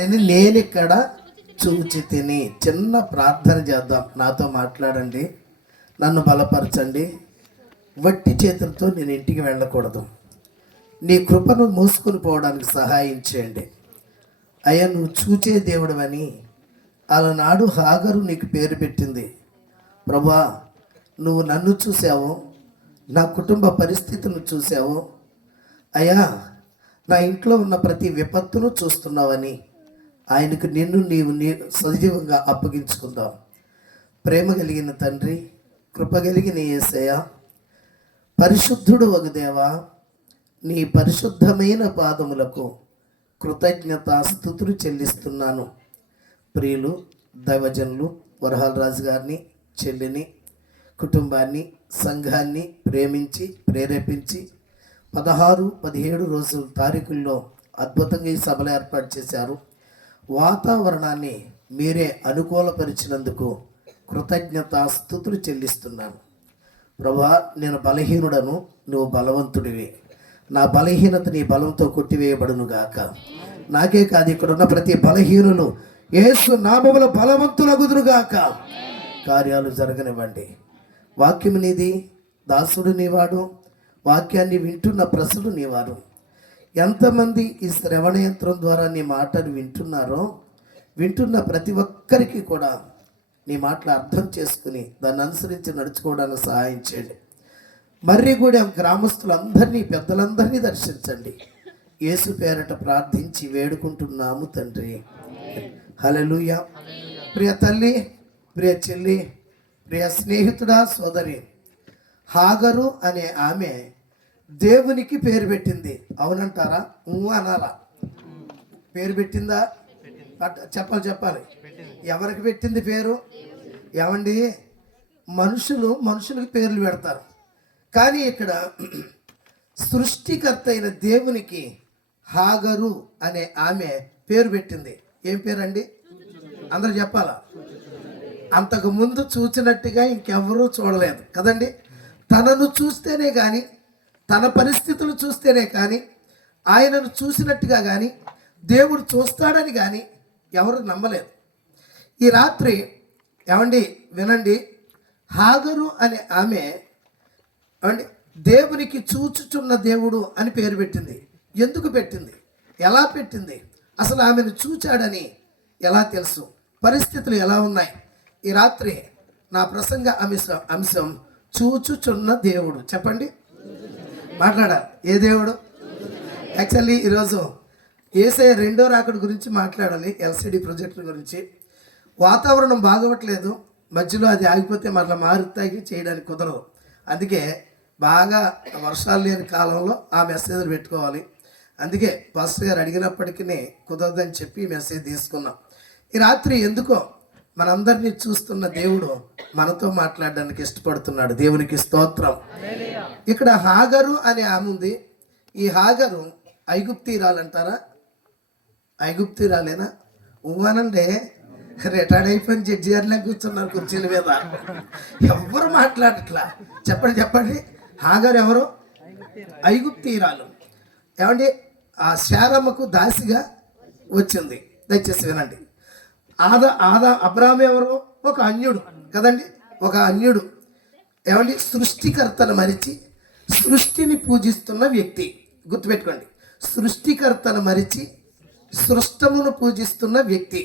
నేను ఇక్కడ చూచి తిని. చిన్న ప్రార్థన చేద్దాం. నాతో మాట్లాడండి, నన్ను బలపరచండి. వట్టి చేతులతో నేను ఇంటికి వెళ్ళకూడదు. నీ కృపను మోసుకొని పోవడానికి సహాయం చేయండి అయ్యా. నువ్వు చూచే దేవుడవని అలనాడు హాగరు నీకు పేరు పెట్టింది ప్రభా. నువ్వు నన్ను చూసావు, నా కుటుంబ పరిస్థితులను చూసావు అయ్యా. నా ఇంట్లో ఉన్న ప్రతి విపత్తును చూస్తున్నావని ఆయనకు నీవు సజీవంగా అప్పగించుకుందాం. ప్రేమ కలిగిన తండ్రి, కృప కలిగిన యేసయ్య, పరిశుద్ధుడు ఒక దేవా, నీ పరిశుద్ధమైన పాదములకు కృతజ్ఞతాస్తుతులు చెల్లిస్తున్నాను. ప్రియులు దైవజనులు వరహాలరాజు గారిని, చెల్లిని, కుటుంబాన్ని, సంఘాన్ని ప్రేమించి ప్రేరేపించి 16, 17 రోజుల తారీఖుల్లో అద్భుతంగా ఈ సభలు ఏర్పాటు చేశారు. వాతావరణాన్ని మీరే అనుకూలపరిచినందుకు కృతజ్ఞతాస్తుతులు చెల్లిస్తున్నాను. ప్రభా, నేను బలహీనుడను, నువ్వు బలవంతుడివి. నా బలహీనత నీ బలంతో కొట్టివేయబడును గాక. నాకే కాదు, ఇక్కడ ఉన్న ప్రతి బలహీనులు యేసు నామములో బలవంతులగుదురుగాక. కార్యాలు జరగనివ్వండి. వాక్యం నీది, దాసుడు నీవాడు, వాక్యాన్ని వింటున్న ప్రజలు నీవారు. ఎంతమంది ఈ శ్రవణ యంత్రం ద్వారా నీ మాటలు వింటున్నారో, వింటున్న ప్రతి ఒక్కరికి కూడా నీ మాటలు అర్థం చేసుకుని దాన్ని అనుసరించి నడుచుకోవడానికి సహాయం చేయండి. మర్రిగూడెం గ్రామస్తులందరినీ, పెద్దలందరినీ దర్శించండి. యేసు పేరట ప్రార్థించి వేడుకుంటున్నాము తండ్రి. హల్లెలూయా. ప్రియ తల్లి, ప్రియ చెల్లి, ప్రియ స్నేహితుడా, సోదరి, హాగరు అనే ఆమె దేవునికి పేరు పెట్టింది. అవునంటారా? అనాలా? పేరు పెట్టిందా? చెప్పాలి. ఎవరికి పెట్టింది పేరు? ఏమండి, మనుషులకు పేర్లు పెడతారు, కానీ ఇక్కడ సృష్టికర్త అయిన దేవునికి హాగరు అనే ఆమె పేరు పెట్టింది. ఏం పేరండి? అందరూ చెప్పాలా? అంతకు ముందు చూచినట్టుగా ఇంకెవరూ చూడలేదు కదండి. తనను చూస్తేనే కానీ, తన పరిస్థితులు చూస్తేనే కానీ, ఆయనను చూసినట్టుగా కానీ, దేవుడు చూస్తాడని కానీ ఎవరు నమ్మలేదు. ఈ రాత్రి ఏమండి వినండి, హాగరు అనే ఆమె ఏమండి దేవునికి చూచుచున్న దేవుడు అని పేరు పెట్టింది. ఎందుకు పెట్టింది? ఎలా పెట్టింది? అసలు ఆమెను చూచాడని ఎలా తెలుసు? పరిస్థితులు ఎలా ఉన్నాయి? ఈ రాత్రి నా ప్రసంగ అంశం చూచుచున్న దేవుడు. చెప్పండి, మాట్లాడాలి. ఏ దేవుడు? యాక్చువల్లీ ఈరోజు యేసయ్య రెండో రాకడ గురించి మాట్లాడాలి, ఎల్సిడి ప్రాజెక్టు గురించి. వాతావరణం బాగోట్లేదు, మధ్యలో అది ఆగిపోతే మరలా మారుతాయి, చేయడానికి కుదరదు. అందుకే బాగా వర్షాలు లేని కాలంలో ఆ మెసేజ్లు పెట్టుకోవాలి. అందుకే పాస్టర్ గారు అడిగినప్పటికీ కుదరదని చెప్పి మెసేజ్ తీసుకున్నాం. ఈ రాత్రి ఎందుకో మనందరినీ చూస్తున్న దేవుడు మనతో మాట్లాడడానికి ఇష్టపడుతున్నాడు. దేవునికి స్తోత్రం. ఇక్కడ హాగరు అనే ఆమె ఉంది. ఈ హాగరు ఐగుప్తీరాలంటారా? ఐగుప్తీరాలేనా? ఊహనంటే రిటైర్డ్ అయిపోయిన జడ్జి గారిలా కూర్చున్నారు కుర్చీల మీద, ఎవరు మాట్లాడట్లా. చెప్పండి. హాగరు ఎవరు? ఐగుప్తీరాలు. ఏమండి, ఆ శారమ్మకు దాసిగా వచ్చింది. దయచేసి వినండి. అబ్రాహాము ఎవరు? ఒక అన్యుడు కదండి, ఒక అన్యుడు. ఏమండి, సృష్టికర్తను మరిచి సృష్టిని పూజిస్తున్న వ్యక్తి. గుర్తుపెట్టుకోండి, సృష్టికర్తను మరిచి సృష్టమును పూజిస్తున్న వ్యక్తి.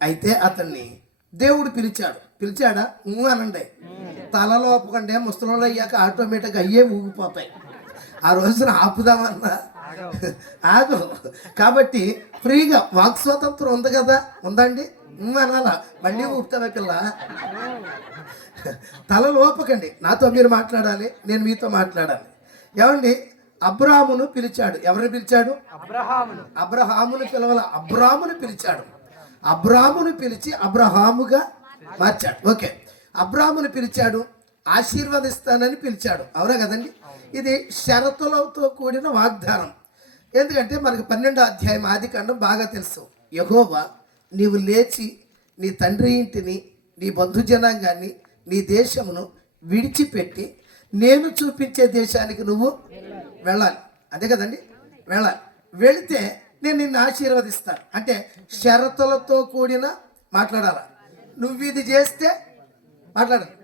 అయితే అతన్ని దేవుడు పిలిచాడా? అనండి. తలలో ఒప్పుకంటే ముసలిలో అయ్యాక ఆటోమేటిక్గా అయ్యే ఊగిపోతాయి. ఆ రోజున ఆపుదామన్నా ఆగు. కాబట్టి ఫ్రీగా వాక్ స్వాతంత్రం ఉంది కదా, ఉందండి. అనాలా? మళ్ళీ ఊపుతావా పిల్ల? తలలో ఒప్పకండి. నాతో మీరు మాట్లాడాలి, నేను మీతో మాట్లాడాలి. ఏమండి, అబ్రాహామును పిలిచాడు. ఎవరిని పిలిచాడు? అబ్రహామును పిలవాల. అబ్రాహామును పిలిచాడు. అబ్రాహామును పిలిచి అబ్రహాముగా మార్చాడు. ఓకే, అబ్రాహామును పిలిచాడు, ఆశీర్వదిస్తానని పిలిచాడు. అవునా కదండి? ఇది షరతులతో కూడిన వాగ్దానం. ఎందుకంటే మనకు 12వ అధ్యాయం ఆదికాండం బాగా తెలుసు. యెహోవా, నీవు లేచి నీ తండ్రి ఇంటిని, నీ బంధుజనాంగాన్ని, నీ దేశమును విడిచిపెట్టి నేను చూపించే దేశానికి నువ్వు వెళ్ళాలి. అంతే కదండి? వెళ్ళాలి. వెళితే నేను నిన్ను ఆశీర్వదిస్తాను. అంటే షరతులతో కూడిన మాట్లాడాల. నువ్వు ఇది చేస్తే మాట్లాడాలి,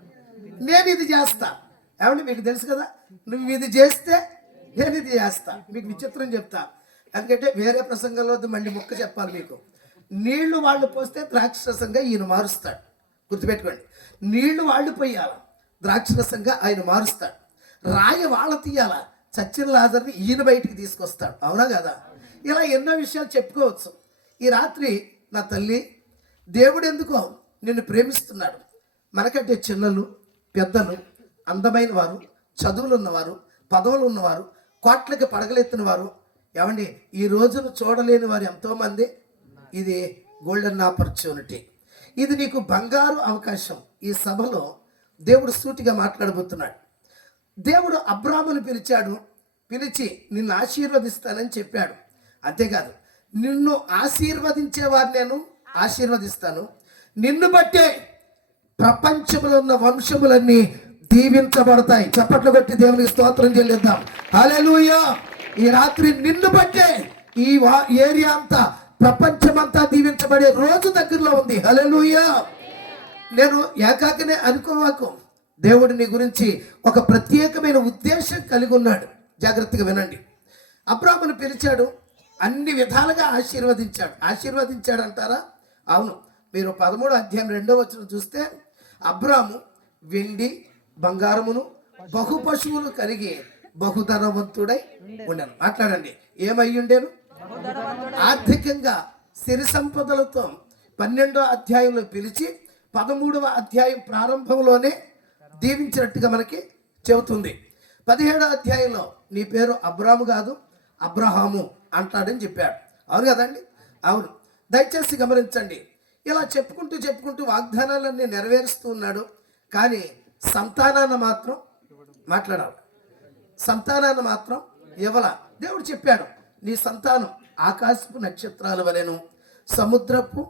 నేను ఇది చేస్తా. ఏమండి మీకు తెలుసు కదా, నువ్వు ఇది చేస్తే నేను ఇది చేస్తా. మీకు విచిత్రం చెప్తా, ఎందుకంటే వేరే ప్రసంగంలో మళ్ళీ ముక్క చెప్పాలి మీకు. నీళ్లు వాళ్ళు పోస్తే ద్రాక్షరసంగా ఈయన మారుస్తాడు. గుర్తుపెట్టుకోండి, నీళ్లు వాళ్ళు పోయాల, ద్రాక్షరసంగా ఆయన మారుస్తాడు. రాయి వాళ్ళ తీయాల, చచ్చిన లాజర్ని ఈయన బయటికి తీసుకొస్తాడు. అవునా కదా? ఇలా ఎన్నో విషయాలు చెప్పుకోవచ్చు. ఈ రాత్రి నా తల్లి, దేవుడు ఎందుకో నిన్ను ప్రేమిస్తున్నాడు. మనకంటే చిన్నలు, పెద్దలు, అందమైన వారు, చదువులు ఉన్నవారు, పదవులు ఉన్నవారు, కోట్లకి పడగలెత్తిన వారు, ఏమండి ఈ రోజును చూడలేని వారు ఎంతోమంది. ఇది గోల్డెన్ ఆపర్చునిటీ, ఇది నీకు బంగారు అవకాశం. ఈ సభలో దేవుడు సూటిగా మాట్లాడబోతున్నాడు. దేవుడు అబ్రాహామును పిలిచాడు, పిలిచి నిన్ను ఆశీర్వదిస్తానని చెప్పాడు. అంతేకాదు, నిన్ను ఆశీర్వదించేవారు నేను ఆశీర్వదిస్తాను, నిన్ను బట్టే ప్రపంచంలో ఉన్న వంశములన్నీ దీవించబడతాయి. చప్పట్లు కొట్టి దేవునికి స్తోత్రం చెల్లిద్దాం. హల్లెలూయా. ఈ రాత్రి నిన్ను బట్టే ఈ ఏరియా అంతా, ప్రపంచమంతా దీవించబడే రోజు దగ్గరలో ఉంది. హల్లెలూయా. నేను ఏకాకినే అనుకోవాకు, దేవుడు నీ గురించి ఒక ప్రత్యేకమైన ఉద్దేశం కలిగి ఉన్నాడు. జాగ్రత్తగా వినండి. అబ్రాహామును పిలిచాడు, అన్ని విధాలుగా ఆశీర్వదించాడు. ఆశీర్వదించాడు అంటారా? అవును. మీరు 13వ అధ్యాయం 2వ వచనం చూస్తే, అబ్రాహాము వెండి బంగారమును బహు పశువులు కలిగి బహుధనవంతుడై ఉండను. మాట్లాడండి, ఏమయ్యుండేను? ఆర్థికంగా సిరి సంపదలతో 12వ అధ్యాయంలో పిలిచి 13వ అధ్యాయం ప్రారంభంలోనే దీవించినట్టుగా మనకి చెబుతుంది. 17వ అధ్యాయంలో నీ పేరు అబ్రాము కాదు అబ్రహాము అంటాడని చెప్పాడు. అవును కదండి? అవును. దయచేసి గమనించండి. ఇలా చెప్పుకుంటూ వాగ్దానాలన్నీ నెరవేరుస్తూ ఉన్నాడు. కానీ సంతానాన్ని మాత్రం మాట్లాడాలి, సంతానాన్ని మాత్రం ఇవ్వాల. దేవుడు చెప్పాడు, నీ సంతానం ఆకాశపు నక్షత్రాల వలెను, సముద్రపు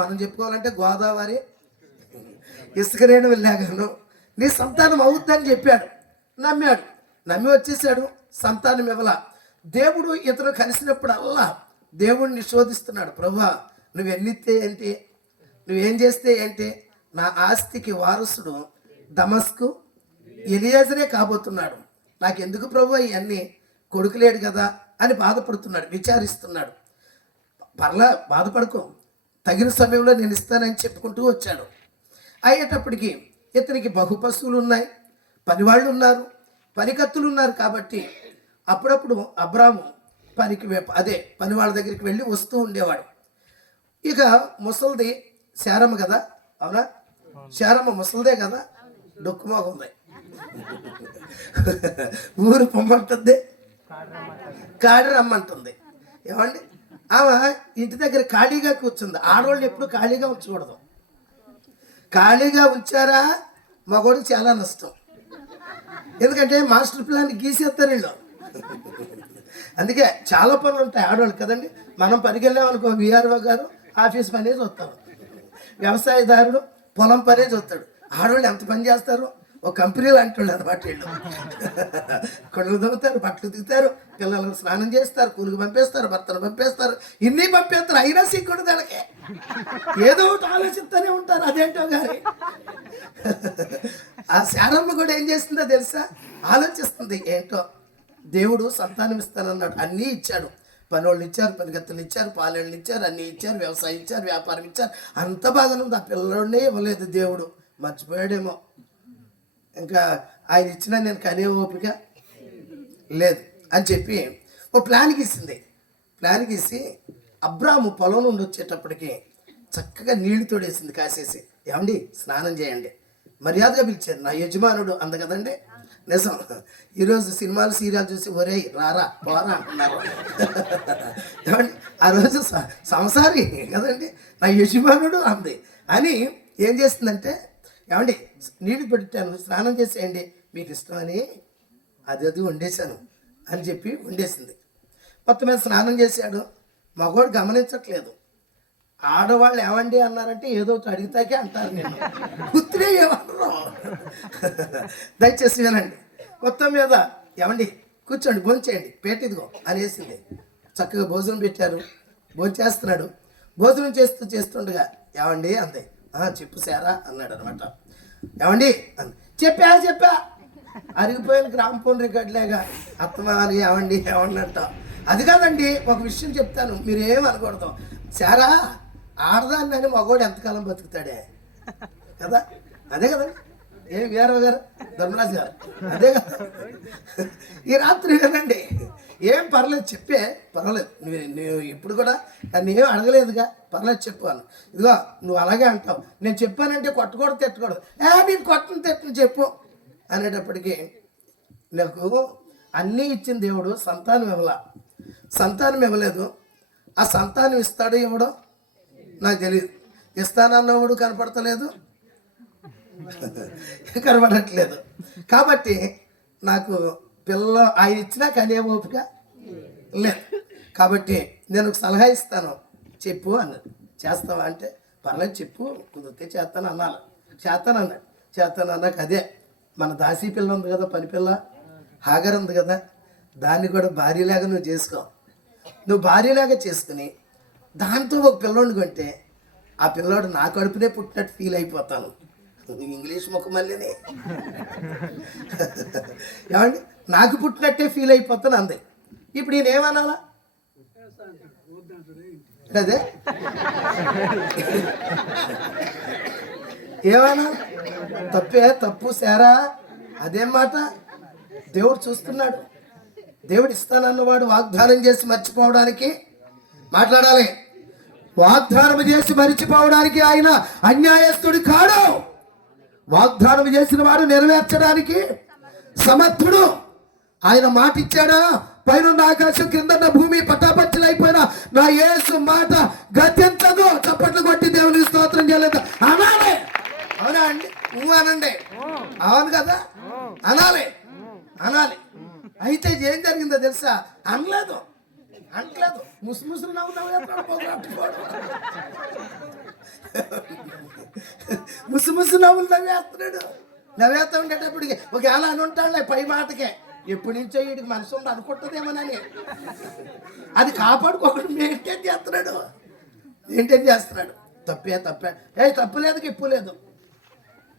మనం చెప్పుకోవాలంటే గోదావరి ఇసుక రేణువు వెళ్ళాగాను నీ సంతానం అవుద్దని చెప్పాడు. నమ్మాడు, నమ్మి వచ్చేసాడు. సంతానం ఇవ్వాల. దేవుడు ఇతను కలిసినప్పుడల్లా దేవుడిని శోధిస్తున్నాడు. ప్రభువా, నువ్వు ఎన్నిస్తే ఏంటి, నువ్వేం చేస్తే ఏంటి, నా ఆస్తికి వారసుడు దమస్కు ఎలియాజరే కాబోతున్నాడు, నాకెందుకు ప్రభు ఇవన్నీ, కొడుకు లేడు కదా అని బాధపడుతున్నాడు, విచారిస్తున్నాడు. పర్లా బాధపడుకో, తగిన సమయంలో నేను ఇస్తానని చెప్పుకుంటూ వచ్చాడు. అయ్యేటప్పటికి ఇతనికి బహుపశువులు ఉన్నాయి, పనివాళ్ళు ఉన్నారు, పనికత్తులు ఉన్నారు. కాబట్టి అప్పుడప్పుడు అబ్రాము పని వాళ్ళ దగ్గరికి వెళ్ళి వస్తూ ఉండేవాడు. ఇక ముసలిది శారమ్మ కదా, అవునా? శారమ్మ ముసలిదే కదా, డొక్కుమోగ ఉంది. ఊరు పొమ్మంటుంది, కాడి రమ్మంటుంది. ఏమండి, ఆమె ఇంటి దగ్గర ఖాళీగా కూర్చుంది. ఆడవాళ్ళు ఎప్పుడు ఖాళీగా ఉంచకూడదు. ఖాళీగా ఉంచారా మగోడికి చాలా నష్టం. ఎందుకంటే మాస్టర్ ప్లాన్ గీసేస్తారు వీళ్ళు. అందుకే చాలా పనులు ఉంటాయి ఆడవాళ్ళు కదండి. మనం పనికి వెళ్ళామనుకో, విఆర్ఓ గారు ఆఫీస్ పనే చూస్తారు, వ్యవసాయదారుడు పొలం పనే చూస్తాడు. ఆడవాళ్ళు ఎంత పని చేస్తారు, ఒక కంపెనీలు అంటాడు అనమాట. వీళ్ళు కొడుకు దొరుకుతారు, బట్టలు దిగుతారు, పిల్లలకు స్నానం చేస్తారు, కూలికి పంపేస్తారు, భర్తను పంపేస్తారు, ఇన్ని పంపేస్తారు. అయినా సిగ్గుడు దానికి ఏదో ఒకటి ఆలోచిస్తూనే ఉంటారు. అదేంటో కానీ ఆ శారమ్మ కూడా ఏం చేస్తుందో తెలుసా, ఆలోచిస్తుంది. ఏంటో దేవుడు సంతానం ఇస్తానన్నాడు, అన్నీ ఇచ్చాడు. పనోళ్ళు ఇచ్చారు, పనిగత్తులు ఇచ్చారు, పాలేళ్ళు ఇచ్చారు, అన్నీ ఇచ్చారు, వ్యవసాయం ఇచ్చారు, వ్యాపారం ఇచ్చారు, అంత బాగానే ఉంది. ఆ పిల్లలోనే ఇవ్వలేదు దేవుడు, మర్చిపోయాడేమో. ఇంకా ఆయన ఇచ్చినా నేను కనే ఓపిక లేదు అని చెప్పి ఓ ప్లాన్ గీసింది. ప్లాన్ గీసి అబ్రాము పొలం నుండి వచ్చేటప్పటికి చక్కగా నీళ్లు తోడేసింది కాసేసి. ఏమండి స్నానం చేయండి, మర్యాదగా పిలిచారు. నా యజమానుడు అంద కదండి. నిజం, ఈరోజు సినిమాలు సీరియల్ చూసి ఒరేయ్ రారా పోరా అంటున్నారు. ఏమండి ఆ రోజు సంసారి కదండి, నా యజమానుడు అంది అని ఏం చేస్తుందంటే, ఏమండి నీళ్ళు పెట్టాను, స్నానం చేసేయండి, మీకు ఇష్టమని అది వండేశాను అని చెప్పి వండేసింది. మొత్తం మీద స్నానం చేశాడు. మగవాడు గమనించట్లేదు. ఆడవాళ్ళు ఏమండి అన్నారంటే ఏదో ఒకటి అడిగితాకే అంటారు, నేను గుర్తులే ఏమన్నారు. దయచేసి వినండి. మొత్తం మీద ఏమండి కూర్చోండి, భోంచేయండి, పేట ఇదిగో అనేసింది. చక్కగా భోజనం పెట్టారు, భోజనం చేస్తున్నాడు. భోజనం చేస్తుండగా ఏమండి అంతే. చెప్పు సారా అన్నాడు అనమాట. ఏమండి అంది. చెప్పా అరిగిపోయిన గ్రామ ఫోన్ రికార్డులేగా అత్తమాని ఏమండి ఏమన్నట్ట. అది కాదండి, ఒక విషయం చెప్తాను, మీరు ఏమనకూడదు. సారా ఆడదాన్ని అని మగవాడు ఎంతకాలం బతుకుతాడే కదా, అదే కదా వీరరావు గారు, ధర్మరాజు గారు, అదే కదా. ఈ రాత్రి వినండి, ఏం పర్లేదు, చెప్పే పర్వాలేదు. నువ్వు ఇప్పుడు కూడా నన్ను ఏం అడగలేదుగా, పర్లేదు చెప్పాను. ఇదిగో నువ్వు అలాగే అంటావు, నేను చెప్పానంటే కొట్టకూడదు తిట్టకూడదు. నేను కొట్టను తిట్టను చెప్పు అనేటప్పటికీ నాకు అన్నీ ఇచ్చిన దేవుడు సంతానం ఇవ్వలేదు. ఆ సంతానం ఇస్తాడు ఇవ్వడో నాకు తెలియదు. ఇస్తానన్నవాడు కనపడతలేదు, కనపడట్లేదు. కాబట్టి నాకు పిల్ల ఆయన ఇచ్చినా కనే ఓపిక లేదు. కాబట్టి నేను ఒక సలహా ఇస్తాను, చెప్పు అన్నాడు. చేస్తావా అంటే పర్లేదు చెప్పు, కుదిరితే చేస్తాను అన్నాను. చేస్తాను అన్నాక అదే మన దాసీ పిల్ల ఉంది కదా, పని పిల్ల హాగర్ ఉంది కదా, దాన్ని కూడా భార్యలాగా నువ్వు చేసుకో. నువ్వు భార్యలాగా చేసుకుని దాంతో ఒక పిల్లోడిని కొంటే ఆ పిల్లోడు నా కడుపునే పుట్టినట్టు ఫీల్ అయిపోతాను. ఇంగ్లీష్ ముఖం మళ్ళీనే ఏమండి, నాకు పుట్టినట్టే ఫీల్ అయిపోతాను అంది. ఇప్పుడు నేనేమనాలా? అదే ఏమన్నా తప్పు సారా, అదేం మాట. దేవుడు చూస్తున్నాడు. దేవుడు ఇస్తానన్నవాడు వాగ్దానం చేసి మర్చిపోవడానికి మాట్లాడాలి. వాగ్దానం చేసి మర్చిపోవడానికి ఆయన అన్యాయస్తుడు కాడు. వాగ్దానం చేసిన వాడు నెరవేర్చడానికి సమర్థుడు. ఆయన మాట ఇచ్చాడా, పైన ఆకాశం కింద భూమి పటాపంచలైపోయినా నా యేసు మాట గతించదు. చప్పట్లు కొట్టి దేవునికి స్తోత్రం చేయలేదు అనాలి. అవునా అండి? నువ్వు అనండి. అవును కదా, అనాలి. అయితే ఏం జరిగిందో తెలుసా? అనలేదు. ముసుముసులు ముసు నవ్వులు నవ్వేస్తా ఉండేటప్పటికి ఒకవేళ అని ఉంటాడులే పై మాటకే, ఎప్పటి నుంచో వీడికి మనసు ఉండి అనుకుంటుందేమోనని అది కాపాడుకోకుండా మెయింటైన్ చేస్తున్నాడు. తప్పే తప్పులేదు, ఇప్పు లేదు.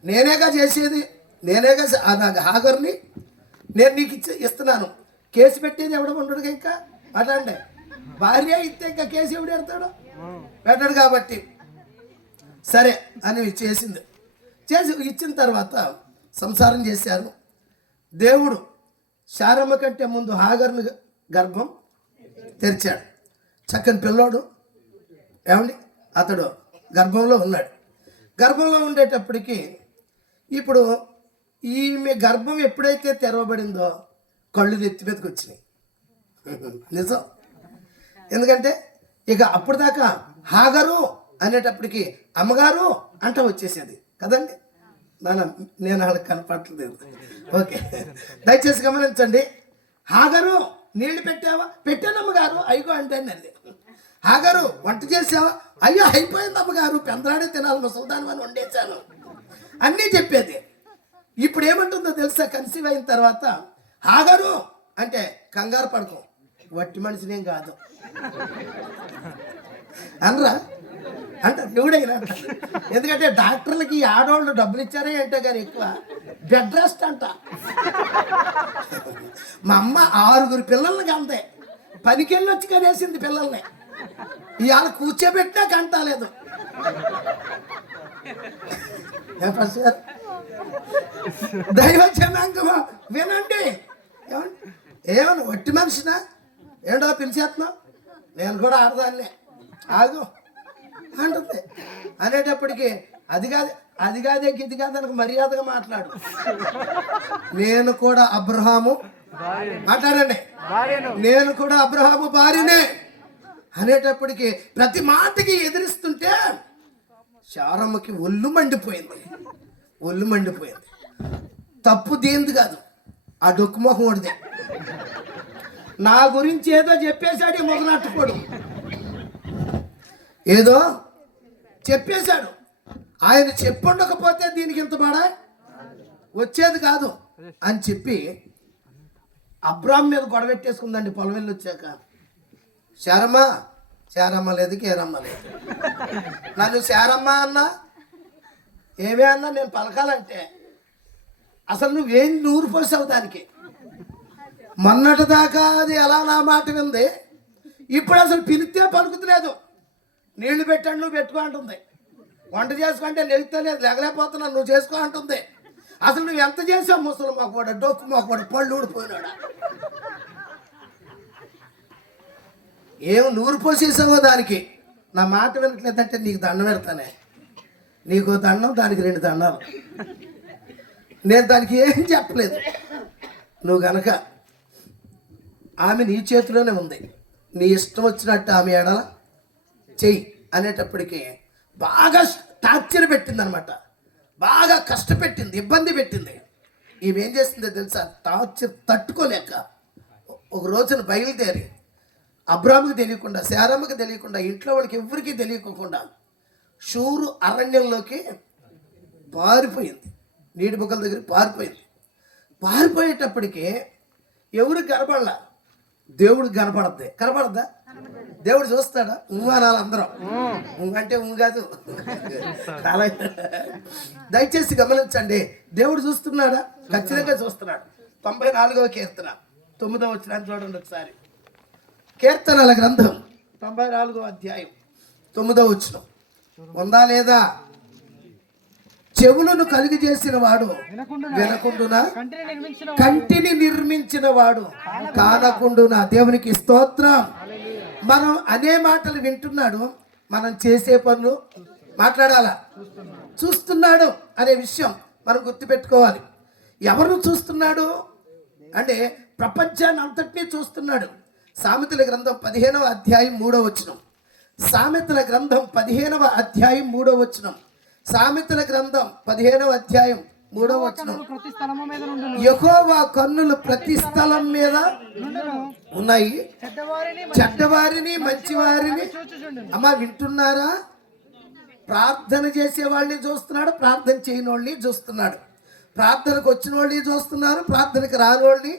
నేనేగా చేసేది, నాకు హాగర్ని నేను నీకు ఇస్తున్నాను. కేసు పెట్టేది ఎవడ ఉండడు ఇంకా అట్లాంటే భార్య ఇస్తే ఇంకా కేసు ఎవడు పెడతాడు? పెట్టాడు. కాబట్టి సరే అని చేసి ఇచ్చిన తర్వాత సంసారం చేశారు. దేవుడు శారమ్మ కంటే ముందు హాగర్ను గర్భం తెరిచాడు. చక్కని పిల్లోడు ఏమండి అతడు గర్భంలో ఉన్నాడు. గర్భంలో ఉండేటప్పటికి ఇప్పుడు ఈమె గర్భం ఎప్పుడైతే తెరవబడిందో కళ్ళు నెత్తి మీదకి వచ్చినాయి. నిజం. ఎందుకంటే ఇక అప్పుడు దాకా హాగరు అనేటప్పటికి అమ్మగారు అంట వచ్చేసేది కదండి. నేను వాళ్ళకి కనపడలేదు. ఓకే, దయచేసి గమనించండి. హాగరు నీళ్లు పెట్టావా? పెట్టాను అమ్మగారు. అయ్యో అంటే అండి. హాగరు వంట చేసావా? అయ్యో అయిపోయింది అమ్మగారు, పెందలాడే తినాలి, ముసల్దాను అని వండేశాను అన్నీ చెప్పేది. ఇప్పుడు ఏమంటుందో తెలుసా? కన్సీవ్ అయిన తర్వాత హాగరు అంటే కంగారు పడకు, వట్టి మనిషినేం కాదు అనరా అంటారు ఎవడైనా. ఎందుకంటే డాక్టర్లకి ఆడవాళ్ళు డబ్బులు ఇచ్చారే అంటే కానీ ఎక్కువ బెడ్ రెస్ట్ అంట. మా అమ్మ 6 పిల్లలకి అంతే పనికెళ్ళి వచ్చి కనేసింది పిల్లల్ని. ఇవాళ కూర్చోబెట్టినా కంటాలేదు. దైవ జనాంగమా వినండి. ఏమన్నా వట్టి మనిషినా ఏంటో పిలిచేస్తున్నావు? నేను కూడా ఆడదాన్నే ఆగు అంటుంది. అనేటప్పటికి ఇది కాదే ఇది కాదనకు మర్యాదగా మాట్లాడు. నేను కూడా అబ్రహాము మాట్లాడండి, నేను కూడా అబ్రహాము భార్యనే అనేటప్పటికి ప్రతి మాటకి ఎదిరిస్తుంటే శారమ్మకి ఒళ్ళు మండిపోయింది. తప్పు దేంది కాదు, ఆ డొక్కుమొహం వాడిదే. నా గురించి ఏదో చెప్పేశాడు ఈ మొదలట్టుకోడు, ఏదో చెప్పేశాడు. ఆయన చెప్పుండకపోతే దీనికి ఇంత బాడా వచ్చేది కాదు అని చెప్పి అబ్రాహం మీద గొడవెట్టేసుకుందండి. పొలం వెళ్ళి వచ్చాక శారమ్మ లేదు, కేరమ్మ లేదు. నన్ను శారమ్మ అన్నా ఏమే అన్నా నేను పలకాలంటే అసలు నువ్వేం నూరు పోసావు దానికి. మొన్నటి దాకా అది ఎలా నా మాట వింది, ఇప్పుడు అసలు పిలిస్తే పలుకుతలేదు. నీళ్లు పెట్టండి నువ్వు పెట్టుకో అంటుంది, వంట చేసుకుంటే లెగుతలేదు, లెగలేకపోతున్నాను నువ్వు చేసుకో అంటుంది. అసలు నువ్వు ఎంత చేసావు ముసలు మొక్కవాడు, డొక్కు మొక్కవాడు, పళ్ళు ఊడిపోయినాడా, ఏం నూరు పోసేసావో దానికి. నా మాట వినట్లేదంటే నీకు దండం పెడతానే, నీకు దండం దానికి 2 దండాలు. నేను దానికి ఏం చెప్పలేదు. నువ్వు గనక ఆమె నీ చేతిలోనే ఉంది, నీ ఇష్టం వచ్చినట్టు ఆమె ఎడల చెయ్యి అనేటప్పటికీ బాగా టార్చర్ పెట్టింది అనమాట, బాగా కష్టపెట్టింది, ఇబ్బంది పెట్టింది. ఈమె ఏం చేసిందో తెలుసా, టార్చర్ తట్టుకోలేక ఒక రోజున బయలుదేరి అబ్రాముకి తెలియకుండా, శారమ్మకి తెలియకుండా, ఇంట్లో వాళ్ళకి ఎవరికీ తెలియకుండా షూరు అరణ్యంలోకి పారిపోయింది. నీటి బుగ్గల దగ్గర పారిపోయింది. పారిపోయేటప్పటికి ఎవరికి కనపడలా, దేవుడికి కనపడద్దా? దేవుడు చూస్తాడా? అనాలి అందరం. అంటే కాదు. అలా దయచేసి గమనించండి, దేవుడు చూస్తున్నాడా? ఖచ్చితంగా చూస్తున్నాడు. 94వ కీర్తన 9వ వచనాన్ని చూడండి ఒకసారి. కీర్తనల గ్రంథం 94వ అధ్యాయం 9వ వచనం ఉందా లేదా? చెవులను కలిగి చేసిన వాడు వినకుండునా, కంటిని నిర్మించిన వాడు కానకుండునా. దేవునికి స్తోత్రం. మనం అనే మాటలు వింటున్నాడు, మనం చేసే పనులు మాట్లాడాలా, చూస్తున్నాడు అనే విషయం మనం గుర్తుపెట్టుకోవాలి. ఎవరు చూస్తున్నాడు అంటే ప్రపంచాన్ని అంతటినీ చూస్తున్నాడు. సామెతల గ్రంథం 15వ అధ్యాయం 3వ వచనం. సామెతల గ్రంథం 15వ అధ్యాయం 3వ వచనం. సామెతల గ్రంథం 15వ అధ్యాయం 3వ వచనం. యెహోవా కన్నులు ప్రతి స్థలం మీద ఉన్నాయి, చెడ్డవారిని మంచివారిని. అమ్మా వింటున్నారా? ప్రార్థన చేసే వాళ్ళని చూస్తున్నాడు, ప్రార్థన చేయని వాళ్ళని చూస్తున్నాడు. ప్రార్థనకు వచ్చిన వాళ్ళని చూస్తున్నారు, ప్రార్థనకు రాని వాళ్ళని.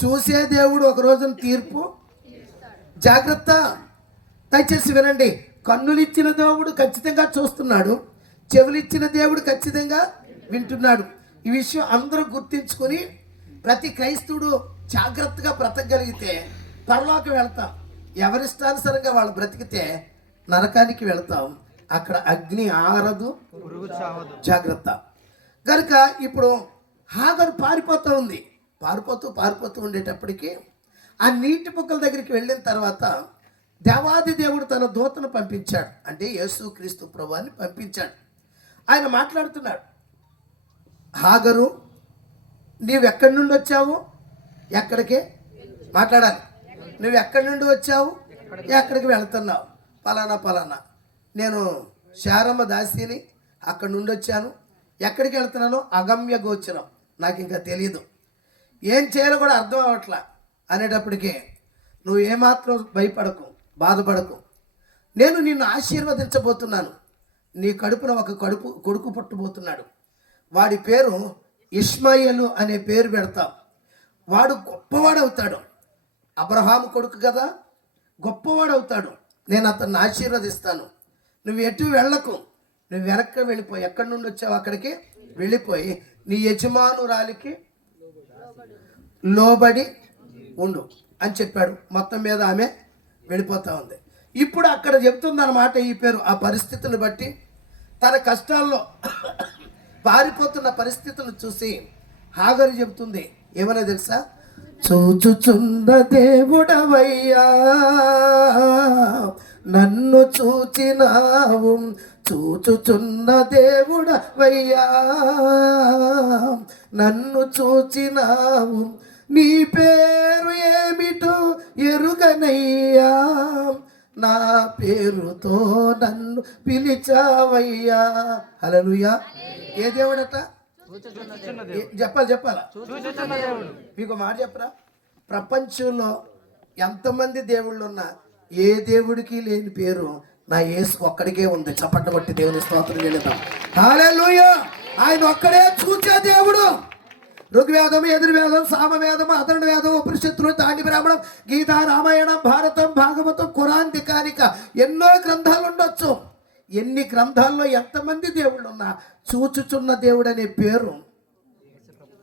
చూసే దేవుడు ఒక రోజున తీర్పు. జాగ్రత్త, దయచేసి వినండి. కన్నులు ఇచ్చిన దేవుడు ఖచ్చితంగా చూస్తున్నాడు, చెవులు ఇచ్చిన దేవుడు ఖచ్చితంగా వింటున్నాడు. ఈ విషయం అందరూ గుర్తించుకొని ప్రతి క్రైస్తవుడు జాగ్రత్తగా బ్రతకగలిగితే పరలోకి వెళ్తాం. ఎవరిష్టానుసారంగా వాళ్ళు బ్రతికితే నరకానికి వెళ్తాం, అక్కడ అగ్ని ఆరదు, జాగ్రత్త. కనుక ఇప్పుడు హాగరు పారిపోతూ ఉంది. పారిపోతూ ఉండేటప్పటికి ఆ నీటి బుగ్గల దగ్గరికి వెళ్ళిన తర్వాత దేవాది దేవుడు తన దూతను పంపించాడు, అంటే యేసుక్రీస్తు ప్రభువుని పంపించాడు. ఆయన మాట్లాడుతున్నాడు, హాగరు నీవెక్కడి నుండి వచ్చావు, ఎక్కడికి మాట్లాడాలి. నువ్వు ఎక్కడి నుండి వచ్చావు, ఎక్కడికి వెళ్తున్నావు? పలానా నేను శారమ్మ దాసిని, అక్కడి నుండి వచ్చాను. ఎక్కడికి వెళ్తున్నానో అగమ్య గోచరం, నాకు ఇంకా తెలియదు, ఏం చేయాలో కూడా అర్థం అవ్వట్లా అనేటప్పటికీ నువ్వు ఏమాత్రం భయపడకు, బాధపడకు. నేను నిన్ను ఆశీర్వదించబోతున్నాను. నీ కడుపున ఒక కొడుకు పుట్టబోతున్నాడు. వాడి పేరు ఇష్మాయేలు అనే పేరు పెడతాం. వాడు గొప్పవాడవుతాడు. అబ్రహాము కొడుకు కదా, గొప్పవాడవుతాడు. నేను అతన్ని ఆశీర్వదిస్తాను. నువ్వు ఎటు వెళ్ళకు, నువ్వు వెనక్కి వెళ్ళిపోయి, ఎక్కడి నుండి వచ్చావు అక్కడికి వెళ్ళిపోయి నీ యజమానురాలికి లోబడి ఉండు అని చెప్పాడు. మొత్తం మీద ఆమె వెళ్ళిపోతూ ఉంది. ఇప్పుడు అక్కడ చెప్తుందన్నమాట ఈ పేరు. ఆ పరిస్థితులను బట్టి తన కష్టాల్లో పారిపోతున్న పరిస్థితులను చూసి హాగరు చెబుతుంది ఏమన్నా తెలుసా? చూచుచున్న దేవుడవయ్యా, నన్ను చూచినావు, చూచుచున్న దేవుడవయ్యా, నన్ను చూచినావు, నీ పేరు ఏమిటో ఎరుగనయ్యా, నా పేరుతో నన్ను పిలిచావయ్యా. హల్లెలూయా. ఏ దేవుడట? చెప్పాలా? మీకు మాట చెప్పరా? ప్రపంచంలో ఎంతమంది దేవుళ్ళు ఉన్నా ఏ దేవుడికి లేని పేరు నా యేసుకు ఒక్కడికే ఉంది. చప్పట్లు కొట్టి దేవుని స్తోత్రం చెల్లిద్దాం. హల్లెలూయా. ఆయన ఒక్కడే చూచే దేవుడు. ఋగ్వేదం, యజుర్వేదం, సామవేదం, అథర్వణ వేదం, ఉపనిషత్తులు, తాండి బ్రాహ్మణం, గీత, రామాయణం, భారతం, భాగవతం, ఖురాన్, తికానిక ఎన్నో గ్రంథాలు ఉండొచ్చు. ఎన్ని గ్రంథాల్లో ఎంతమంది దేవుళ్ళు ఉన్నా చూచుచున్న దేవుడు అనే పేరు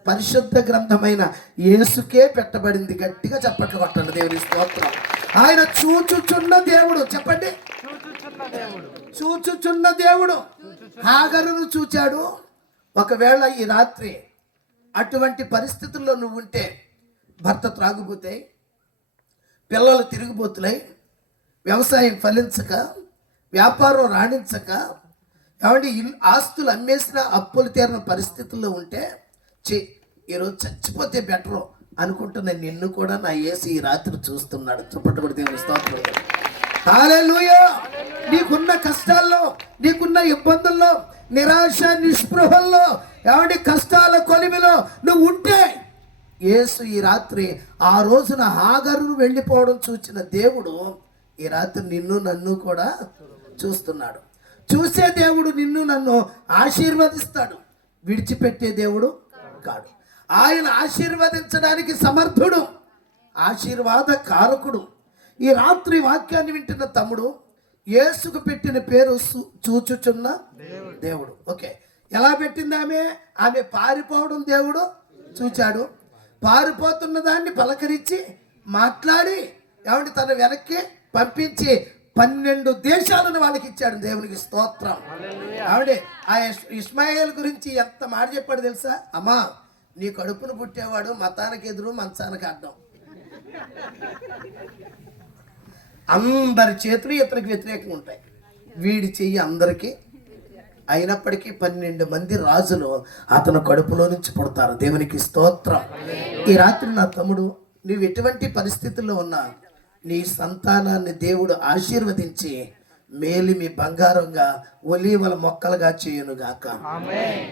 పరిశుద్ధ గ్రంథమైన యేసుకే పెట్టబడింది. గట్టిగా చప్పట్లు కొట్టండి దేవుని స్తోత్రం. ఆయన చూచుచున్న దేవుడు. చెప్పండి, చూచుచున్న దేవుడు. హాగరును చూచాడు. ఒకవేళ ఈ రాత్రి అటువంటి పరిస్థితుల్లో నువ్వు ఉంటే, భర్త త్రాగుబోతాయి, పిల్లలు తిరిగిపోతులై, వ్యవసాయం ఫలించక, వ్యాపారం రాణించక, ఏమంటే ఆస్తులు అమ్మేసిన అప్పులు తీరిన పరిస్థితుల్లో ఉంటే, ఈరోజు చచ్చిపోతే బెటరు అనుకుంటున్న నిన్ను కూడా నా యేసు ఈ రాత్రి చూస్తున్నాడు. చుప్పటి దేవుని స్తోత్రం. హల్లెలూయా. నీకున్న కష్టాల్లో, నీకున్న ఇబ్బందుల్లో, నిరాశ నిస్పృహల్లో, ఏమంటే కష్టాల కొలిమిలో నువ్వు ఉంటే, యేసు ఈ రాత్రి ఆ రోజున హాగరును వెళ్ళిపోవడం చూచిన దేవుడు ఈ రాత్రి నిన్ను నన్ను కూడా చూస్తున్నాడు. చూసే దేవుడు నిన్ను నన్ను ఆశీర్వదిస్తాడు. విడిచిపెట్టే దేవుడు కాడు. ఆయన ఆశీర్వదించడానికి సమర్థుడు, ఆశీర్వాద కారకుడు. ఈ రాత్రి వాక్యాన్ని వింటున్న తమ్ముడు, యేసుకు పెట్టిన పేరు చూచుచున్న దేవుడు. ఓకే, ఎలా పెట్టింది ఆమె పారిపోవడం దేవుడు చూచాడు. పారిపోతున్న దాన్ని పలకరించి మాట్లాడి, ఏమంటే తన వెనక్కి పంపించి 12 దేశాలను వాళ్ళకి ఇచ్చాడు. దేవునికి స్తోత్రం. ఆవిడే ఆ ఇస్మాయిల్ గురించి ఎంత మాట చెప్పాడు తెలుసా? అమ్మా, నీ కడుపును పుట్టేవాడు మతానికి ఎదురు, మంచానికి అడ్డం. అందరి చేతులు ఇతనికి వ్యతిరేకంగా ఉంటాయి, వీడి చెయ్యి అందరికీ. అయినప్పటికీ 12 మంది రాజులు అతను కడుపులో నుంచి పుడతారు. దేవునికి స్తోత్రం. ఈ రాత్రి నా తమ్ముడు, నువ్వు ఎటువంటి పరిస్థితుల్లో ఉన్నా నీ సంతానాన్ని దేవుడు ఆశీర్వదించి మేలిమి బంగారంగా, ఒలీవల మొక్కలుగా చేయునుగాక.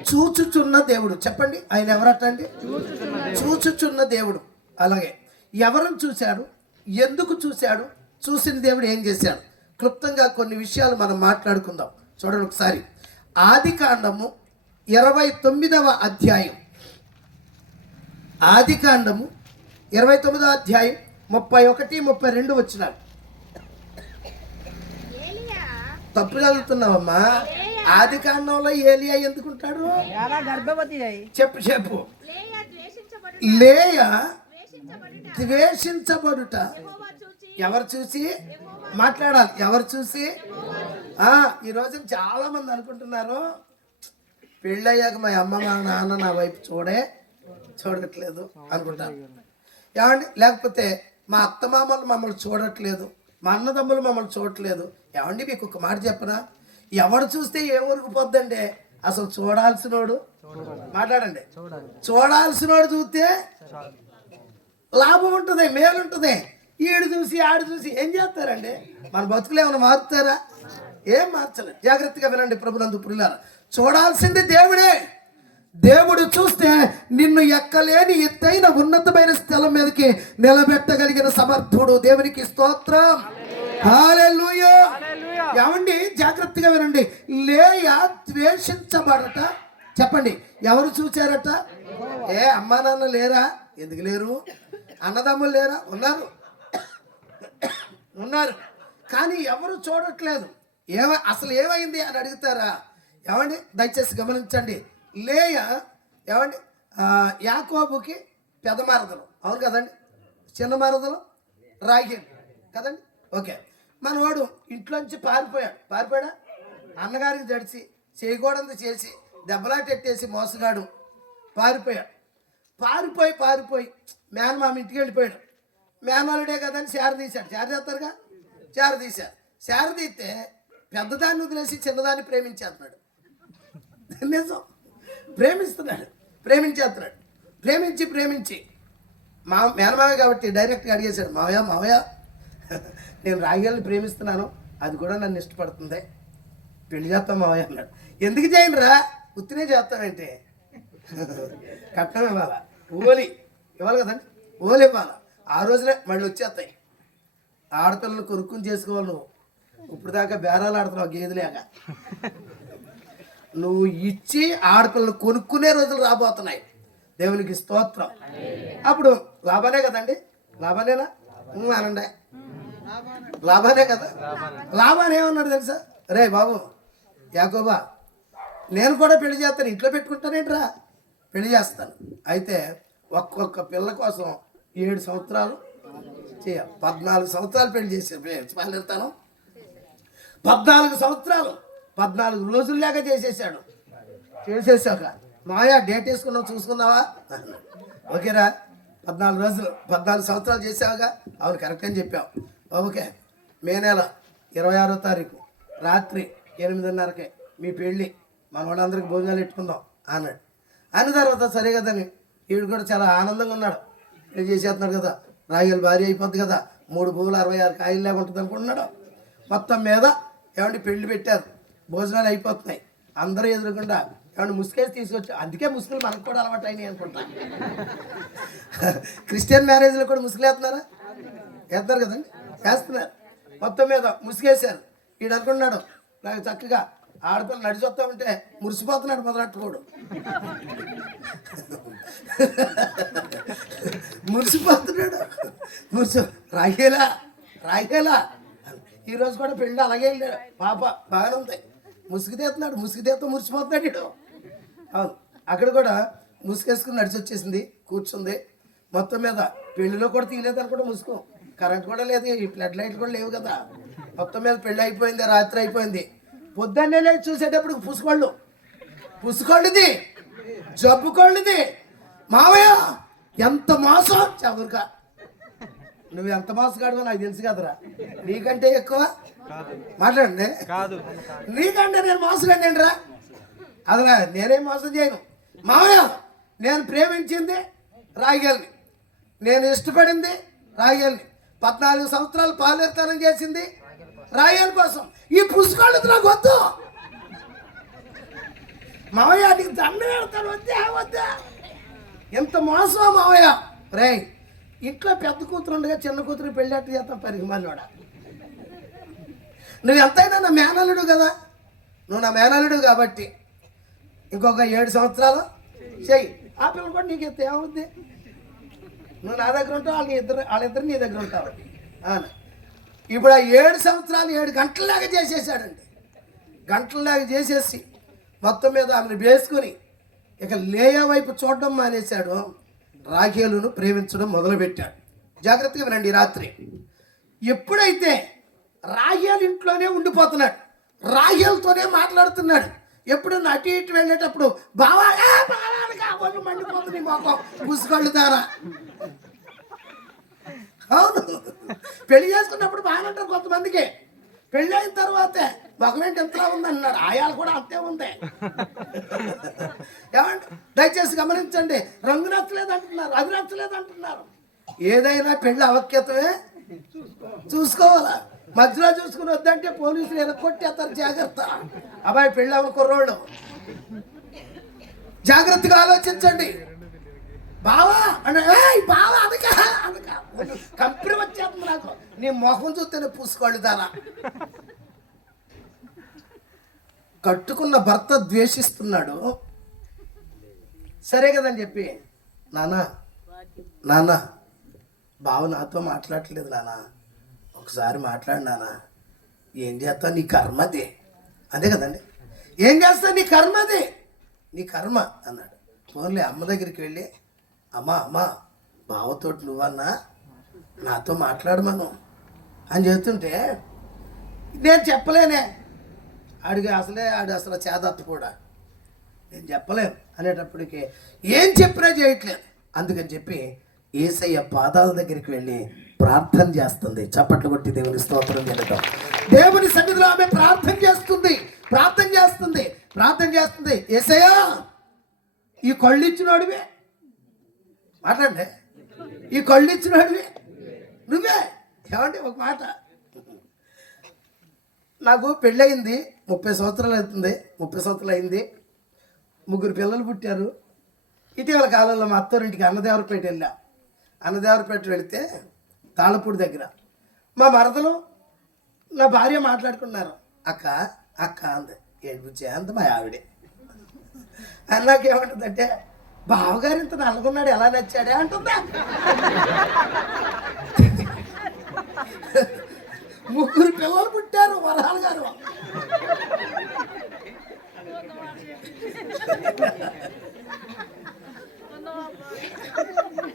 చూచుచున్న దేవుడు. చెప్పండి, ఆయన ఎవరటండి? చూచుచున్న దేవుడు. అలాగే ఎవరిని చూశాడు, ఎందుకు చూశాడు, చూసిన దేవుడు ఏం చేశాడు, క్లుప్తంగా కొన్ని విషయాలు మనం మాట్లాడుకుందాం. చూడండి ఒకసారి. ఆదికాండము 29వ అధ్యాయం. ఆదికాండము 29వ అధ్యాయం 31, 32 వచ్చినారు. తప్పు చదువుతున్నావమ్మా. ఆదికాండంలో ఏలియా ఎందుకుంటాడు? చెప్పు. లేయా ద్వేషించబడుట. ఎవరు చూసి మాట్లాడాలి? ఎవరు చూసి? ఈ రోజు చాలా మంది అనుకుంటున్నారు, పెళ్ళయ్యాక మా అమ్మ మా నాన్న నా వైపు చూడట్లేదు అనుకుంటారు. ఏమండి, లేకపోతే మా అత్తమామలు మమ్మల్ని చూడట్లేదు, మా అన్నదమ్ములు మమ్మల్ని చూడట్లేదు. ఏమండి, మీకు ఒక మాట చెప్పనా? ఎవడు చూస్తే ఏ ఊరికి పోద్దండి? అసలు చూడాల్సినోడు, మాట్లాడండి, చూడాల్సినోడు చూస్తే లాభం ఉంటుంది, మేలు ఉంటుంది. ఈడు చూసి ఆడు చూసి ఏం చేస్తారండి? మన బతుకులు ఏమైనా మారుతారా? ఏం మార్చలేదు. జాగ్రత్తగా వినండి ప్రభునందు ప్రియులారా. చూడాల్సింది దేవుడే. దేవుడు చూస్తే నిన్ను ఎక్కలేని ఎత్తైన ఉన్నతమైన స్థలం మీదకి నిలబెట్టగలిగిన సమర్థుడు. దేవునికి స్తోత్రం. హల్లెలూయా. ఏమండి, జాగ్రత్తగా వినండి. లేయా ద్వేషించబడట. చెప్పండి, ఎవరు చూచారట? అమ్మా నాన్న లేరా? ఎందుకు లేరు? అన్నదమ్ములు లేరా? ఉన్నారు. కానీ ఎవరు చూడట్లేదు. అసలు ఏమైంది అని అడుగుతారా? ఏమండి, దయచేసి గమనించండి. లేయా ఏమండి యాకోబుకి పెద్ద మరదలు, అవును కదండి, చిన్న మరదలు రాహేలు కదండి. ఓకే, మనవాడు ఇంట్లోంచి పారిపోయాడా? అన్నగారికి జడిచి చేయకూడదు చేసి దెబ్బలాటెట్టేసి మోసగాడు పారిపోయాడు. పారిపోయి మేనమామ ఇంటికి వెళ్ళిపోయాడు. మేనమాలుడే కదని చేరదీశారు. చేరదీస్తే పెద్దదాన్ని వదిలేసి చిన్నదాన్ని ప్రేమించేస్తున్నాడు. నిజం, ప్రేమించేస్తున్నాడు. ప్రేమించి మా మేనమావ కాబట్టి డైరెక్ట్గా అడిగేశాడు, మావయ్య నేను రాగిల్ని ప్రేమిస్తున్నాను, అది కూడా నన్ను ఇష్టపడుతుంది, పెళ్లి చేస్తాం మావయ్య అన్నాడు. ఎందుకు చేయను రా, ఉత్తినే చేస్తామేంటి? కట్నం ఇవ్వాలా, ఇవ్వాలి కదండి, ఇవ్వాలా. ఆ రోజునే మళ్ళీ వచ్చేస్తాయి. ఆడపిల్లలు కొనుక్కుని చేసుకోవాలి. నువ్వు ఇప్పుడు దాకా బేరాలు ఆడుతున్నావు గేదెలేక. నువ్వు ఇచ్చి ఆడపిల్లలు కొనుక్కునే రోజులు రాబోతున్నాయి. దేవునికి స్తోత్రం. అప్పుడు లాభానే కదండి, లాభానేనా అనండి, లాభానే కదా. లాభాన్ని ఏమన్నాడు తెలుసా, రే బాబు యాకోబా, నేను కూడా పెళ్లి చేస్తాను, ఇంట్లో పెట్టుకుంటానేంట్రా, పెళ్లి చేస్తాను. అయితే ఒక్కొక్క పిల్ల కోసం 7 సంవత్సరాలు 14 సంవత్సరాలు పెళ్లి చేశాను. వెళ్తాను 14 సంవత్సరాలు 14 రోజుల్లాగా చేసేసాడు. చేసేసాక మాయా డేట్ వేసుకున్నావు చూసుకున్నావా, ఓకేరా 14 రోజులు 14 సంవత్సరాలు చేసావుగా, అవును కరెక్ట్ అని చెప్పావు. ఓకే, మే నెల 26వ తారీఖు రాత్రి 8:30కే మీ పెళ్ళి, మన వాళ్ళందరికీ భోజనాలు పెట్టుకుందాం అన్నాడు. అన్న తర్వాత సరే కదని వీడు కూడా చాలా ఆనందంగా ఉన్నాడు. పెళ్లి చేసేస్తున్నాడు కదా, రాయలు భారీ అయిపోద్ది కదా, 3 పువ్వులు 66 కాయల్లాగా ఉంటుంది అనుకుంటున్నాడు. మొత్తం మీద ఏమంటే పెళ్లి పెట్టారు, భోజనాలు అయిపోతున్నాయి, అందరూ ఎదురుకుండా ఏమంటే ముసుకేసి తీసుకొచ్చి, అందుకే ముసుగులు మనకు కూడా అలవాటు అయినాయి అనుకుంటా. క్రిస్టియన్ మ్యారేజ్లో కూడా ముసుగులు వేస్తున్నారా, వేస్తారు కదండి, వేస్తున్నారు. మొత్తం మీద ముసుగేశారు. వీడు అనుకున్నాడు నాకు చక్కగా ఆడపిల్ల నడిచొస్తా ఉంటే మురిసిపోతున్నాడు మొదలట్టుకోడు, మురిసిపోతున్నాడు, రాగేలా రాగేలా. ఈరోజు కూడా పెళ్ళి అలాగే వెళ్ళాడు, పాప బాగానే ఉంది, ముసుగు తీస్తున్నాడు, ముసుగు తీస్తా మురిసిపోతున్నాడు వీడు. అవును, అక్కడ కూడా ముసుగేసుకుని నడిచి వచ్చేసింది, కూర్చుంది. మొత్తం మీద పెళ్లిలో కూడా తీయలేదు అనుకుంటే ముసుగు, కరెంట్ కూడా లేదు, ఈ ఫ్లడ్ లైట్లు కూడా లేవు కదా. మొత్తం మీద పెళ్ళి అయిపోయింది, రాత్రి అయిపోయింది. పొద్దున్నే లేచి చూసేటప్పుడు పుసుకోళ్ళది జబ్బుకోళ్ళది. మావయ్య ఎంత మోసం చదువుక, నువ్వు ఎంత మోసగాడువో నాకు తెలుసు కదరా, నీకంటే ఎక్కువ మాట్లాడండి, నీకంటే నేను మోసగాడిని రా, అదరా నేనేం మోసం చేయను. మావయ్య నేను ప్రేమించింది రాగిల్ని, నేను ఇష్టపడింది రాగిల్ని, 14 సంవత్సరాలు పాలేరుతనం చేసింది రాయల్ కోసం, ఈ పుస్తకాలు నాకు వద్దు మావయ్య, నీకు దండ పెడతాను, వద్దా ఎంత మోసం మావయ్య. రే ఇంట్లో పెద్ద కూతురు ఉండగా చిన్న కూతురు పెళ్ళట్టు చేస్తాం పరిగమాలోడ, నువ్వు ఎంతైనా నా మేనల్లుడు కదా, నువ్వు నా మేనల్లుడు కాబట్టి ఇంకొక 7 సంవత్సరాలు చెయ్యి, ఆ పిల్లలు కూడా నీకు ఎత్తే ఏమవుద్ది, నువ్వు నా దగ్గర ఉంటావు, వాళ్ళిద్దరు నీ దగ్గర ఉంటావు. ఇప్పుడు ఆ 7 సంవత్సరాలు 7 గంటలలాగా చేసేసాడండి. గంటలలాగా చేసేసి మొత్తం మీద ఆమెను వేసుకుని ఇక లేయా వైపు చూడడం మానేశాడు, రాఖేలును ప్రేమించడం మొదలుపెట్టాడు. జాగ్రత్తగా వినండి, రాత్రి ఎప్పుడైతే రాఖేలు ఇంట్లోనే ఉండిపోతున్నాడు, రాఖేలుతోనే మాట్లాడుతున్నాడు. ఎప్పుడు అటు ఇటు వెళ్ళేటప్పుడు బావా ఒళ్ళు మండిపోతుంది మొఖం పుసుకళ్ళు దారా. అవును, పెళ్లి చేసుకున్నప్పుడు బాగానే ఉంటారు కొంతమందికి, పెళ్ళి అయిన తర్వాతే మొఖమేంటి ఎంతలా ఉందన్నాడు, ఆయాలు కూడా అంతే ఉంది. ఏమంటే దయచేసి గమనించండి, రంగు నచ్చలేదు అంటున్నారు, అది నచ్చలేదు అంటున్నారు. ఏదైనా పెళ్లి అవఖ్యతమే చూసుకోవాలా, మధ్యలో చూసుకుని వద్దంటే పోలీసులు ఎనకొట్టేస్తారు, జాగ్రత్త. అబ్బాయి పెళ్ళి అవని కుర్రోళ్ళు జాగ్రత్తగా ఆలోచించండి. బావా అంటే బావా అనక కంపెనీ వచ్చేస్తుంది నాకు, నీ మొహం చూస్తేనే పూసుకోళ్ళు దారా. కట్టుకున్న భర్త ద్వేషిస్తున్నాడు, సరే కదని చెప్పి నాన్న బావ నాతో మాట్లాడట్లేదు నాన్న, ఒకసారి మాట్లాడు నాన్న, ఏం చేస్తావు నీ కర్మది, అదే కదండి, ఏం చేస్తావు నీ కర్మది, నీ కర్మ అన్నాడు. ఫోన్లే అమ్మ దగ్గరికి వెళ్ళి అమ్మా బావతోటి నువ్వన్నా నాతో మాట్లాడమను అని చెప్తుంటే నేను చెప్పలేనే, ఆడు అసలు చేదత్త కూడా నేను చెప్పలేను అనేటప్పటికి ఏం చెప్పినా చేయట్లేదు. అందుకని చెప్పి యేసయ్య పాదాల దగ్గరికి వెళ్ళి ప్రార్థన చేస్తుంది. చప్పట్లు కొట్టి దేవుని స్తోత్రం చేయడం. దేవుని సన్నిధిలో ఆమె ప్రార్థన చేస్తుంది. యేసయ్య ఈ కళ్ళు ఇచ్చినోడివే, మాట్లాడండి, ఈ కళ్ళు ఇచ్చినోడివే నువ్వే. ఏమంటే ఒక మాట, నాకు పెళ్ళయింది 30 సంవత్సరాలు అవుతుంది, 30 సంవత్సరాలు అయింది, 3 పిల్లలు పుట్టారు. ఇటీవల కాలంలో మా అత్తోరింటికి అన్నదేవరపేట వెళ్ళా. అన్నదేవరపేట వెళితే తాళపూడి దగ్గర మా మరదలు నా భార్య మాట్లాడుకున్నారు. అక్క అంది, ఏంటి బుజ్జి అంత మా ఆవిడే. అన్నాకేమంటుందంటే బావగారు ఇంత నల్లగొన్నాడు ఎలా నచ్చాడే అంటుందా. ముగ్గురు పిల్లలు పుట్టారు వరహాలు గారు.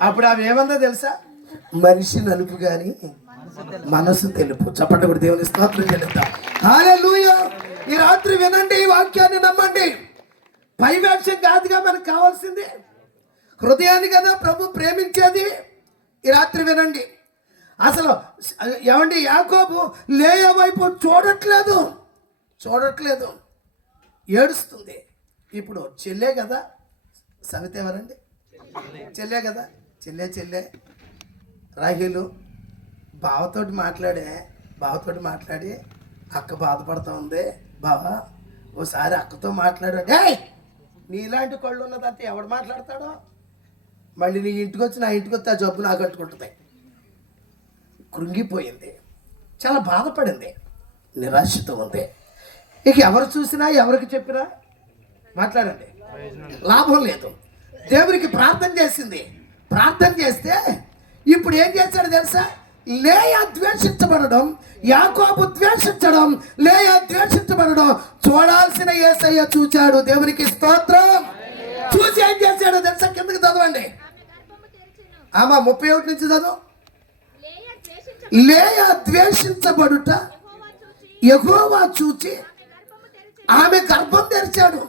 అప్పుడు ఆమె ఏమందో తెలుసా, మనిషి నలుపు గాని మనసు తెలుపు. చప్పట కూడా దేవుని స్తోత్రం చెల్లిద్దాం. హల్లెలూయా. ఈ రాత్రి వినండి, ఈ వాక్యాన్ని నమ్మండి. పై వేషం కాదుగా మనకు కావాల్సింది, హృదయాన్ని కదా ప్రభు ప్రేమించేది. ఈ రాత్రి వినండి, అసలు ఏమండి యాకోబు లేయా వైపు చూడట్లేదు, ఏడుస్తుంది. ఇప్పుడు చెల్లే కదా, సవిత ఎవరండి, చెల్లే కదా, చెల్లే రాహేలు బావతోటి మాట్లాడి అక్క బాధపడుతూ ఉంది, బావా ఓసారి అక్కతో మాట్లాడాడు. నీలాంటి కళ్ళు ఉన్నదంటే ఎవడు మాట్లాడతాడో, మళ్ళీ నీ ఇంటికి వచ్చి నా ఇంటికి వస్తే ఆ జబ్బు నాకు కట్టుకుంటుంది. కృంగిపోయింది, చాలా బాధపడింది, నిరాశతో ఉంది. ఇక ఎవరు చూసినా ఎవరికి చెప్పినా మాట్లాడండి, లాభం లేదు. దేవునికి ప్రార్థన చేసింది. ప్రార్థన చేస్తే ఇప్పుడు ఏం చేశాడు తెలుసా, లేయా ద్వేషించబడడం, యాకోబు ద్వేషించడం, లేయా ద్వేషించబడడం చూడాల్సిన యేసయ్య చూచాడు. దేవునికి స్తోత్రం. చూసి ఏం చేశాడో తెలుసా, కిందకి చదవండి. 31 నుంచి చదువు. లేయా ద్వేషించబడుట యెహోవా చూచి ఆమె గర్భం తెరిచాడు.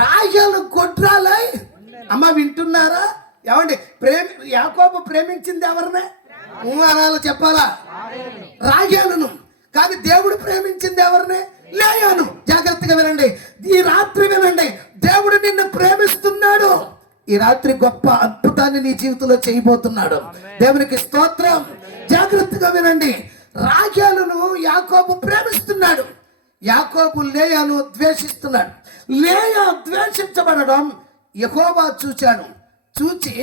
రాహేలు గొడ్రాలై, అమ్మ వింటున్నారా ఏమండి, యాకోబు ప్రేమించింది ఎవరినే అనాలో చెప్పాలా, రాహేలును. కానీ దేవుడు ప్రేమించింది ఎవరిని, లేయాను. జాగ్రత్తగా వినండి, ఈ రాత్రి వినండి, దేవుడు నిన్ను ప్రేమిస్తున్నాడు. ఈ రాత్రి గొప్ప అద్భుతాన్ని నీ జీవితంలో చేయబోతున్నాడు. దేవునికి స్తోత్రం. జాగ్రత్తగా వినండి, రాహేలును యాకోబు ప్రేమిస్తున్నాడు, యాకోబు లేయాను ద్వేషిస్తున్నాడు. లేయా ద్వేషించబడడం యెహోవా చూచాడు. చూచి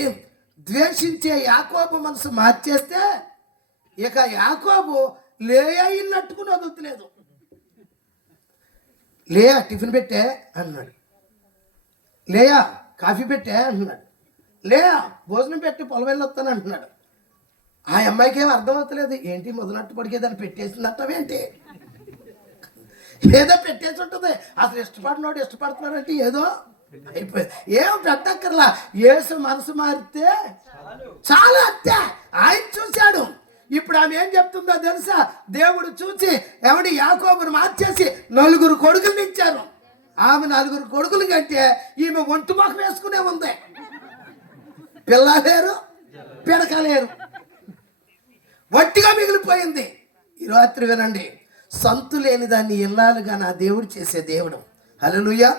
ద్వేషించే యాకోబు మనసు మార్చేస్తే ఇక యాకోబు లేయా ఇల్లు అట్టుకుని వదులుతలేదు. లేయా టిఫిన్ పెట్టే అన్నాడు, లేయా కాఫీ పెట్టే అంటున్నాడు, లేయా భోజనం పెట్టి పొలం వెళ్ళి వస్తాను అంటున్నాడు. ఆ అమ్మాయికి ఏం అర్థం అవుతలేదు, ఏంటి మొదలట్టు పడికేదాన్ని పెట్టేసిందంటావేంటి, ఏదో పెట్టేసి ఉంటుంది. అసలు ఇష్టపడుతున్నాడంటే ఏదో అయిపోయింది. ఏం పెట్టక్కర్లా, యేసు మనసు మారితే చాలా అంతే. ఆయన చూశాడు. ఇప్పుడు ఆమె ఏం చెప్తుందో తెలుసా, దేవుడు చూసి ఎవడి యాకోబును మార్చేసి 4 కొడుకులను ఇచ్చారు. ఆమె 4 కొడుకులు కంటే ఈమె ఒంటి మొఖం వేసుకునే ఉంది. పిల్ల లేరు, పిడక లేరు, వట్టిగా మిగిలిపోయింది. ఈ రాత్రి వినండి, సంతు లేని దాన్ని ఇల్లాలుగా నా దేవుడు చేసే దేవుడు. హల్లెలూయా.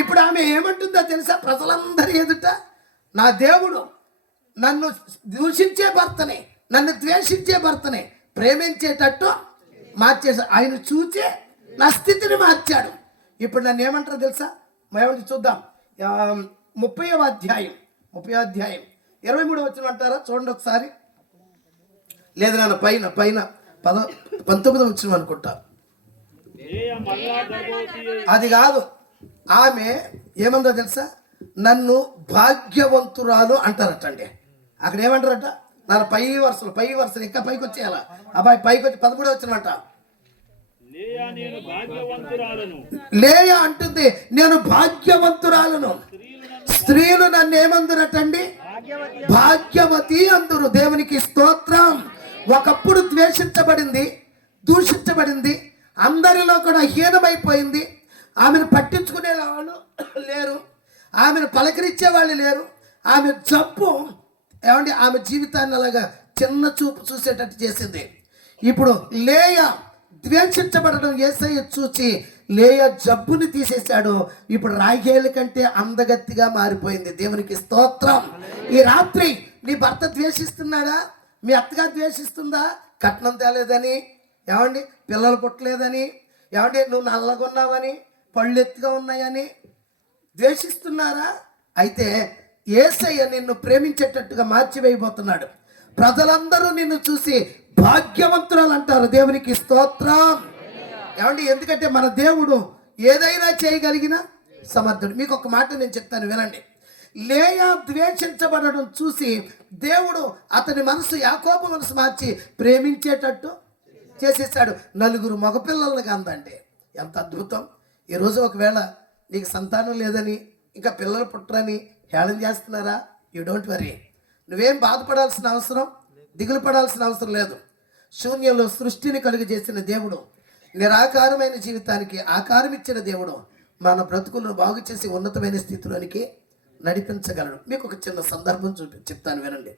ఇప్పుడు ఆమె ఏమంటుందో తెలుసా, ప్రజలందరి ఎదుట నా దేవుడు నన్ను దూషించే భర్తని, నన్ను ద్వేషించే భర్తని ప్రేమించేటట్టు మార్చేసి ఆయన చూచి నా స్థితిని మార్చాడు. ఇప్పుడు నన్ను ఏమంటారో తెలుసా, ఏమంటే చూద్దాం. 30వ అధ్యాయం 23 వచ్చిన అంటారా, చూడండి ఒకసారి. లేదు నాన్న పైన 19 వచ్చిన అనుకుంటా. అది కాదు, ఆమె ఏమందో తెలుసా, నన్ను భాగ్యవంతురాలు అంటారటండి. అక్కడ ఏమంటారట, నన్ను పై వరుసలు ఇంకా పైకి వచ్చేయాలా, అబ్బాయి పైకి వచ్చి 13 వచ్చినమాట. లేయా అంటుంది, నేను భాగ్యవంతురాలను. స్త్రీలు నన్ను ఏమందురటండి, భాగ్యవతి అందురు. దేవునికి స్తోత్రం. ఒకప్పుడు ద్వేషించబడింది, దూషించబడింది, అందరిలో కూడా హీనమైపోయింది. ఆమెను పట్టించుకునే వాళ్ళు లేరు, ఆమెను పలకరించే వాళ్ళు లేరు. ఆమె జబ్బు ఏమండి ఆమె జీవితాన్ని అలాగా చిన్న చూపు చూసేటట్టు చేసింది. ఇప్పుడు లేయా ద్వేషించబడడం యేసయ్య చూచి లేయా జబ్బుని తీసేశాడు. ఇప్పుడు రాహేలు కంటే అందగత్తిగా మారిపోయింది. దేవునికి స్తోత్రం. ఈ రాత్రి నీ భర్త ద్వేషిస్తున్నాడా, మీ అత్తగారు ద్వేషిస్తుందా, కట్నం తేలేదని, ఏమండి పిల్లలు పుట్టలేదని, ఏమండి నువ్వు నల్లగొన్నావని, పళ్ళు ఎత్తుగా ఉన్నాయని ద్వేషిస్తున్నారా? అయితే యేసయ్య నిన్ను ప్రేమించేటట్టుగా మార్చివేయబోతున్నాడు. ప్రజలందరూ నిన్ను చూసి భాగ్యవంతురాలు అంటారు. దేవునికి స్తోత్రం. ఏమండి, ఎందుకంటే మన దేవుడు ఏదైనా చేయగలిగిన సమర్థుడు. మీకు ఒక మాట నేను చెప్తాను వినండి. లేయా ద్వేషించబడడం చూసి దేవుడు అతని మనసు, యాకోబు మనసు మార్చి ప్రేమించేటట్టు చేసేసాడు. 4 మగపిల్లల్ని కందండి. ఎంత అద్భుతం! ఈరోజు ఒకవేళ నీకు సంతానం లేదని, ఇంకా పిల్లలు పుట్టరని హేళన చేస్తున్నారా? You don't worry. నువ్వేం బాధపడాల్సిన అవసరం, దిగులు పడాల్సిన అవసరం లేదు. శూన్యంలో సృష్టిని కలుగజేసిన దేవుడు, నిరాకారమైన జీవితానికి ఆకారం ఇచ్చిన దేవుడు మన బ్రతుకులను బాగు చేసి ఉన్నతమైన స్థితిలోనికి నడిపించగలడు. మీకు ఒక చిన్న సందర్భం చెప్తాను, వినండి.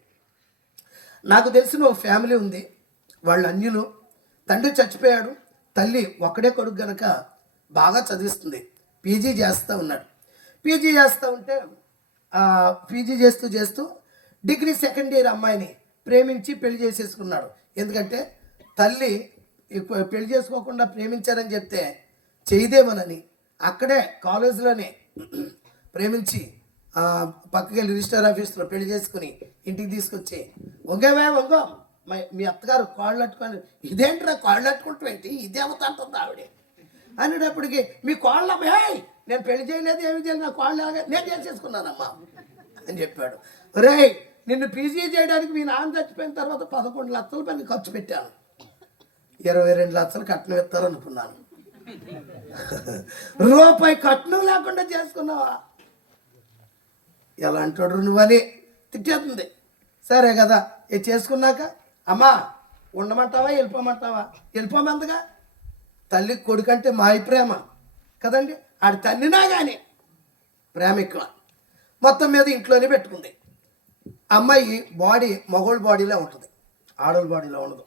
నాకు తెలిసిన ఒక ఫ్యామిలీ ఉంది. వాళ్ళు అన్యులు. తండ్రి చచ్చిపోయాడు. తల్లి ఒక్కడే కొడుకు గనక బాగా చదివిస్తుంది. పీజీ చేస్తూ ఉన్నాడు. పీజీ చేస్తూ ఉంటే పీజీ చేస్తూ డిగ్రీ సెకండ్ ఇయర్ అమ్మాయిని ప్రేమించి పెళ్లి చేసేసుకున్నాడు. ఎందుకంటే తల్లి పెళ్లి చేసుకోకుండా ప్రేమించారని చెప్తే చేయదేమోనని అక్కడే కాలేజీలోనే ప్రేమించి పక్కకి వెళ్ళి రిజిస్టర్ ఆఫీస్లో పెళ్లి చేసుకుని ఇంటికి తీసుకొచ్చి వంగో మీ అత్తగారు కాళ్ళు అట్టుకొని, ఇదేంటిరా కాళ్ళు అట్టుకుంటామేంటి, ఇదేమవుతా అంటుంది ఆవిడే అనేటప్పటికి, మీ కాళ్ళు నేను పెళ్లి చేయలేదు, ఏమి చేయలేదు, నా కాళ్ళు నేను చేసేసుకున్నానమ్మా అని చెప్పాడు. రేయ్, నిన్ను పీజీ చేయడానికి మీ నాన్న చచ్చిపోయిన తర్వాత 11 లక్షల పైన ఖర్చు పెట్టాను. 22 లక్షలు కట్నం ఇస్తారనుకున్నాను. రూపాయి కట్నం లేకుండా చేసుకున్నావా? ఎలా అంటాడు నువ్వని తిట్టేస్తుంది. సరే కదా, ఇది చేసుకున్నాక అమ్మా ఉండమంటావా వెళ్ళిపోమంటావా? వెళ్ళిపోమంతగా. తల్లి కొడుకంటే మాయ ప్రేమ కదండి. ఆడి తల్లినా కానీ ప్రేమ ఎక్కువ. మొత్తం మీద ఇంట్లోనే పెట్టుకుంది. అమ్మాయి బాడీ మగోళ్ళ బాడీలో ఉంటుంది, ఆడోళ్ళ బాడీలో ఉండదు.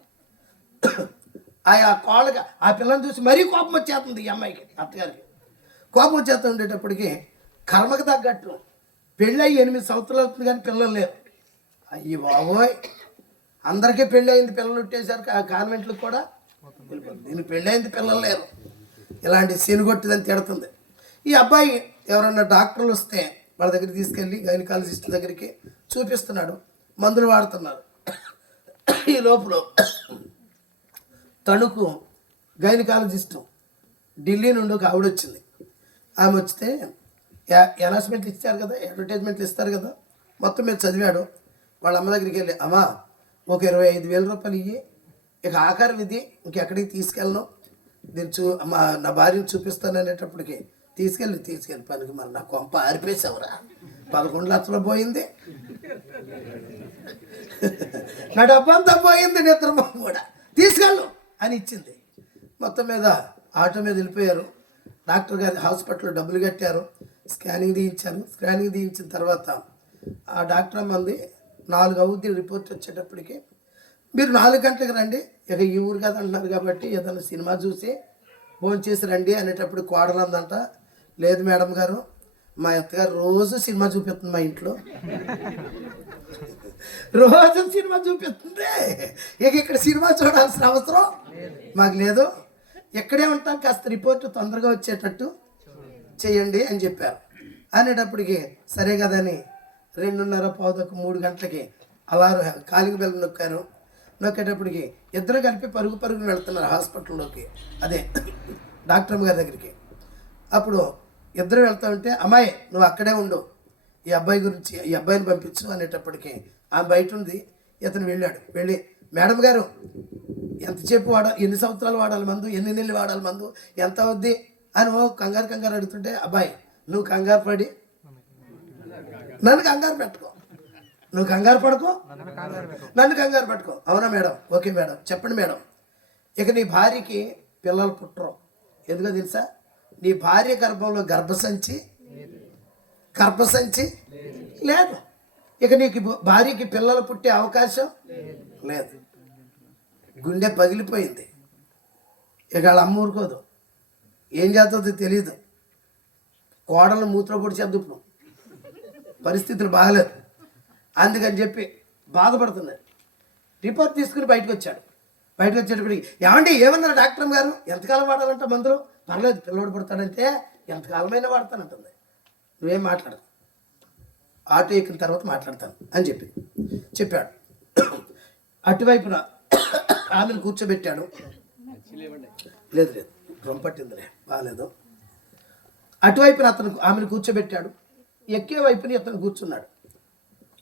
ఆ కాళ్ళకి ఆ పిల్లని చూసి మరీ కోపం వచ్చేస్తుంది ఈ అమ్మాయికి, అత్తగారికి. కోపం వచ్చేస్తూ ఉండేటప్పటికి కర్మకు తగ్గట్టు పెళ్ళయి 8 సంవత్సరాలు అవుతుంది కానీ పిల్లలు లేరు. అయ్యి బాబోయ్, అందరికీ పెళ్ళి అయింది, పిల్లలు ఉట్టేశారు. కాన్వెంట్లకు కూడా దీనికి పెళ్ళి అయింది, పిల్లలు లేరు. ఇలాంటి సీనుగొట్టిదని తిడుతుంది. ఈ అబ్బాయి ఎవరన్నా డాక్టర్లు వస్తే వాళ్ళ దగ్గరికి తీసుకెళ్ళి గైనకాలజిస్ట్ దగ్గరికి చూపిస్తున్నాడు, మందులు వాడుతున్నారు. ఈ లోపల తణుకు గైనకాలజిస్టు ఢిల్లీ నుండి ఒక ఆవిడ వచ్చింది. ఆమె వస్తే అనౌన్స్మెంట్లు ఇచ్చారు కదా, అడ్వర్టైజ్మెంట్లు ఇస్తారు కదా, మొత్తం మీద చదివాడు. వాళ్ళ అమ్మ దగ్గరికి వెళ్ళి, అమ్మా ఒక 25,000 రూపాయలు ఇయ్యి, ఇక ఆఖరి విధి ఇంకెక్కడికి తీసుకెళ్ళను, దీన్ని నా భార్యను చూపిస్తాను అనేటప్పటికి తీసుకెళ్ళి పనికి మరి నా కొంప ఆరిపేసావురా, 11 లక్షలు పోయింది, నా డబ్బంతా పోయింది, నిద్ర కూడా తీసుకెళ్ళు అని ఇచ్చింది. మొత్తం మీద ఆటో మీద వెళ్ళిపోయారు. డాక్టర్ గారి హాస్పిటల్లో డబ్బులు కట్టారు, స్కానింగ్ తీయించారు. స్కానింగ్ తీయించిన తర్వాత ఆ డాక్టర్ అమ్మంది 4 అవుద్ది రిపోర్ట్ వచ్చేటప్పటికి, మీరు 4 గంటలకు రండి, ఇక ఈ ఊరు కదా అంటున్నారు కాబట్టి ఏదైనా సినిమా చూసి ఫోన్ చేసి రండి అనేటప్పుడు కోడలందంట, లేదు మేడం గారు, మా అత్తగారు రోజు సినిమా చూపిస్తుంది, మా ఇంట్లో రోజు సినిమా చూపిస్తుంది, ఇక ఇక్కడ సినిమా చూడాల్సిన అవసరం మాకు లేదు, ఎక్కడే ఉంటాం, కాస్త రిపోర్ట్ తొందరగా వచ్చేటట్టు చేయండి అని చెప్పారు. అనేటప్పటికి సరే కదని 2:30 3 గంటలకి అలా కాలింగ్ బెల్ నొక్కారు. నొక్కేటప్పటికి ఇద్దరు కలిపి పరుగున వెళ్తున్నారు హాస్పిటల్లోకి, అదే డాక్టర్ గారి దగ్గరికి. అప్పుడు ఇద్దరు వెళ్తూ ఉంటే, అమ్మాయి నువ్వు అక్కడే ఉండు, ఈ అబ్బాయిని పంపించు అనేటప్పటికి ఆమె బయట ఉంది. ఇతను వెళ్ళి మేడం గారు ఎంతసేపు ఎన్ని సంవత్సరాలు వాడాలి మందు, ఎన్ని నెలలు వాడాలి మందు, ఎంత అవుద్ది అని కంగారు అడుగుతుంటే, అబ్బాయి నువ్వు కంగారు పడి నన్ను కంగారు పెట్టుకో, నువ్వు కంగారు పడుకో, నన్ను కంగారు పెట్టుకో. అవునా మేడం, ఓకే మేడం, చెప్పండి మేడం. ఇక నీ భార్యకి పిల్లలు పుట్టరు, ఎందుకో తెలుసా? నీ భార్య గర్భంలో గర్భసంచి లేదు. ఇక నీకు భార్యకి పిల్లలు పుట్టే అవకాశం లేదు. గుండె పగిలిపోయింది. ఇక వాళ్ళ అమ్మ ఊరుకోదు, ఏం చేస్తుందో తెలియదు. కోడలు మూత్ర పొడిచేద్దు, ఇప్పుడు పరిస్థితులు బాగలేదు, అందుకని చెప్పి బాధపడుతున్నాడు. రిపోర్ట్ తీసుకుని బయటకు వచ్చేటప్పటికి, ఏమండి ఏమన్నారు డాక్టర్ గారు, ఎంతకాలం వాడాలంట మందులు? పర్లేదు, పిల్లవాడు పుడతాడంటే ఎంతకాలమైనా వాడతానంటుంది. నువ్వేం మాట్లాడదు, ఆటో ఎక్కిన తర్వాత మాట్లాడతాను అని చెప్పాడు. అటువైపున ఆమెను కూర్చోబెట్టాడు. లేదు రొంపట్టిందిలే, బాగాలేదు. అటువైపున ఆమెను కూర్చోబెట్టాడు. ఎక్కే వైపుని ఇతను కూర్చున్నాడు.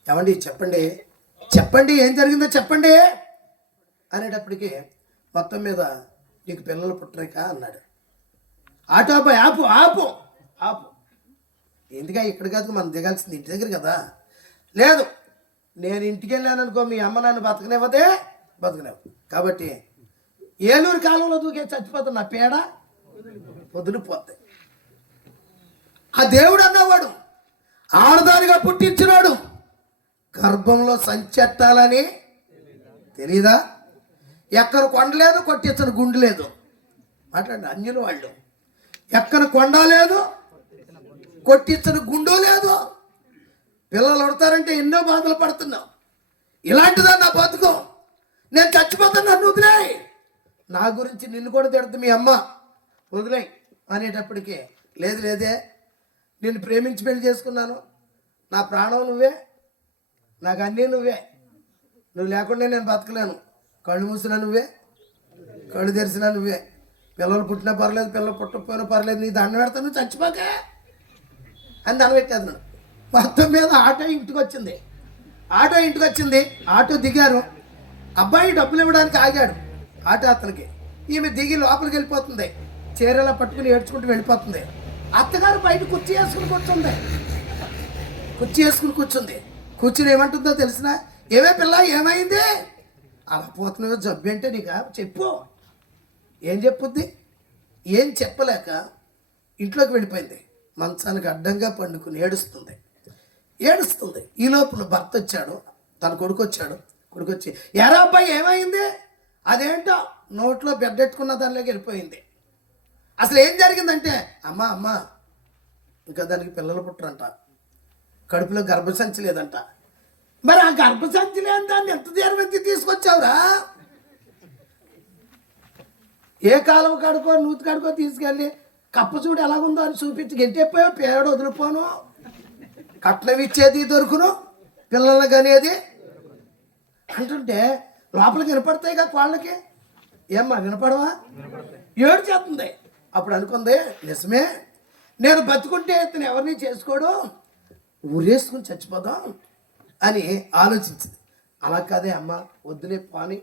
ఏమండి చెప్పండి చెప్పండి ఏం జరిగిందో చెప్పండి అనేటప్పటికి మొత్తం మీద నీకు పిల్లలు పుట్టరేక అన్నాడు. ఆటో అబ్బాయి ఆపు ఆపు ఆపు, ఎందుక ఇక్కడ కాదు మనం దిగాల్సింది ఇంటి దగ్గర కదా. లేదు, నేను ఇంటికి వెళ్ళాను అనుకో మీ అమ్మ నన్ను బతకనివ్వదే, బతకనివ్వదు. కాబట్టి ఏలూరు కాలంలో దూకే చచ్చిపోతున్న నా పేడ వదిలిపోతాయి. ఆ దేవుడు అన్నవాడు ఆడదానిగా పుట్టించినాడు, గర్భంలో సంచెట్టాలని తెలీదా? ఎక్కడ కొండ లేదు, కొట్టించని గుండు లేదు. మాట్లాడండి అన్యులు వాళ్ళు. ఎక్కడ కొండ లేదు, కొట్టించని గుండు లేదు. పిల్లలు ఉడతారంటే ఎన్నో బాధలు పడుతున్నావు. ఇలాంటిదా నా బతుకు, నేను చచ్చిపోతాను, నన్ను వదిలేయి, నా గురించి నిన్ను కూడా తిడుతుంది మీ అమ్మ, వదిలేయి అనేటప్పటికీ లేదు లేదే, నేను ప్రేమించి పెళ్లి చేసుకున్నాను, నా ప్రాణం నువ్వే, నాకు అన్నీ నువ్వే, నువ్వు లేకుండా నేను బతకలేను, కళ్ళు మూసినా నువ్వే, కళ్ళు తెరిచినా నువ్వే, పిల్లలు పుట్టినా పర్లేదు, పిల్లలు పుట్టకపోయినా పర్లేదు, నీ దండం పెడతాను, నువ్వు చచ్చిపోకే అని దండం పెట్టేది. మొత్తం మీద ఆటో ఇంటికి వచ్చింది. ఆటో దిగారు. అబ్బాయి డబ్బులు ఇవ్వడానికి ఆగాడు ఆటో అతనికి. ఈమె దిగి లోపలికి వెళ్ళిపోతుంది, చీరలా పట్టుకుని ఏడ్చుకుంటూ వెళ్ళిపోతుంది. అత్తగారు బయట కుర్చీ వేసుకుని కూర్చుంది. కూర్చుని ఏమంటుందో తెలిసిన, ఏమే పిల్ల ఏమైంది, అలా పోతున్నావో జబ్బు అంటే నీకు చెప్పు. ఏం చెప్పుద్ది? ఏం చెప్పలేక ఇంట్లోకి వెళ్ళిపోయింది. మంచానికి అడ్డంగా పండుకుని ఏడుస్తుంది. ఈ లోపల భర్త వచ్చాడు, తన కొడుకు వచ్చి ఎరా అబ్బాయి ఏమైంది? అదేంటో నోట్లో బెడ్డెట్టుకున్న దానిలోకి వెళ్ళిపోయింది. అసలు ఏం జరిగిందంటే, అమ్మ ఇంకా దానికి పిల్లలు పుట్టరంట, కడుపులో గర్భసంచి లేదంట. మరి ఆ గర్భసంచి లేని దాన్ని ఎంత దూరం ఎత్తి తీసుకొచ్చావురా? ఏ కాలం కడుకో నూతి కడుకో తీసుకెళ్ళి కప్ప చూడు ఎలాగుందో అని చూపించి గెంటెప్పోయో పేడ వదిలిపోను, కట్నం ఇచ్చేది దొరుకును, పిల్లలు కనేది అంటుంటే లోపలికి వినపడతాయి కదా వాళ్ళకి. ఏమ్మా వినపడవా? ఏడు చేస్తుంది. అప్పుడు అనుకుంది, నిజమే, నేను బతుకుంటే ఇతను ఎవరిని చేసుకోడు, ఊరేసుకుని చచ్చిపోదాం అని ఆలోచించింది. అలా కాదే అమ్మ, వద్దులే పాని,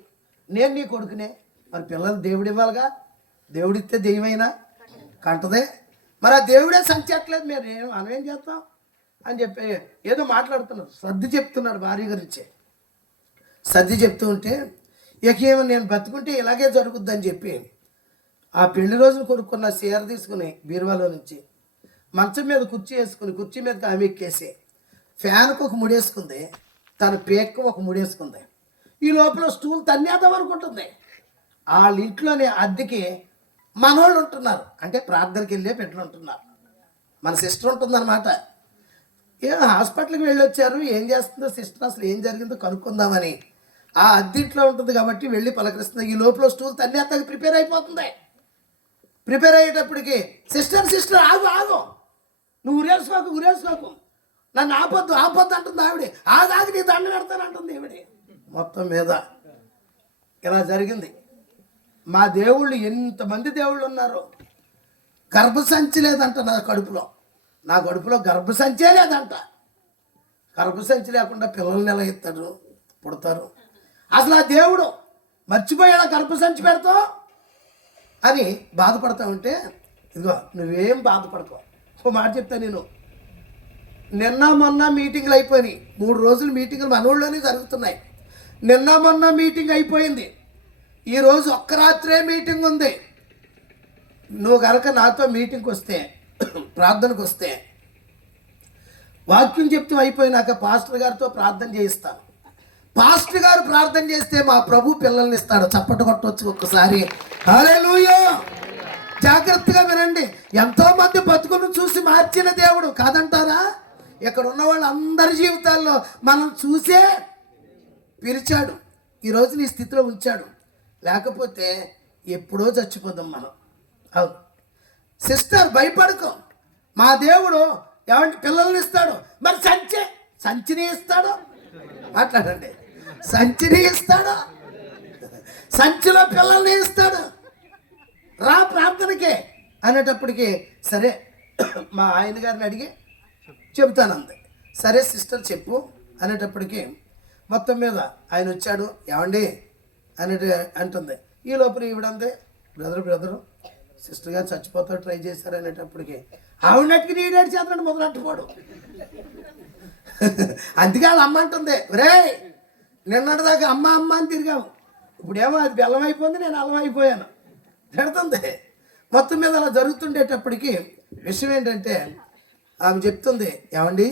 నేను నీ కొడుకునే, మరి పిల్లలు దేవుడు ఇవ్వాలిగా, దేవుడిస్తే దెయ్యమైనా కంటదే, మరి ఆ దేవుడే సంచట్లేదు, మీరు మనమేం చేస్తాం అని చెప్పి ఏదో మాట్లాడుతున్నారు. సర్ది చెప్తున్నాడు భార్య గురించి. సర్ది చెప్తూ ఉంటే ఏమో నేను బతుకుంటే ఇలాగే జరుగుద్దని చెప్పి ఆ పెళ్లి రోజున కొనుక్కున్న చీర తీసుకుని బీరువాలో నుంచి మంచం మీద కుర్చీ వేసుకుని, కుర్చీ మీదకి ఆమె ఎక్కేసి ఫ్యాన్కు ఒక ముడేసుకుంది, తన పేక్కు ఒక ముడేసుకుంది. ఈ లోపల స్టూల్ తన్నేద్దాం అనుకుంటుంది. వాళ్ళ ఇంట్లోనే అద్దెకి మనోళ్ళు ఉంటున్నారు, అంటే ప్రార్థనకి వెళ్ళే బిడ్డలు ఉంటున్నారు. మన సిస్టర్ ఉంటుందన్నమాట. హాస్పిటల్కి వెళ్ళి వచ్చారు, ఏం చేస్తుందో సిస్టర్, అసలు ఏం జరిగిందో కనుక్కుందామని ఆ అద్దెంట్లో ఉంటుంది కాబట్టి వెళ్ళి పలకరిస్తుంది. ఈ లోపల స్టూల్ తన్నేస్తాకి ప్రిపేర్ అయిపోతుంది. ప్రిపేర్ అయ్యేటప్పటికి సిస్టర్ ఆగు, నువ్వు ఉరేసుకోకు, నన్ను ఆపొద్దు అంటుంది ఆవిడ. ఆగి నీ దండ పెడతాను అంటుంది ఆవిడ. మొత్తం మీద ఇలా జరిగింది. మా దేవుళ్ళు ఎంతమంది దేవుళ్ళు ఉన్నారు. గర్భసంచి లేదంట నా కడుపులో గర్భసంచే లేదంట. గర్భసంచి లేకుండా పిల్లల్ని ఎలా ఇస్తాడు, పుడతారు? అసలు ఆ దేవుడు మర్చిపోయాడా గర్భసంచి పెడతావు అని బాధపడతా ఉంటే, ఇదిగో నువ్వేం బాధపడతావు, ఓ మాట చెప్తా నేను. నిన్న మొన్న మీటింగ్లు అయిపోయినాయి, 3 రోజులు మీటింగ్లు మన ఊళ్ళోనే జరుగుతున్నాయి. నిన్న మొన్న మీటింగ్ అయిపోయింది, ఈరోజు ఒక్క రాత్రే మీటింగ్ ఉంది. నువ్వు కనుక నాతో మీటింగ్కి వస్తే, ప్రార్థనకు వస్తే, వాక్యం చెప్తూ అయిపోయినాక పాస్టర్ గారితో ప్రార్థన చేయిస్తాను. పాస్టర్ గారు ప్రార్థన చేస్తే మా ప్రభు పిల్లల్ని ఇస్తాడు. చప్పట కొట్టవచ్చు ఒక్కసారి. హల్లెలూయా. జాగ్రత్తగా వినండి. ఎంతోమంది బతుకును చూసి మార్చిన దేవుడు కాదంటారా? ఇక్కడ ఉన్న వాళ్ళందరి జీవితాల్లో మనం చూసే పిలిచాడు, ఈరోజు నీ స్థితిలో ఉంచాడు. లేకపోతే ఎప్పుడో చచ్చిపోదాం మనం. అవును సిస్టర్, భయపడుకో, మా దేవుడు ఏమంటే పిల్లల్ని ఇస్తాడు. మరి సంచిని ఇస్తాడు, మాట్లాడండి, సంచిని ఇస్తాడు, సంచిలో పిల్లల్ని ఇస్తాడు. రా ప్రార్థనకే అనేటప్పటికి సరే మా ఆయన గారిని అడిగి చెబుతానంది. సరే సిస్టర్ చెప్పు అనేటప్పటికీ మొత్తం మీద ఆయన వచ్చాడు. ఏమండి అనేటి అంటుంది. ఈ లోపల ఈవిడంది, బ్రదరు సిస్టర్ గారు చచ్చిపోతా ట్రై చేశారు అనేటప్పటికి ఆవిడకి నీడేడు చేతనట్టు మొదలట్టుకోడు. అందుకే వాళ్ళ అమ్మ అంటుంది, రే నిన్నటిదాకా అమ్మ అని తిరిగాము, ఇప్పుడేమో అది బెల్లం అయిపోయింది, నేను అల్లం అయిపోయాను పెడుతుంది. మొత్తం మీద అలా జరుగుతుండేటప్పటికి విషయం ఏంటంటే ఆమె చెప్తుంది, ఏమండి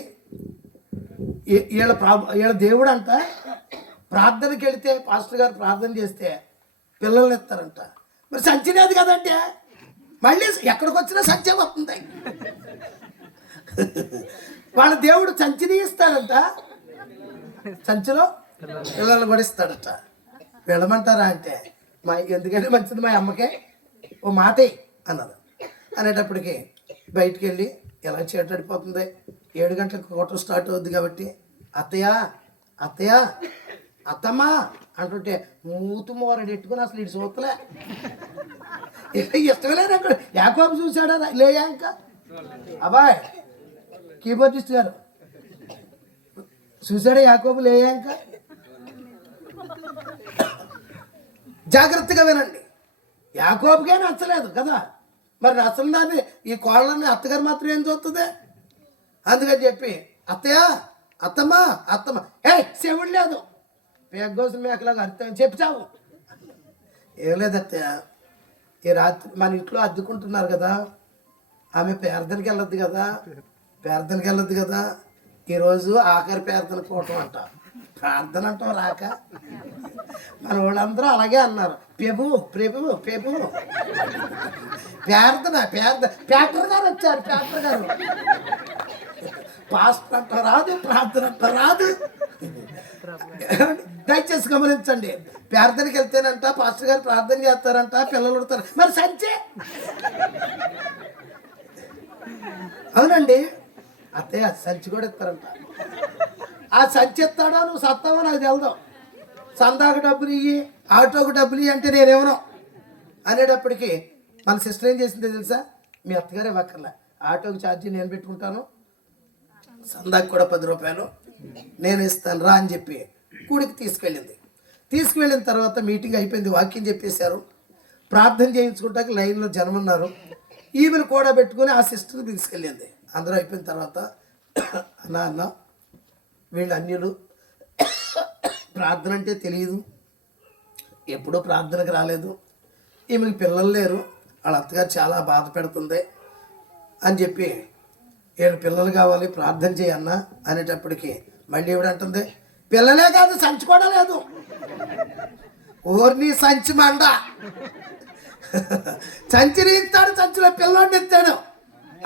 వీళ్ళ దేవుడు అంట ప్రార్థనకి వెళితే పాస్టర్ గారు ప్రార్థన చేస్తే పిల్లల్ని ఇస్తారంట. మరి సంచినేది కదంటే మళ్ళీ ఎక్కడికి వచ్చినా సంచే వస్తుంది. వాళ్ళ దేవుడు సంచిని ఇస్తాడంట, సంచిలో పిల్లల్ని కూడా ఇస్తాడట. వెళ్ళమంటారా అంటే ఎందుకంటే మంచిది మా అమ్మకే ఓ మాటే అన్నది. అనేటప్పటికి బయటికి వెళ్ళి ఎలా చేటాడిపోతుంది. 7 గంటలకు కోట స్టార్ట్ అవుద్ది కాబట్టి అత్తయ్య అత్తమ్మా అంటుంటే మూతు మోరడు ఎట్టుకుని అసలు ఇటు చూస్తలే, ఇష్టమలేదు. అక్కడ యాకోబు చూశాడా లేయా ఇంకా అబ్బాయ్ కీబోర్డిస్ట్ గారు చూశాడా యాకోబు లేయా ఇంకా? జాగ్రత్తగా వినండి. యాకోబుకే నచ్చలేదు కదా, మరి నచ్చని దాన్ని ఈ కోళ్ళని అత్తగారు మాత్రం ఏం చూస్తుంది. అందుకని చెప్పి అత్తమ్మ చెవుడు లేదు, పేగోసం మేకలాగా అర్థం చెప్తావు. ఏం లేదు అత్తయ్య, ఈ రాత్రి మన ఇంట్లో అద్దుకుంటున్నారు కదా, ఆమె ప్రార్థనకి వెళ్ళొద్దు కదా, ఈరోజు ఆఖరి ప్రార్థన కూటం అంట. ప్రార్థన అంటాం రాక మన వాళ్ళందరూ అలాగే అన్నారు, ప్రభు ప్రార్థన ప్యాక్టర్ గారు వచ్చారు. ప్యాక్టర్ గారు పాస్ట్ అంట రాదు, ప్రార్థన అంట రాదు. దయచేసి గమనించండి, ప్రార్థనకి వెళ్తేనంట పాస్టర్ గారు ప్రార్థన చేస్తారంట, పిల్లలు ఉడతారు. మరి సంచే అవునండి అత్తయ్య సంచి కూడా ఇస్తారంట. ఆ సంచి ఇస్తాడో నువ్వు సత్తావో నాకు తెలదాం. సందాకు డబ్బులు ఇయ్యి, ఆటోకు డబ్బులు ఇయ్యి అంటే నేనేమో అనేటప్పటికీ మన సిస్టర్ ఏం చేసిందో తెలుసా, మీ అత్తగారే ఇవ్వక్కర్లే, ఆటోకి ఛార్జీ నేను పెట్టుకుంటాను, సందాకు కూడా 10 రూపాయలు నేను ఇస్తాను రా అని చెప్పి కూడికి తీసుకువెళ్ళిన తర్వాత మీటింగ్ అయిపోయింది, వాక్యం చెప్పేశారు, ప్రార్థన చేయించుకుంటాక లైన్లో జనం ఉన్నారు. ఈమెను కూడా పెట్టుకుని ఆ సిస్టర్ని తీసుకెళ్ళింది. అందరూ అయిపోయిన తర్వాత అన్న వీళ్ళు అన్యులు, ప్రార్థన అంటే తెలియదు, ఎప్పుడూ ప్రార్థనకు రాలేదు, ఈమెకి పిల్లలు లేరు, వాళ్ళ అత్తగారు చాలా బాధ పెడుతుంది అని చెప్పి 7 పిల్లలు కావాలి ప్రార్థన చేయన్నా అనేటప్పటికి మళ్ళీ ఏమిడంటుంది, పిల్లలే కాదు సంచి కూడా లేదు. ఓర్ని సంచి మండ, సంచిని ఇస్తాడు, సంచిలో పిల్లోడిని ఇస్తాడు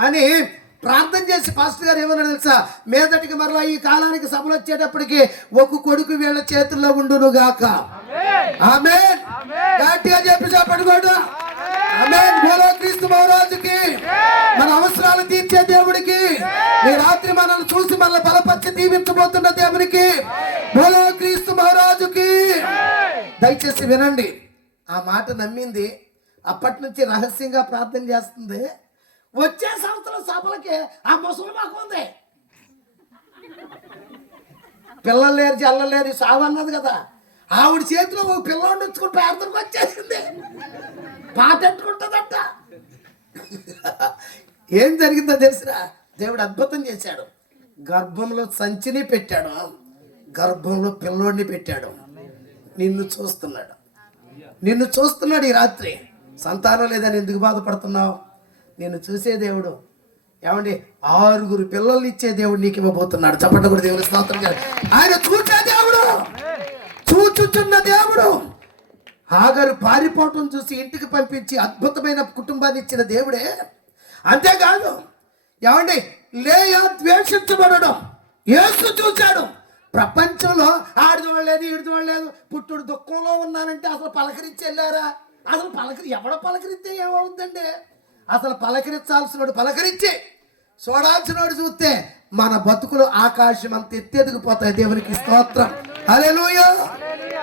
అని ప్రార్థన చేసి పాస్టర్ గారు ఏమన్నా తెలుసా, మీదటికి మరలా ఈ కాలానికి సభలు వచ్చేటప్పటికి ఒక కొడుకు వీళ్ళ చేతుల్లో ఉండును గాక. ఆమేన్. గట్టిగా చెప్పి చెప్పడుకోడు. ఆమేన్. బోలో క్రీస్తు మహారాజుకి, మన అవసరాలు తీర్చే దేవుడికి, ఈ రాత్రి మనల్ని చూసి మనల్ని బలపరిచి దీవించబోతున్న దేవునికి, బోలో క్రీస్తు మహారాజుకి. దయచేసి వినండి, ఆ మాట నమ్మింది, అప్పటి నుంచి రహస్యంగా ప్రార్థన చేస్తుంది. వచ్చే సంవత్సరం సభలకి ఆ ముసలి మాకు ఉంది, పిల్లలు లేరు జల్లలేరు సావు అన్నది కదా, ఆవిడ చేతిలో ఒక పిల్లోడిని ఉంచుకుని ప్రార్థనకు వచ్చేసింది, పాటెట్టుకుంటుందట. ఏం జరిగిందో తెలిసినా దేవుడు అద్భుతం చేశాడు. గర్భంలో సంచిని పెట్టాడు, గర్భంలో పిల్లోడిని పెట్టాడు. నిన్ను చూస్తున్నాడు ఈ రాత్రి. సంతానం లేదని ఎందుకు బాధపడుతున్నావు? నేను చూసే దేవుడు, ఏమండి 6 పిల్లల్ని ఇచ్చే దేవుడు నీకు ఇవ్వబోతున్నాడు. చప్పట కూడా దేవుని స్తోత్రం చేయాలి. ఆయన చూసే దేవుడు, చూచుచున్న దేవుడు. హాగరు పారిపోవటం చూసి ఇంటికి పంపించి అద్భుతమైన కుటుంబాన్ని ఇచ్చిన దేవుడే. అంతేకాదు ఏమండి లేయా ద్వేషించబడడం యేసు చూశాడు. ప్రపంచంలో ఆడు చూడలేదు, ఈడు చూడలేదు, పుట్టుడు దుఃఖంలో ఉన్నానంటే అసలు పలకరించి వెళ్ళారా? అసలు ఎవడ పలకరిస్తే ఏమవుతుందండి? అసలు పలకరించాల్సినోడు పలకరించి, చూడాల్సినోడు చూస్తే మన బతుకులు ఆకాశం అంత ఎత్తెదిగిపోతాయి. దేవునికి స్తోత్రం. హల్లెలూయా.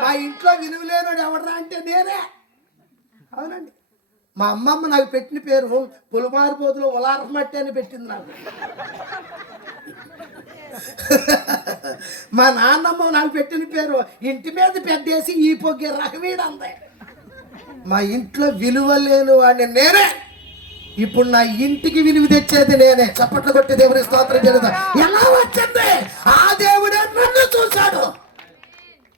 మా ఇంట్లో విలువ లేనోడు ఎవడరా అంటే నేనే. అవునండి, మా అమ్మమ్మ నాకు పెట్టిన పేరు పులిమారిపోతులో ఉలారమట్టి అని పెట్టింది నాకు. మా నాన్నమ్మ నాకు పెట్టిన పేరు ఇంటి మీద పెట్టేసి ఈ పొగ్గి రకమీడ అంది. మా ఇంట్లో విలువ లేని వాడిని నేనే, ఇప్పుడు నా ఇంటికి విలువ తెచ్చేది నేనే. చప్పట్లు కొట్టి దేవుని స్తోత్రం చేద్దాం. ఎలా వచ్చింది? ఆ దేవుడే నన్ను చూశాడు,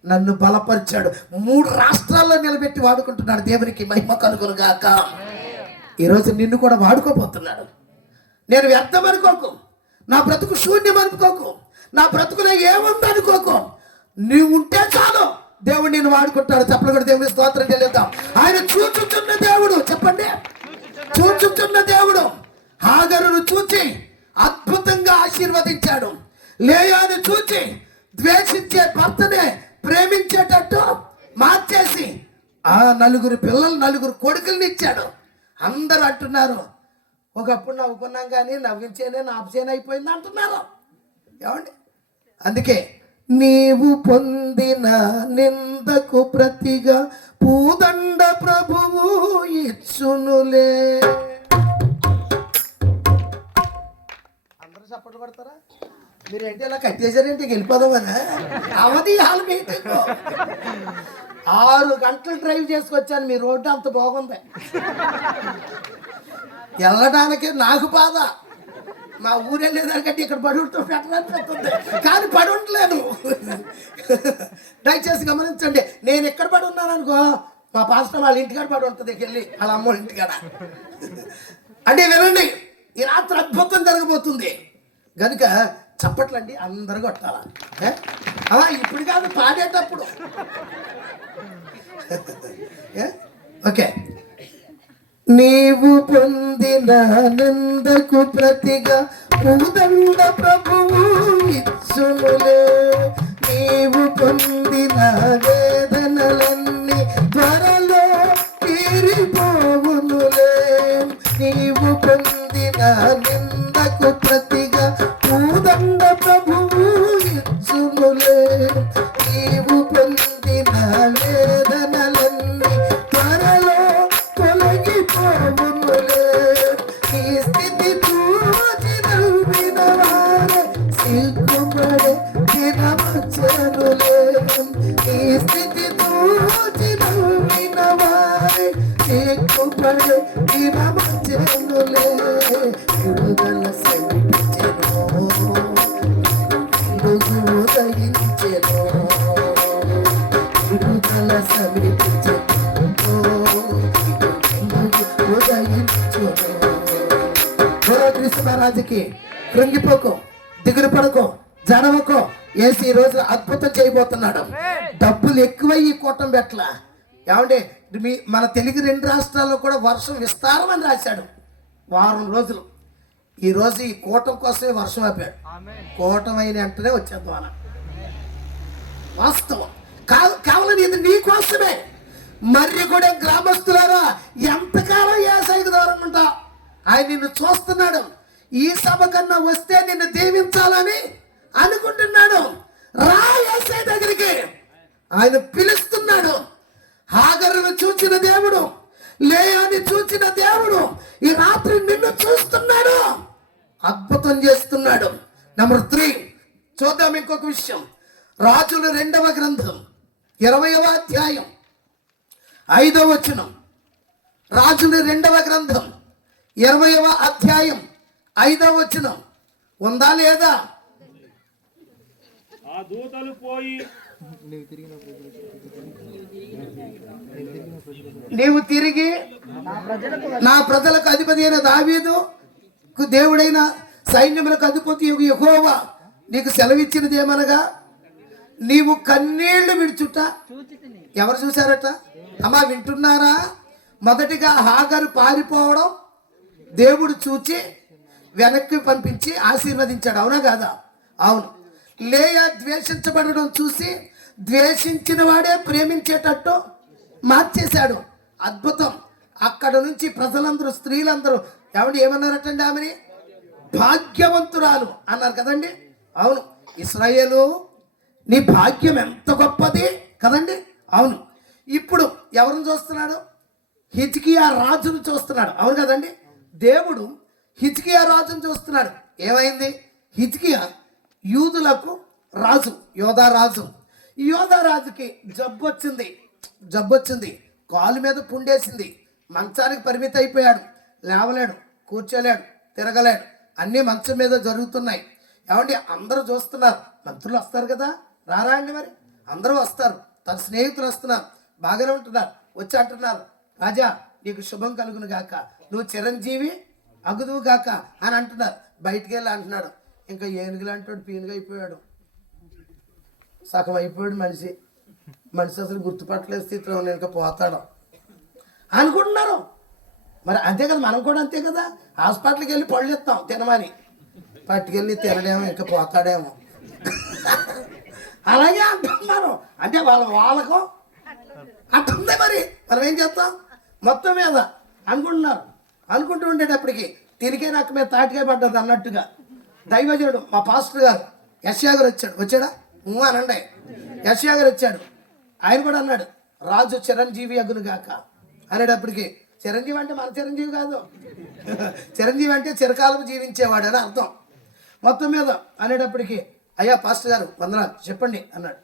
నన్ను బలపరిచాడు, 3 రాష్ట్రాల్లో నిలబెట్టి వాడుకుంటున్నాడు. దేవునికి మహిమ కలుగును గాక. ఈరోజు నిన్ను కూడా వాడుకోబోతున్నాడు. నేను వ్యర్థం అనుకోకు, నా బ్రతుకు శూన్యం అనుకోకు, నా బ్రతుకులో ఏముంది అనుకోకు. నీవు ఉంటే చాలు, దేవుడు నిన్ను వాడుకుంటాడు. చప్పట్లు కూడా దేవుని స్తోత్రం చెల్లిద్దాం. ఆయన చూచుచున్న దేవుడు, చెప్పండి, చూచుచున్న దేవుడు. హాగరును చూచి అద్భుతంగా ఆశీర్వదించాడు. లేయాను చూచి ద్వేషించే భర్తనే ప్రేమించేటట్టు మార్చేసి ఆ 4 పిల్లలు 4 కొడుకుల్ని ఇచ్చాడు. అందరూ అంటున్నారు, ఒకప్పుడు నవ్వుకున్నాం కానీ నవ్వించేనే నాపచేనే అయిపోయింది అంటున్నారు. ఏమండి? అందుకే నీవు పొందిన నిందకు ప్రతిగా పూదండ ప్రభువు ఇచ్చునులే. అందరూ చప్పట్లు కొడతారా? మీరు ఏంటి ఇలా కట్టేశారేంటి? వెళ్ళిపోదామనా? అవధి హాల్ మీటింగ్ 6 గంటలు డ్రైవ్ చేసుకొచ్చాను. మీ రోడ్డు అంత బాగుంది, వెళ్ళడానికి నాకు బాధ. మా ఊరు వెళ్ళేదానికంటే ఇక్కడ పడి ఉంటూ పెట్టాలనిపిస్తుంది, కానీ పడి ఉండలేను. దయచేసి గమనించండి, నేను ఎక్కడ పడి ఉన్నాను అనుకో, మా పాస్టర్ వాళ్ళ ఇంటికాడ పడి ఉంటుంది, వెళ్ళి వాళ్ళ అమ్మ ఇంటికాడ. అంటే వినండి, ఈ రాత్రి అద్భుతం జరగబోతుంది కనుక చప్పట్లండి అందరూ కొట్టాల. ఇప్పుడు కాదు, పాడేటప్పుడు. ఓకే. నీవు పొందిన నిందకు ప్రతిగా పూదండ ప్రభువు ఇచ్చునులే. నీవు పొందిన వేదనలన్నీ త్వరలో తీరిపోవునులే. నీవు పొందిన నిందకు ప్రతిగా పూదండ ప్రభువు ఇచ్చునులే. నీవు పొందిన వేదనలన్నీ త్వరలో తొలగిపోవునులే. ఈ స్థితి పూచి నవ్విన వారే సిగ్గుపడే దినమచ్చెనులే. ఈ స్థితి పూచి నవ్విన వారే సిగ్గుపడే దినమచ్చెనులే. విడుదల సమీపించెను, ఉదయించెను, విడుదల సమీపించెను, కృష్ణరాజుకి కృంగిపోకు, దిగులు పడకు, జడవకు. ఏసి ఈ రోజు అద్భుతం చేయబోతున్నాడు. డబ్బులు ఎక్కువ ఈ కూటం పెట్ల. ఏమంటే మన తెలుగు 2 రాష్ట్రాల్లో కూడా వర్షం విస్తారం అని రాశాడు. వారం రోజులు ఈరోజు ఈ కూటం కోసమే వర్షం ఆపాడు. కూటం అయిన వెంటనే వచ్చేద్దాం అన్న వాస్తవం కావాలని, ఇది నీ కోసమే. మరి కూడా గ్రామస్తులారా, ఎంతకాలం ఏసైకి దూరంగా ఉంటా? ఆయన నిన్ను చూస్తున్నాడు. ఈ సభ కన్నా వస్తే నిన్ను దీవించాలని అనుకుంటున్నాడు. రా ఏసై దగ్గరికి, ఆయన పిలుస్తున్నాడు. హాగరును చూచిన దేవుడు, లేయాని చూచిన దేవుడు ఈ రాత్రి నిన్ను చూస్తున్నాడు, అద్భుతం చేస్తున్నాడు. నంబర్ 3 చూద్దాం. ఇంకొక విషయం, రాజుల 2వ గ్రంథం 20వ అధ్యాయం 5వ వచనం. రాజుల 2వ గ్రంథం 20వ అధ్యాయం 5వ వచనం ఉందా లేదా? ఆ దూతలు పోయి నీవు తిరిగి నా ప్రజలకు అధిపతి అయిన దావీదు దేవుడైన సైన్యములకు అధిపతి యెహోవా నీకు సెలవిచ్చినది ఏమనగా, నీవు కన్నీళ్లు విడుచుట. ఎవరు చూశారట? అమ్మా వింటున్నారా? మొదటిగా హాగరు పారిపోవడం దేవుడు చూచి వెనక్కి పంపించి ఆశీర్వదించాడు. అవునా కాదా? అవును. లేయా ద్వేషించబడడం చూసి ద్వేషించిన వాడే ప్రేమించేటట్టు మార్చేశాడు. అద్భుతం. అక్కడ నుంచి ప్రజలందరూ, స్త్రీలందరూ ఏమన్నారటండి? ఆమెని భాగ్యవంతురాలు అన్నారు కదండి. అవును. ఇశ్రాయేలు, నీ భాగ్యం ఎంత గొప్పది కదండి. అవును. ఇప్పుడు ఎవరిని చూస్తున్నాడు? హిజ్కియా రాజును చూస్తున్నాడు. అవును కదండి. దేవుడు హిజ్కియా రాజును చూస్తున్నాడు. ఏమైంది? హిజ్కియా యూదులకు రాజు, యోధారాజు. ఈ యోధారాజుకి జబ్బొచ్చింది, కాలు మీద పుండేసింది, మంచానికి పరిమితి అయిపోయాడు, లేవలేడు, కూర్చోలేడు, తిరగలేడు, అన్నీ మంచం మీద జరుగుతున్నాయి. ఏమండి అందరూ చూస్తున్నారు, మంత్రులు వస్తారు కదా, రారా అండి, మరి అందరూ వస్తారు, తన స్నేహితులు వస్తున్నారు, బాగానే ఉంటున్నారు, వచ్చి అంటున్నారు, రాజా నీకు శుభం కలుగును గాక, నువ్వు చిరంజీవి అగుదువు గాక అని అంటున్నారు. బయటికి వెళ్ళి అంటున్నాడు, ఇంకా ఏనుగులాంటి పీనుగా అయిపోయాడు, సగం అయిపోయాడు మనిషి అసలు గుర్తుపట్టలేదు స్థితిలో ఉన్న, ఇంకా పోతాడు అనుకుంటున్నారు. మరి అంతే కదా, మనం కూడా అంతే కదా, హాస్పిటల్కి వెళ్ళి పళ్ళు ఇస్తాం తినమని, పట్టుకెళ్ళి తినడేమో ఇంకా పోతాడేమో అలాగే అంటున్నారు. అంటే వాళ్ళకు అట్టుంది. మరి మనం ఏం చేస్తాం, మొత్తం మీద అనుకుంటూ ఉండేటప్పటికి తిరిగే నాకు మీద తాటికాయ పడ్డది అన్నట్టుగా దైవజనుడు మా పాస్టర్ గారు యెషయా గారు వచ్చాడా అనండి. యెషయా గారు వచ్చాడు, ఆయన కూడా అన్నాడు, రాజు చిరంజీవి అగును గాక అనేటప్పటికి, చిరంజీవి అంటే మన చిరంజీవి కాదు, చిరంజీవి అంటే చిరకాలం జీవించేవాడు అని అర్థం. మొత్తం మీద అనేటప్పటికి, అయ్యా పాస్టర్ గారు వందనాలు చెప్పండి అన్నాడు.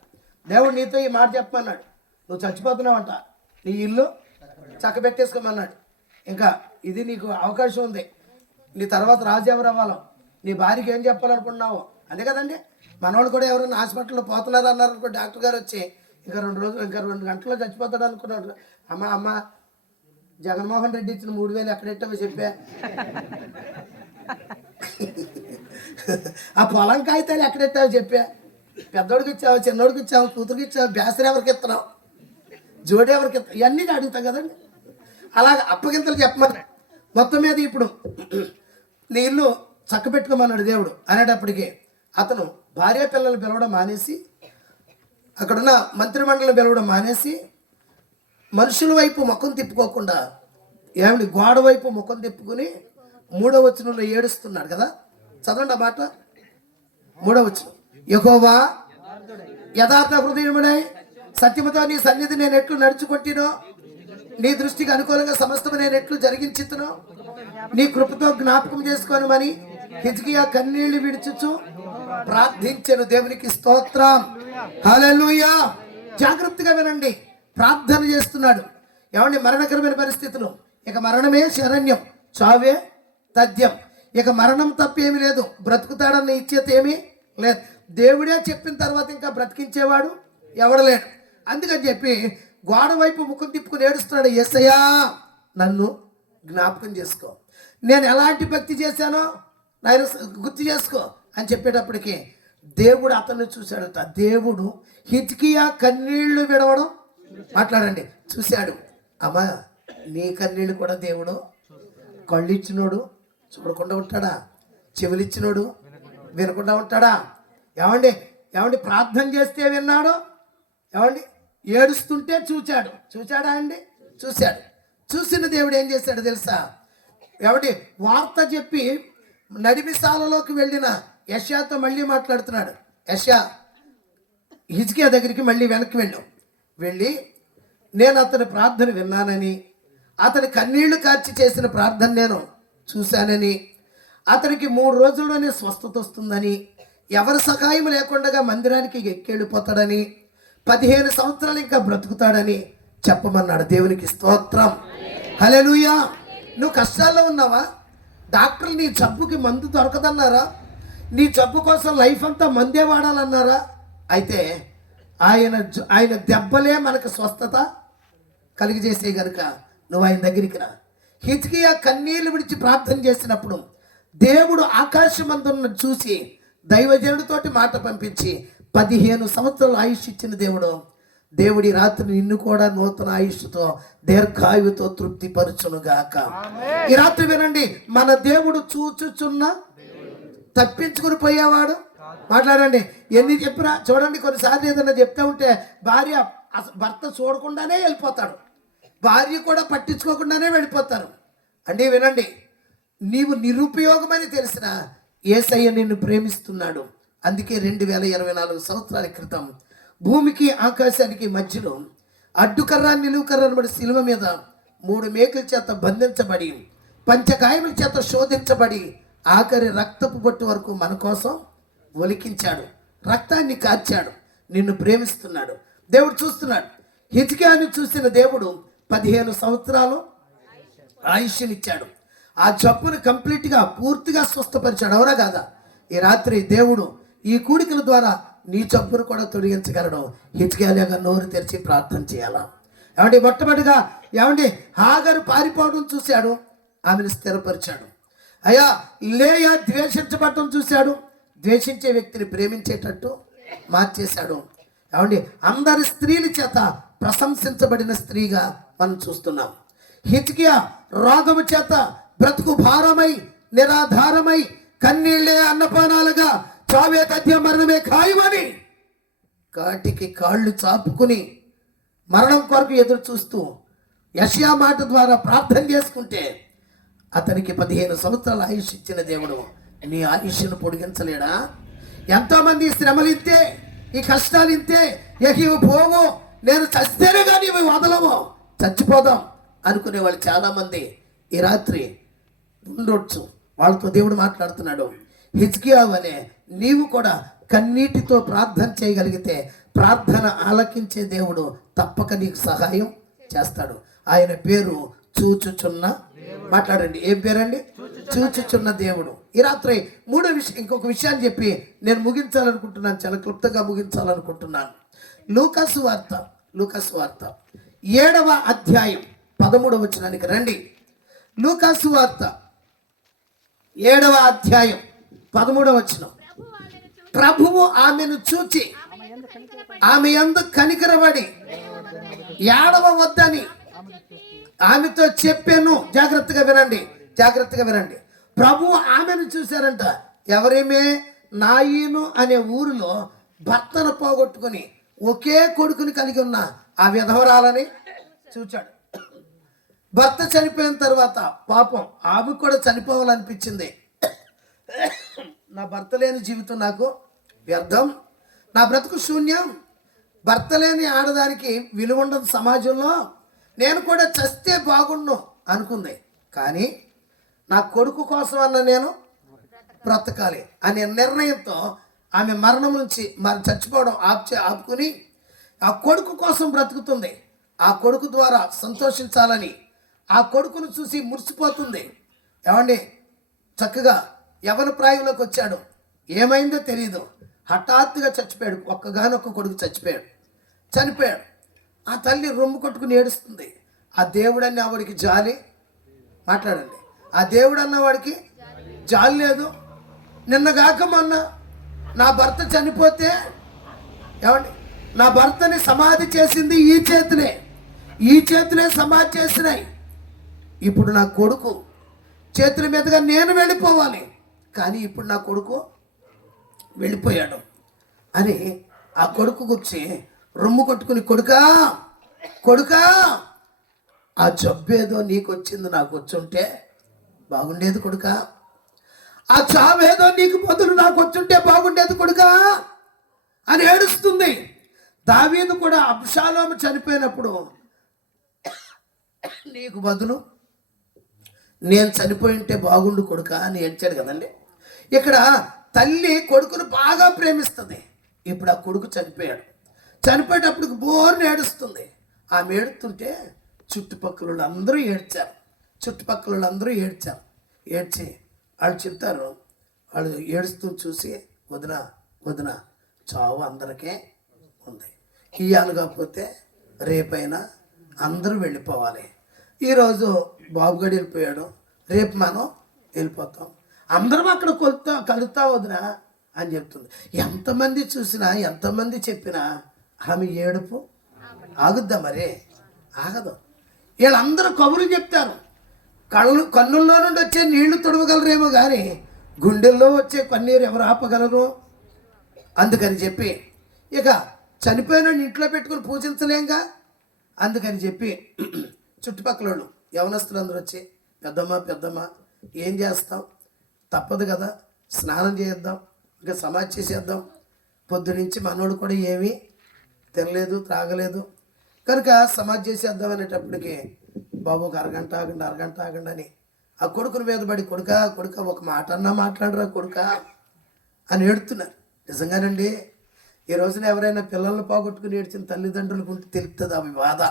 దేవుడు నీతో ఈ మాట చెప్పమన్నాడు, నువ్వు చచ్చిపోతున్నావంట, నీ ఇల్లు చక్కబెట్టేసుకోమన్నాడు. ఇంకా ఇది నీకు అవకాశం ఉంది, నీ తర్వాత రాజు ఎవరు అవ్వాలో, నీ భార్యకి ఏం చెప్పాలనుకున్నావు, అంతే కదండి. మనవాళ్ళు కూడా ఎవరైనా హాస్పిటల్లో పోతున్నారు అన్నారు అనుకో, డాక్టర్ గారు వచ్చి ఇంకా 2 గంటల్లో చచ్చిపోతాడు అనుకున్నాడు. అమ్మ జగన్మోహన్ రెడ్డి ఇచ్చిన 3,000 ఎక్కడెట్టావో చెప్పా, ఆ పొలం కాగితాలు ఎక్కడెట్టావో చెప్పా, పెద్దోడికి ఇచ్చావు, చిన్నోడికి ఇచ్చావు, కూతురికి ఇచ్చావు, బ్యాసరి ఎవరికి ఇస్తున్నావు, జోడి ఎవరికి ఇస్తావు, ఇవన్నీ అడుగుతాం కదండి. అలాగ అప్పగింతలు చెప్పమని. మొత్తం మీద ఇప్పుడు నీ ఇల్లు చక్కబెట్టుకోమన్నాడు దేవుడు అనేటప్పటికీ, అతను భార్య పిల్లలు పిలవడం మానేసి, అక్కడున్న మంత్రిమండలిని పిలవడం మానేసి, మనుషుల వైపు ముఖం తిప్పుకోకుండా గోడ వైపు ముఖం తిప్పుకుని 3వ వచనంలో ఏడుస్తున్నాడు కదా. చదవండి ఆ మాట. 3వ వచనం, యెహోవా యథార్థ హృదయమునై సత్యముతో నీ సన్నిధి నేను ఎట్లు నడుచుకొట్టినో, నీ దృష్టికి అనుకూలంగా సమస్తము నేను ఎట్లు జరిగించుతునో, నీ కృపతో జ్ఞాపకం చేసుకోనమని హిజ్కియా కన్నీళ్లు విడుచుచు ప్రార్థించెను. దేవునికి స్తోత్రం, హల్లెలూయా. జాగ్రత్తగా వినండి, ప్రార్థన చేస్తున్నాడు. ఏమండి మరణకరమైన పరిస్థితులు, ఇక మరణమే శరణ్యం, చావే తథ్యం, ఇక మరణం తప్పేమీ లేదు, బ్రతుకుతాడన్న ఇచ్చేత ఏమీ లేదు. దేవుడే చెప్పిన తర్వాత ఇంకా బ్రతికించేవాడు ఎవడలేడు. అందుకని చెప్పి గోడ వైపు ముఖం తిప్పుకుని ఏడుస్తున్నాడు, యేసయ్యా నన్ను జ్ఞాపకం చేసుకో, నేను ఎలాంటి భక్తి చేశానో నాయన గుర్తు చేసుకో అని చెప్పేటప్పటికి దేవుడు అతన్ని చూశాడట. దేవుడు హిజ్కియా కన్నీళ్లు విడవడం, మాట్లాడండి, చూశాడు. అమ్మా నీ కన్నీళ్ళు కూడా దేవుడు, కళ్ళు ఇచ్చినోడు చూడకుండా ఉంటాడా, చెవులు ఇచ్చినోడు వినకుండా ఉంటాడా? ఏమండి ప్రార్థన చేస్తే విన్నాడు, ఏమండి ఏడుస్తుంటే చూచాడా అండి? చూసిన దేవుడు ఏం చేశాడు తెలుసా? ఏమండి వార్త చెప్పి నడిమిసాలలోకి వెళ్ళిన యెషయాతో మళ్ళీ మాట్లాడుతున్నాడు. యెషయా హిజ్కియా దగ్గరికి మళ్ళీ వెనక్కి వెళ్ళి నేను అతని ప్రార్థన విన్నానని, అతని కన్నీళ్లు కార్చి చేసిన ప్రార్థన నేను చూశానని, అతనికి 3 రోజుల్లోనే స్వస్థత వస్తుందని, ఎవరి సహాయం లేకుండా మందిరానికి ఎక్కెళ్ళిపోతాడని, 15 సంవత్సరాలు ఇంకా బ్రతుకుతాడని చెప్పమన్నాడు. దేవునికి స్తోత్రం, హల్లెలూయా. నువ్వు కష్టాల్లో ఉన్నావా? డాక్టర్లు నీ జబ్బుకి మందు దొరకదన్నారా? నీ జబ్బు కోసం లైఫ్ అంతా మందే వాడాలన్నారా? అయితే ఆయన దెబ్బలే మనకు స్వస్థత కలిగజేసే గనుక నువ్వు ఆయన దగ్గరికి రా. హిజ్కియా కన్నీళ్లు విడిచి ప్రార్థన చేసినప్పుడు దేవుడు ఆకాశమందున్న చూసి దైవజనుడితోటి మాట పంపించి 15 సంవత్సరాలు ఆయుష్ ఇచ్చిన దేవుడి రాత్రి నిన్ను కూడా నూతన ఆయుష్తో దీర్ఘాయువుతో తృప్తిపరచునుగాక. ఈ రాత్రి వినండి, మన దేవుడు చూచుచున్న తప్పించుకుని పోయేవాడు. మాట్లాడండి, ఎన్ని చెప్పినా చూడండి, కొన్నిసార్లు ఏదైనా చెప్తా ఉంటే భర్త చూడకుండానే వెళ్ళిపోతాడు, భార్య కూడా పట్టించుకోకుండానే వెళ్ళిపోతారు. అంటే వినండి, నీవు నిరుపయోగమని తెలిసిన యేసయ్య నిన్ను ప్రేమిస్తున్నాడు. అందుకే 2024 సంవత్సరాల క్రితం భూమికి ఆకాశానికి మధ్యలో అడ్డుకర్ర నిలువుకర్ర బడి శిలువ మీద 3 మేకుల చేత బంధించబడి, పంచకాయముల చేత శోధించబడి, ఆఖరి రక్తపు బొట్టు వరకు మన కోసం ఒలికించాడు, రక్తాన్ని కార్చాడు, నిన్ను ప్రేమిస్తున్నాడు. దేవుడు చూస్తున్నాడు. హిజ్కియాని చూసిన దేవుడు 15 సంవత్సరాలు ఆయుష్నిచ్చాడు. ఆ జబ్బును కంప్లీట్గా పూర్తిగా స్వస్థపరిచాడు. అవునా కాదా? ఈ రాత్రి దేవుడు ఈ కూడికల ద్వారా నీ జబ్బును కూడా తొలగించగలడు. హిజ్కియాలాగా నోరు తెరిచి ప్రార్థన చేయాలా? ఏమండి, మొట్టమొదటిగా ఏమండి, హాగరు పారిపోవడం చూశాడు, ఆమెను స్థిరపరిచాడు. అయ్యా, లేయా ద్వేషించబడటం చూశాడు, ద్వేషించే వ్యక్తిని ప్రేమించేటట్టు మార్చేశాడు. ఏమండి, అందరి స్త్రీల చేత ప్రశంసించబడిన స్త్రీగా మనం చూస్తున్నాం. హిజ్కియా రోగము చేత బ్రతుకు భారమై నిరాధారమై కన్నీళ్లే అన్నపానాలుగా చావే తథ్య మరణమే ఖాయమని కాటికి కాళ్ళు చాపుకుని మరణం కొరకు ఎదురు చూస్తూ యెషయా మాట ద్వారా ప్రార్థన చేసుకుంటే అతనికి 15 సంవత్సరాల ఆయుష్ ఇచ్చిన దేవుడు నీ ఆయుష్ను పొడిగించలేడా? ఎంతోమంది శ్రమలు ఇంతే, ఈ కష్టాలు ఇంతే, ఇవి పోవు, నేను చస్తేనే కానీ ఇవి వదలవు, చచ్చిపోదాం అనుకునే వాళ్ళు చాలామంది ఈ రాత్రి ఉండొచ్చు. వాళ్ళతో దేవుడు మాట్లాడుతున్నాడు. హిజ్కియా వలె నీవు కూడా కన్నీటితో ప్రార్థన చేయగలిగితే ప్రార్థన ఆలకించే దేవుడు తప్పక నీకు సహాయం చేస్తాడు. ఆయన పేరు చూచుచున్న, మాట్లాడండి, ఏం పేరండి? చూచుచున్న దేవుడు. ఈ రాత్రి మూడో విషయం, ఇంకొక విషయాన్ని చెప్పి నేను ముగించాలనుకుంటున్నాను, చాలా క్లుప్తంగా ముగించాలనుకుంటున్నాను. లూకాసు వార్త 7వ అధ్యాయం 13వ వచనానికి రండి. లూకాసు వార్త 7వ అధ్యాయం 13వ వచనం. ప్రభువు ఆమెను చూచి ఆమె యందు కనికరపడి ఏడవవద్దని ఆమెతో చెప్పాను. జాగ్రత్తగా వినండి. ప్రభువు ఆమెను చూశారంట. ఎవరేమే? నాయీను అనే ఊరిలో భర్తను పోగొట్టుకుని ఒకే కొడుకుని కలిగి ఉన్న ఆ విధవరాలని చూచాడు. భర్త చనిపోయిన తర్వాత పాపం ఆమె కూడా చనిపోవాలనిపించింది. నా భర్త లేని జీవితం నాకు వ్యర్థం, నా బ్రతుకు శూన్యం, భర్త లేని ఆడదానికి విలువ ఉండదు సమాజంలో, నేను కూడా చస్తే బాగుండు అనుకుంది. కానీ నా కొడుకు కోసం అన్న నేను బ్రతకాలి అనే నిర్ణయంతో ఆమె మరణం నుంచి చచ్చిపోవడం ఆపుకుని ఆ కొడుకు కోసం బ్రతుకుతుంది. ఆ కొడుకు ద్వారా సంతోషించాలని ఆ కొడుకును చూసి మురిసిపోతుంది. ఏమండి, చక్కగా యవ్వన ప్రాయంలోకి వచ్చాడు, ఏమైందో తెలియదు, హఠాత్తుగా చచ్చిపోయాడు. ఒక్కగానొక్క కొడుకు చనిపోయాడు. ఆ తల్లి రొమ్ము కొట్టుకుని ఏడుస్తుంది. ఆ దేవుడన్న వాడికి జాలి, మాట్లాడండి, ఆ దేవుడన్న వాడికి జాలి లేదు. నిన్నగాక మొన్న నా భర్త చనిపోతే, ఏమండి, నా భర్తని సమాధి చేసింది ఈ చేతులే సమాధి చేసినాయి. ఇప్పుడు నా కొడుకు చేతుల మీదుగా నేను వెళ్ళిపోవాలి, కానీ ఇప్పుడు నా కొడుకు వెళ్ళిపోయాడు అని ఆ కొడుకు గురించి రొమ్ము కొట్టుకుని, కొడుకా ఆ జబ్బేదో నీకు వచ్చింది, నాకు వచ్చుంటే బాగుండేది కొడుకా, ఆ చావేదో నీకు బదులు నాకు వచ్చుంటే బాగుండేది కొడుకా అని ఏడుస్తుంది. దావీదు కూడా అబ్షాలోము చనిపోయినప్పుడు నీకు బదులు నేను చనిపోయి ఉంటే బాగుండు కొడుకా అని ఏడ్చాడు కదండి. ఇక్కడ తల్లి కొడుకును బాగా ప్రేమిస్తుంది. ఇప్పుడు ఆ కొడుకు చనిపోయేటప్పుడు బోర్ని ఏడుస్తుంది. ఆమె ఏడుస్తుంటే చుట్టుపక్కల అందరూ ఏడ్చారు. ఏడ్చి వాళ్ళు చెప్తారు, వాళ్ళు ఏడుస్తూ చూసి, వదిన చావు అందరికీ ఉంది, ఇయ్యాలి కాకపోతే రేపైనా అందరూ వెళ్ళిపోవాలి. ఈరోజు బాబుగడి వెళ్ళిపోయాడు, రేపు మనం వెళ్ళిపోతాం, అందరం అక్కడ కలుతా వదిన అని చెప్తుంది. ఎంతమంది చూసినా ఎంతమంది చెప్పినా ఆమె ఏడుపు ఆగుద్దా? మరి ఆగదు. వీళ్ళందరూ కబుర్లు చెప్తారు. కన్నుల్లో నుండి వచ్చే నీళ్లు తొడవగలరేమో కానీ గుండెల్లో వచ్చే కన్నీరు ఎవరు ఆపగలరు? అందుకని చెప్పి ఇక చనిపోయిన ఇంట్లో పెట్టుకుని పూజించలేంగా, అందుకని చెప్పి చుట్టుపక్కల వాళ్ళు యవనస్తులందరూ వచ్చి, పెద్దమ్మ ఏం చేస్తాం, తప్పదు కదా, స్నానం చేద్దాం, ఇంకా సమాధి చేసేద్దాం, పొద్దునుంచి మనోడు కూడా ఏమీ తినలేదు త్రాగలేదు కనుక సమాధి చేసేద్దాం అనేటప్పటికి బాబు ఒక అరగంట ఆగండి అని ఆ కొడుకుని మీద పడి, కొడుక ఒక మాట అన్నా మాట్లాడరా కొడుక అని ఏడుతున్నారు. నిజంగానండి. ఈ రోజున ఎవరైనా పిల్లల్ని పోగొట్టుకుని ఏడ్చిన తల్లిదండ్రులకు ఉంటే తెలుస్తుంది అవి బాధ.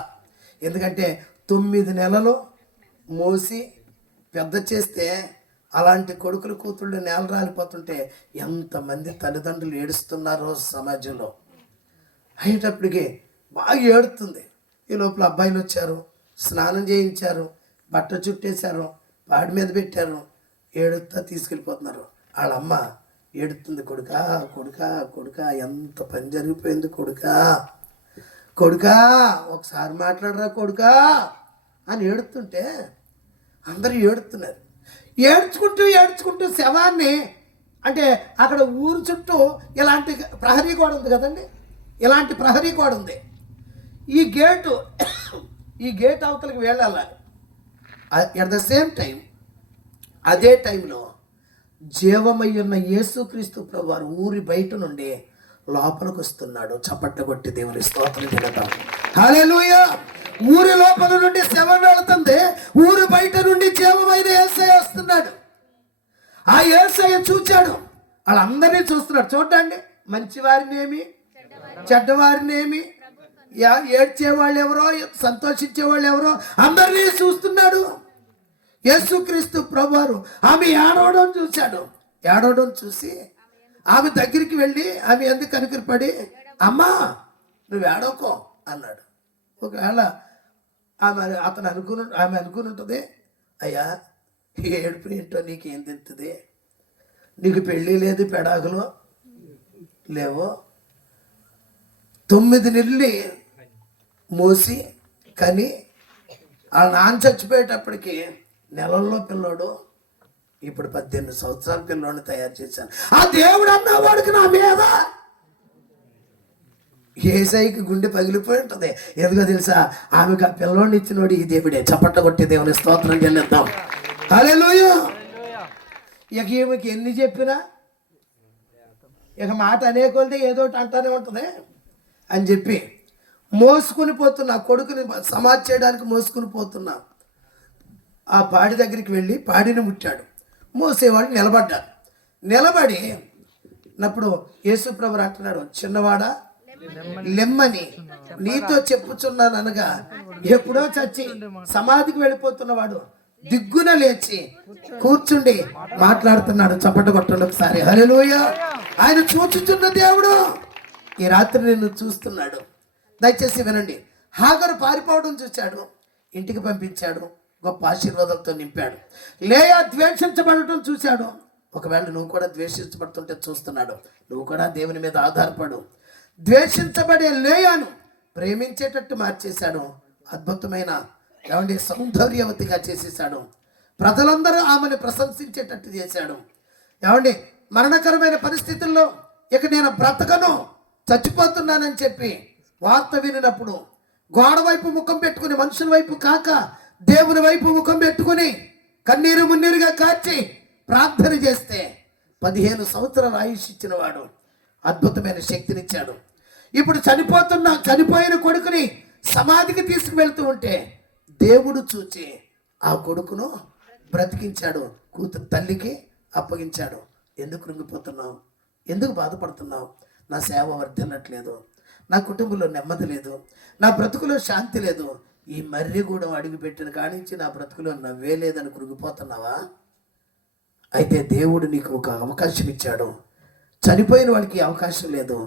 ఎందుకంటే 9 నెలలు మోసి పెద్ద చేస్తే అలాంటి కొడుకులు కూతుళ్ళు నేల రాలిపోతుంటే ఎంతమంది తల్లిదండ్రులు ఏడుస్తున్నారో సమాజంలో. అయ్యేటప్పటికి బాగా ఏడుతుంది. ఈ లోపల అబ్బాయిలు వచ్చారు, స్నానం చేయించారు, బట్ట చుట్టేశారు, పాడి మీద పెట్టారు, ఏడుతా తీసుకెళ్ళిపోతున్నారు. వాళ్ళమ్మ ఏడుతుంది, కొడుకా కొడుకా కొడుకా ఎంత పని జరిగిపోయింది కొడుకా కొడుకా ఒకసారి మాట్లాడరా కొడుకా అని ఏడుతుంటే అందరూ ఏడుతున్నారు. ఏడ్చుకుంటూ శవాన్ని, అంటే అక్కడ ఊరు చుట్టూ ఇలాంటి ప్రహరీ గోడ ఉంది కదండి, ఇలాంటి ప్రహరీ గోడ ఉంది. ఈ గేట్ అవతలకి వెళ్ళాలి. అట్ ద సేమ్ టైం అదే టైంలో జీవమై ఉన్న యేసుక్రీస్తు ప్రభువారు ఊరి బయట నుండి లోపలికి వస్తున్నాడు. చప్పట్ట కొట్టి దేవుని స్తోత్రం చెల్లిద్దాం. హల్లెలూయా. ఊరి లోపల నుండి శవం వెళుతుంది, ఊరి బయట నుండి జీవమైన యేసయ్య వస్తున్నాడు. ఆ యేసయ్య చూచాడు, వాళ్ళందరినీ చూస్తున్నాడు. చూడండి, మంచివారినేమి చెడ్డవారినేమి, ఏడ్చేవాళ్ళు ఎవరో సంతోషించేవాళ్ళు ఎవరో అందరినీ చూస్తున్నాడు. యేసుక్రీస్తు ప్రభువారు ఆమె ఏడవడం చూశాడు. ఏడవడం చూసి ఆమె దగ్గరికి వెళ్ళి ఆమె ఎందుకు కనికరపడి, అమ్మా నువ్వు ఏడవకో అన్నాడు. ఒకవేళ ఆమె అనుకుని ఉంటుంది, అయ్యా ఏడుపు ఏంటో నీకేం తెలుస్తుంది, నీకు పెళ్ళి లేదు, పెడాకులు లేవు, 9 నెలలు మోసి కానీ ఆ నాన్న చచ్చిపోయేటప్పటికి నెలల్లో పిల్లోడు, ఇప్పుడు 18 సంవత్సరాల పిల్లోడిని తయారు చేశాను. ఆ దేవుడు అన్నవాడికి నా మీద యేసయ్యకి గుండె పగిలిపోయి ఉంటుంది. ఎందుకో తెలుసా, ఆమెకు ఆ పిల్లోడిని ఇచ్చినోడు ఈ దేవుడే. చప్పట్ల కొట్టి దేవుని స్తోత్రం చెల్లిద్దాం. హల్లెలూయా. ఇక ఈమెకి ఎన్ని చెప్పినా ఇక మాట అనేకొలది ఏదో ఒకటి అంటానే ఉంటుంది అని చెప్పి మోసుకుని పోతున్నా, కొడుకుని సమాధి చేయడానికి మోసుకుని పోతున్నా. ఆ పాడి దగ్గరికి వెళ్ళి పాడిని ముట్టాడు. మోసేవాడు నిలబడ్డాడు. నిలబడినప్పుడు యేసు ప్రభువు అంటున్నాడు, చిన్నవాడా లెమ్మని నీతో చెప్పుచున్నాను అనగా, ఎప్పుడో చచ్చి సమాధికి వెళ్ళిపోతున్నవాడు దిగ్గున లేచి కూర్చుండి మాట్లాడుతున్నాడు. చప్పట కొట్టండి ఒకసారి. హల్లెలూయా. ఆయన చూచుచున్న దేవుడు ఈ రాత్రి నిన్ను చూస్తున్నాడు. దయచేసి వినండి. హాగరు పారిపోవడం చూశాడు, ఇంటికి పంపించాడు, గొప్ప ఆశీర్వాదాలతో నింపాడు. లేయా ద్వేషించబడటం చూశాడు. ఒకవేళ నువ్వు కూడా ద్వేషించబడుతుంటే చూస్తున్నాడు. నువ్వు కూడా దేవుని మీద ఆధారపడు. ద్వేషించబడే లేయాను ప్రేమించేటట్టు మార్చేశాడు. అద్భుతమైన సౌందర్యవతిగా చేసేసాడు. ప్రజలందరూ ఆమెను ప్రశంసించేటట్టు చేశాడు. మరణకరమైన పరిస్థితుల్లో ఇక నేను బ్రతకను, చచ్చిపోతున్నానని చెప్పి వార్త వినినప్పుడు గోడ వైపు ముఖం పెట్టుకుని, మనుషుల వైపు కాక దేవుని వైపు ముఖం పెట్టుకుని కన్నీరు మున్నీరుగా కార్చి ప్రార్థన చేస్తే 15 సంవత్సరాల ఆయుష్ ఇచ్చిన వాడు అద్భుతమైన శక్తినిచ్చాడు. ఇప్పుడు చనిపోయిన కొడుకుని సమాధికి తీసుకువెళ్తూ ఉంటే దేవుడు చూచి ఆ కొడుకును బ్రతికించాడు, కూతురు తల్లికి అప్పగించాడు. ఎందుకు కృంగిపోతున్నావు, ఎందుకు బాధపడుతున్నావు? నా సేవ వర్ధిల్లట్లేదు, నా కుటుంబంలో నెమ్మది లేదు, నా బ్రతుకులో శాంతి లేదు, ఈ మర్రిగూడెం అడుగుపెట్టిన కానించి నా బ్రతుకులో నవ్వే లేదని కృంగిపోతున్నావా? అయితే దేవుడు నీకు ఒక అవకాశం ఇచ్చాడు. చనిపోయిన వాడికి అవకాశం లేదు.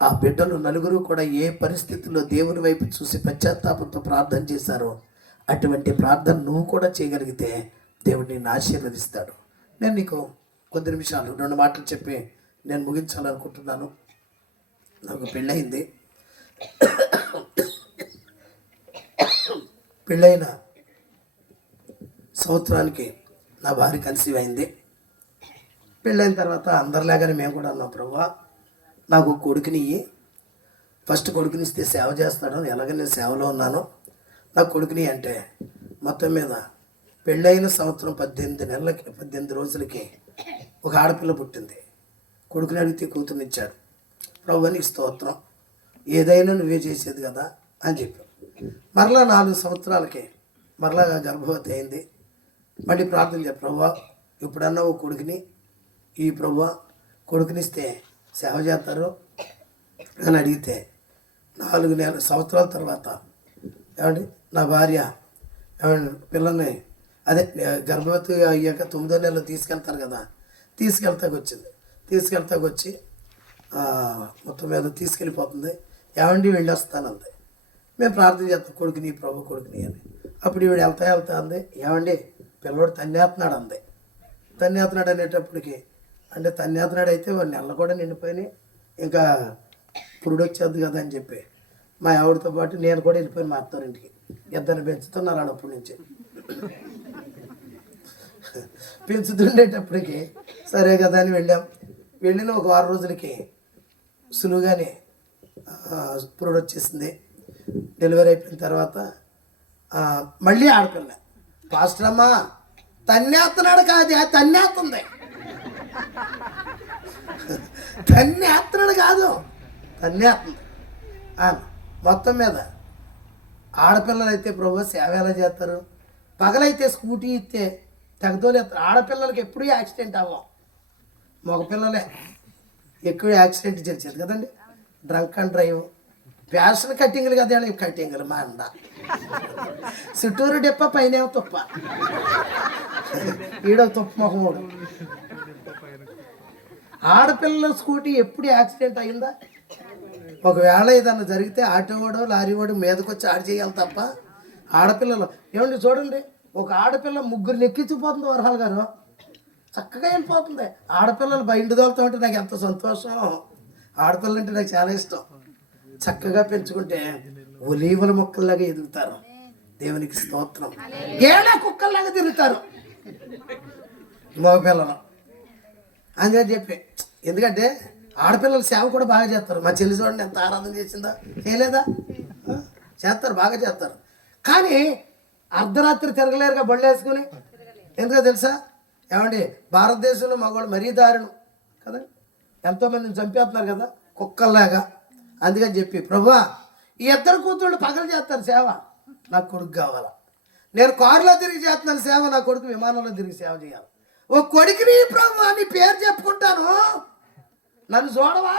ఆ బిడ్డలు నలుగురు కూడా ఏ పరిస్థితుల్లో దేవుని వైపు చూసి పశ్చాత్తాపంతో ప్రార్థన చేశారో అటువంటి ప్రార్థన నువ్వు కూడా చేయగలిగితే దేవుడు నిన్ను ఆశీర్వదిస్తాడు. నేను నీకు కొద్ది నిమిషాలు 2 మాటలు చెప్పి నేను ముగించాలనుకుంటున్నాను. నాకు పెళ్ళయింది. పెళ్ళైన సంవత్సరానికి నా భార్య కన్సీవ్ అయింది. పెళ్ళైన తర్వాత అందరిలాగానే మేము కూడా అన్నాం, ప్రభువా నాకు కొడుకుని ఫస్ట్ కొడుకునిస్తే సేవ చేస్తాడు, ఎలాగ నేను సేవలో ఉన్నాను, నాకు కొడుకుని అంటే మొత్తం మీద పెళ్ళైన సంవత్సరం 18 రోజులకి ఒక ఆడపిల్ల పుట్టింది. కొడుకుని అడిగితే కూతురునిచ్చాడు. ప్రభువానికి స్తోత్రం, ఏదైనా నువ్వే చేసేది కదా అని చెప్పాడు. మరలా 4 సంవత్సరాలకి మరలా గర్భవతి అయింది. మళ్ళీ ప్రార్థన చెప్పు, ప్రభువా ఇప్పుడన్నా ఓ కొడుకుని ఈ ప్రభువా కొడుకునిస్తే సేవ చేస్తారు అని అడిగితే 4 సంవత్సరాల తర్వాత ఏమండి నా భార్య ఏమండి పిల్లల్ని అదే గర్భవతి అయ్యాక 9వ నెలలో తీసుకెళ్తారు కదా, తీసుకెళ్తాకు వచ్చి మొత్తం మీద తీసుకెళ్ళిపోతుంది. ఏమండి వెళ్ళొస్తానంది. మేము ప్రార్థన చేస్తాం కొడుకుని ప్రభు కొడుకుని అని. అప్పుడు ఈవిడ వెళ్తా అంది, ఏమండి పిల్లవాడు తన్నేస్తున్నాడు అంది. తన్నేస్తున్నాడు అనేటప్పటికి అంటే తన్నేస్తున్నాడు అయితే 1 నెలలు కూడా నిండిపోయినాయి, ఇంకా పురుడు వచ్చేది కదా అని చెప్పి మా ఆవిడతో పాటు నేను కూడా వెళ్ళిపోయాను మా అత్తారింటికి. ఇద్దరిని పెంచుతున్నారు అప్పటి నుంచి. పెంచుతుండేటప్పటికి సరే కదా అని వెళ్ళిన ఒక 6 రోజులకి సులువుగానే పురుడు వచ్చేసింది. డెలివరీ అయిపోయిన తర్వాత మళ్ళీ ఆడపిల్ల. పాస్టర్ అమ్మ తన్నేస్తున్నాడు కాదు, తన్నేస్తుంది. తన్నేస్తున్నాడు కాదు, తన్నేస్తుంది. మొత్తం మీద ఆడపిల్లలు అయితే ప్రభు సేవ ఎలా చేస్తారు? పగలైతే స్కూటీ ఇస్తే తెగతోలేస్తారు. ఆడపిల్లలకి ఎప్పుడూ యాక్సిడెంట్ అవ్వం, మగపిల్లలే ఎక్కువ యాక్సిడెంట్ జరిచేది కదండి. డ్రంక్ అండ్ డ్రైవ్, ఫ్యాషన్ కటింగ్లు కదా, కటింగ్లు మా అండ చుట్టూరు డెప్ప పైన తుప్ప, ఈడో తుప్ప మొహమూడు. ఆడపిల్లల స్కూటీ ఎప్పుడు యాక్సిడెంట్ అయిందా? ఒకవేళ ఏదన్నా జరిగితే ఆటో వాడు లారీ వాడు మీదకి వచ్చి ఆడ చేయాలి తప్ప ఆడపిల్లలు ఏమండి చూడండి, ఒక ఆడపిల్ల 3 ఎక్కించిపోతుంది. వరహాల్ గారు చక్కగా వెళ్ళిపోతుంది. ఆడపిల్లలు బయట దోలుతూ ఉంటే నాకు ఎంత సంతోషం. ఆడపిల్లలు అంటే నాకు చాలా ఇష్టం. చక్కగా పెంచుకుంటే ఒలీవల మొక్కల్లాగా ఎదుగుతారు. దేవునికి స్తోత్రం. ఏడా కుక్కల్లాగా తిరుగుతారు మగపిల్లలు. అందుకని చెప్పి ఎందుకంటే ఆడపిల్లల సేవ కూడా బాగా చేస్తారు. మా చెల్లి చూడండి ఎంత ఆరాధన చేసిందా, చేయలేదా? చేస్తారు, బాగా చేస్తారు. కానీ అర్ధరాత్రి తిరగలేరుగా బళ్ళు వేసుకుని. ఎందుకో తెలుసా ఏమండి, భారతదేశంలో మగవాళ్ళు మరీ దారుణం కదండి, ఎంతోమందిని చంపేస్తున్నారు కదా కుక్కల్లాగా. అందుకని చెప్పి ప్రభువా ఈ 2 కూతుళ్ళు పగలు చేస్తారు సేవ, నాకు కొడుకు కావాలా. నేను కారులో తిరిగి చేస్తున్నాను సేవ, నా కొడుకు విమానంలో తిరిగి సేవ చేయాలి. ఓ కొడుకుని ప్రభు అని పేరు చెప్పుకుంటాను, నన్ను చూడవా,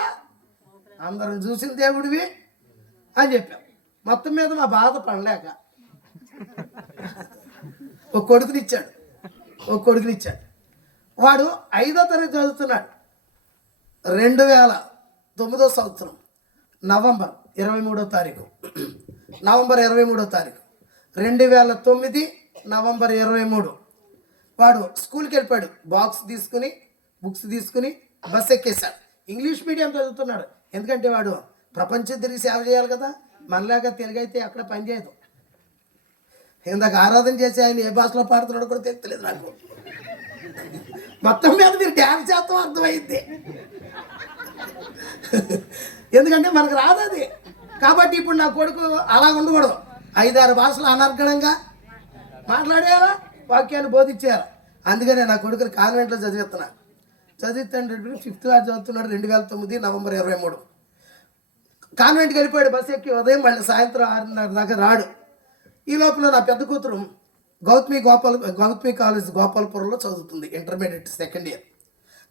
అందరం చూసిన దేవుడివి అని చెప్పాం. మొత్తం మీద మా బాధ పడలేక ఒక కొడుకునిచ్చాడు. వాడు 5వ తరగతి చదువుతున్నాడు. 2009 సంవత్సరం నవంబర్ 23వ తారీఖు 2009 నవంబర్ 23 వాడు స్కూల్కి వెళ్ళిపోయాడు. బుక్స్ తీసుకుని బస్ ఎక్కేశాడు. ఇంగ్లీష్ మీడియం చదువుతున్నాడు. ఎందుకంటే వాడు ప్రపంచం తిరిగి సేవ చేయాలి కదా, మనలాగా తెలుగు అయితే అక్కడ పనిచేయదు. ఇందాక ఆరాధన చేసి ఆయన ఏ భాషలో పాడుతున్నాడో కూడా తెలియదు నాకు. మొత్తం మీద మీరు డ్యాన్స్ చేస్తాం అర్థమైంది, ఎందుకంటే మనకు రాదు అది. కాబట్టి ఇప్పుడు నా కొడుకు అలా ఉండకూడదు, 5-6 భాషలు అనర్గణంగా మాట్లాడేయాలా, వాక్యాన్ని బోధించేయాలి. అందుకనే నా కొడుకుని కాన్వెంట్లో చదివిస్తున్నాను. 5th క్లాస్ చదువుతున్నాడు. 2009 నవంబర్ 23 కాన్వెంట్కి వెళ్ళిపోయాడు. బస్సు ఎక్కి ఉదయం మళ్ళీ సాయంత్రం 6:30 దాకా రాడు. ఈ లోపల నా పెద్ద కూతురు గౌతమి కాలేజ్ గోపాలపురంలో చదువుతుంది, ఇంటర్మీడియట్ 2nd ఇయర్.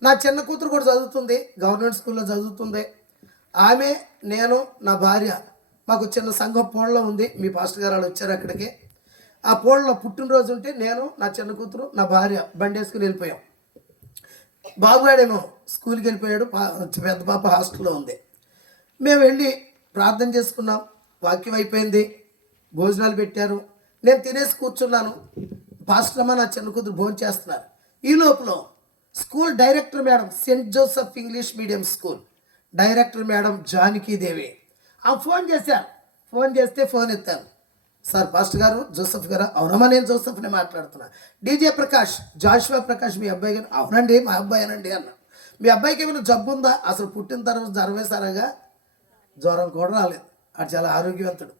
నా చిన్న కూతురు కూడా చదువుతుంది, గవర్నమెంట్ స్కూల్లో చదువుతుంది. ఆమె, నేను, నా భార్య మాకు చిన్న సంఘం పోళ్ళలో ఉంది. మీ పాస్టర్ గారు వాళ్ళు వచ్చారు అక్కడికి. ఆ పోళ్ళలో పుట్టినరోజు ఉంటే నేను, నా చిన్న కూతురు, నా భార్య బండి వేసుకుని వెళ్ళిపోయాం. బాబుగాడేమో స్కూల్కి వెళ్ళిపోయాడు, పెద్ద పాప హాస్టల్లో ఉంది. మేము వెళ్ళి ప్రార్థన చేసుకున్నాం. వాక్యం అయిపోయింది, భోజనాలు పెట్టారు. నేను తినేసి కూర్చున్నాను. పాస్టర్ అమ్మ, నా చిన్న కూతురు భోజనం చేస్తున్నారు. ఈ లోపల school director madam, Saint Joseph English medium school director madam Janaki Devi phone చేశారు. ఫోన్ చేస్తే ఫోన్ ఎత్తాను. సార్ పాస్టర్ గారు జోసెఫ్ గారు? అవునమ్మా, నేను జోసెఫ్ని మాట్లాడుతున్నా. డీజే ప్రకాష్, జాషువా ప్రకాష్ మీ అబ్బాయి గారు? అవునండి, మా అబ్బాయినండి అన్న. మీ అబ్బాయికి ఏమైనా జబ్బు ఉందా? అసలు పుట్టిన తర్వాత జ్వరం వేసారాగా, జ్వరం కూడా రాలేదు. అది చాలా ఆరోగ్యవంతుడు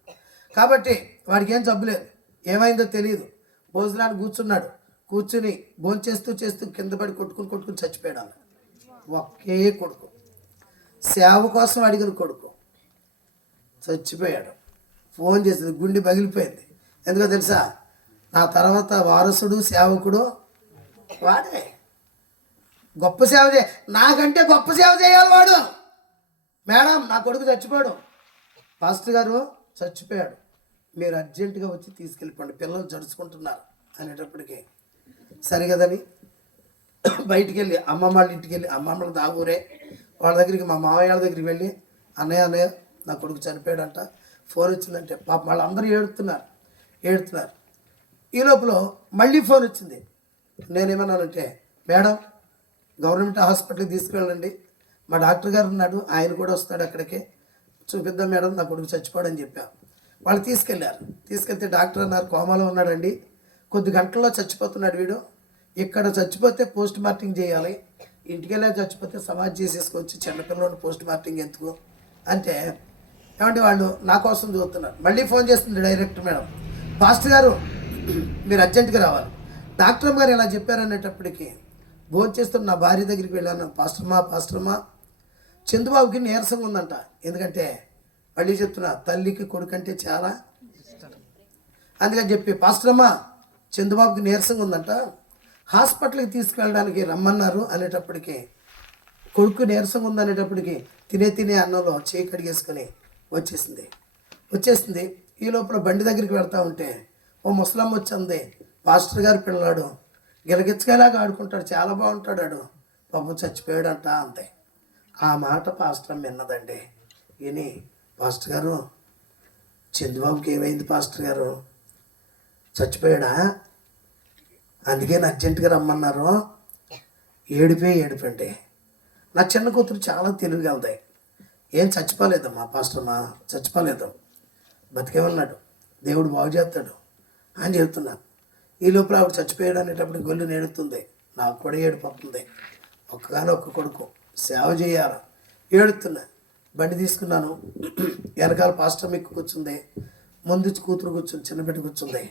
కాబట్టి వాడికి ఏం జబ్బు లేదు. ఏమైందో తెలియదు. భోజనాన్ని కూర్చుని భోంచేస్తూ కింద పడి కొట్టుకుని చచ్చిపోయాడు. అన్న ఒకే కొడుకు, సేవ కోసం అడిగిన కొడుకు చచ్చిపోయాడు. ఫోన్ చేసింది, గుండె పగిలిపోయింది. ఎందుకో తెలుసా, నా తర్వాత వారసుడు సేవకుడు వాడే. గొప్ప సేవ నాకంటే గొప్ప సేవ చేయాలి వాడు. మేడం నా కొడుకు చచ్చిపోయాడు, పాస్టర్ గారు చచ్చిపోయాడు, మీరు అర్జెంటుగా వచ్చి తీసుకెళ్ళిపోండి, పిల్లలు జరుచుకుంటున్నారు అనేటప్పటికీ సరే కదని బయటికి వెళ్ళి అమ్మమ్మ వాళ్ళ ఇంటికి వెళ్ళి, అమ్మమ్మకి దాగూరే వాళ్ళ దగ్గరికి, మా మామయ్య వాళ్ళ దగ్గరికి వెళ్ళి అన్నయ్య నా కొడుకు చనిపోయాడంట, ఫోన్ వచ్చిందంటే పాప వాళ్ళందరూ ఏడుతున్నారు. ఈ లోపల మళ్ళీ ఫోన్ వచ్చింది. నేనేమన్నానంటే, మేడం గవర్నమెంట్ హాస్పిటల్కి తీసుకెళ్ళండి, మా డాక్టర్ గారు ఉన్నాడు, ఆయన కూడా వస్తాడు, అక్కడికి చూపిద్దాం మేడం, నా కొడుకు చచ్చిపోయాడని చెప్పాను. వాళ్ళు తీసుకెళ్తే డాక్టర్ అన్నారు కోమాలో ఉన్నాడండి, కొద్ది గంటల్లో చచ్చిపోతున్నాడు వీడు, ఇక్కడ చచ్చిపోతే పోస్ట్ మార్టింగ్ చేయాలి, ఇంటికెళ్ళే చచ్చిపోతే సమాధి చేసేసుకొచ్చి చిన్నపిల్లలు పోస్ట్ మార్టింగ్ ఎందుకు అంటే, ఏమంటే వాళ్ళు నా కోసం చూస్తున్నారు. మళ్ళీ ఫోన్ చేస్తుంది డైరెక్ట్, మేడం పాస్టర్ గారు మీరు అర్జెంటుగా రావాలి. డాక్టర్ గారు ఇలా చెప్పారనేటప్పటికీ భోజనం చేస్తున్న నా భార్య దగ్గరికి వెళ్ళాను. పాస్టర్మా చందుబాబుకి నీరసంగా ఉందంట, ఎందుకంటే మళ్ళీ చెప్తున్నా తల్లికి కొడుకంటే చాలా అందుకని చెప్పి, పాస్టర్మా చందుబాబుకి నీరసంగా ఉందంట, హాస్పిటల్కి తీసుకెళ్ళడానికి రమ్మన్నారు అనేటప్పటికీ, కొడుకు నీరసంగా ఉందనేటప్పటికీ తినే అన్నంలో చేయి కడిగేసుకొని వచ్చేసింది. ఈ లోపల బండి దగ్గరికి వెళ్తా ఉంటే ఓ ముసలమ్మ వచ్చింది, పాస్టర్ గారు పిల్లవాడు గిలగిచ్చగలాగా ఆడుకుంటాడు, చాలా బాగుంటాడు, ఆడు పాపం చచ్చిపోయాడంట అంతే. ఆ మాట పాస్టర్ విన్నదండి. విని, పాస్టర్ గారు చంద్రబాబుకి ఏమైంది పాస్టర్ గారు, చచ్చిపోయాడా, అందుకే అర్జెంటుగా రమ్మన్నారు. ఏడిపోండి. నా చిన్న కూతురు చాలా తెలివిగా ఉంది, ఏం చచ్చిపోలేదమ్మా పాస్టర్మా, చచ్చిపోలేదు, బతికే ఉన్నాడు, దేవుడు బాగు చేస్తాడు అని చెప్తున్నాను. ఈ లోపల ఆవిడ చచ్చిపోయాడు అనేటప్పుడు గొల్లు నేడుతుంది, నాకు కూడా ఏడుపోతుంది, ఒక్క కొడుకు సేవ చేయాలి, ఏడుతున్నా. బండి తీసుకున్నాను, వెనకాల పాస్టర్ మీకు కూర్చుంది, ముందు కూతురు కూర్చుంది, చిన్న బిడ్డ కూర్చుంది,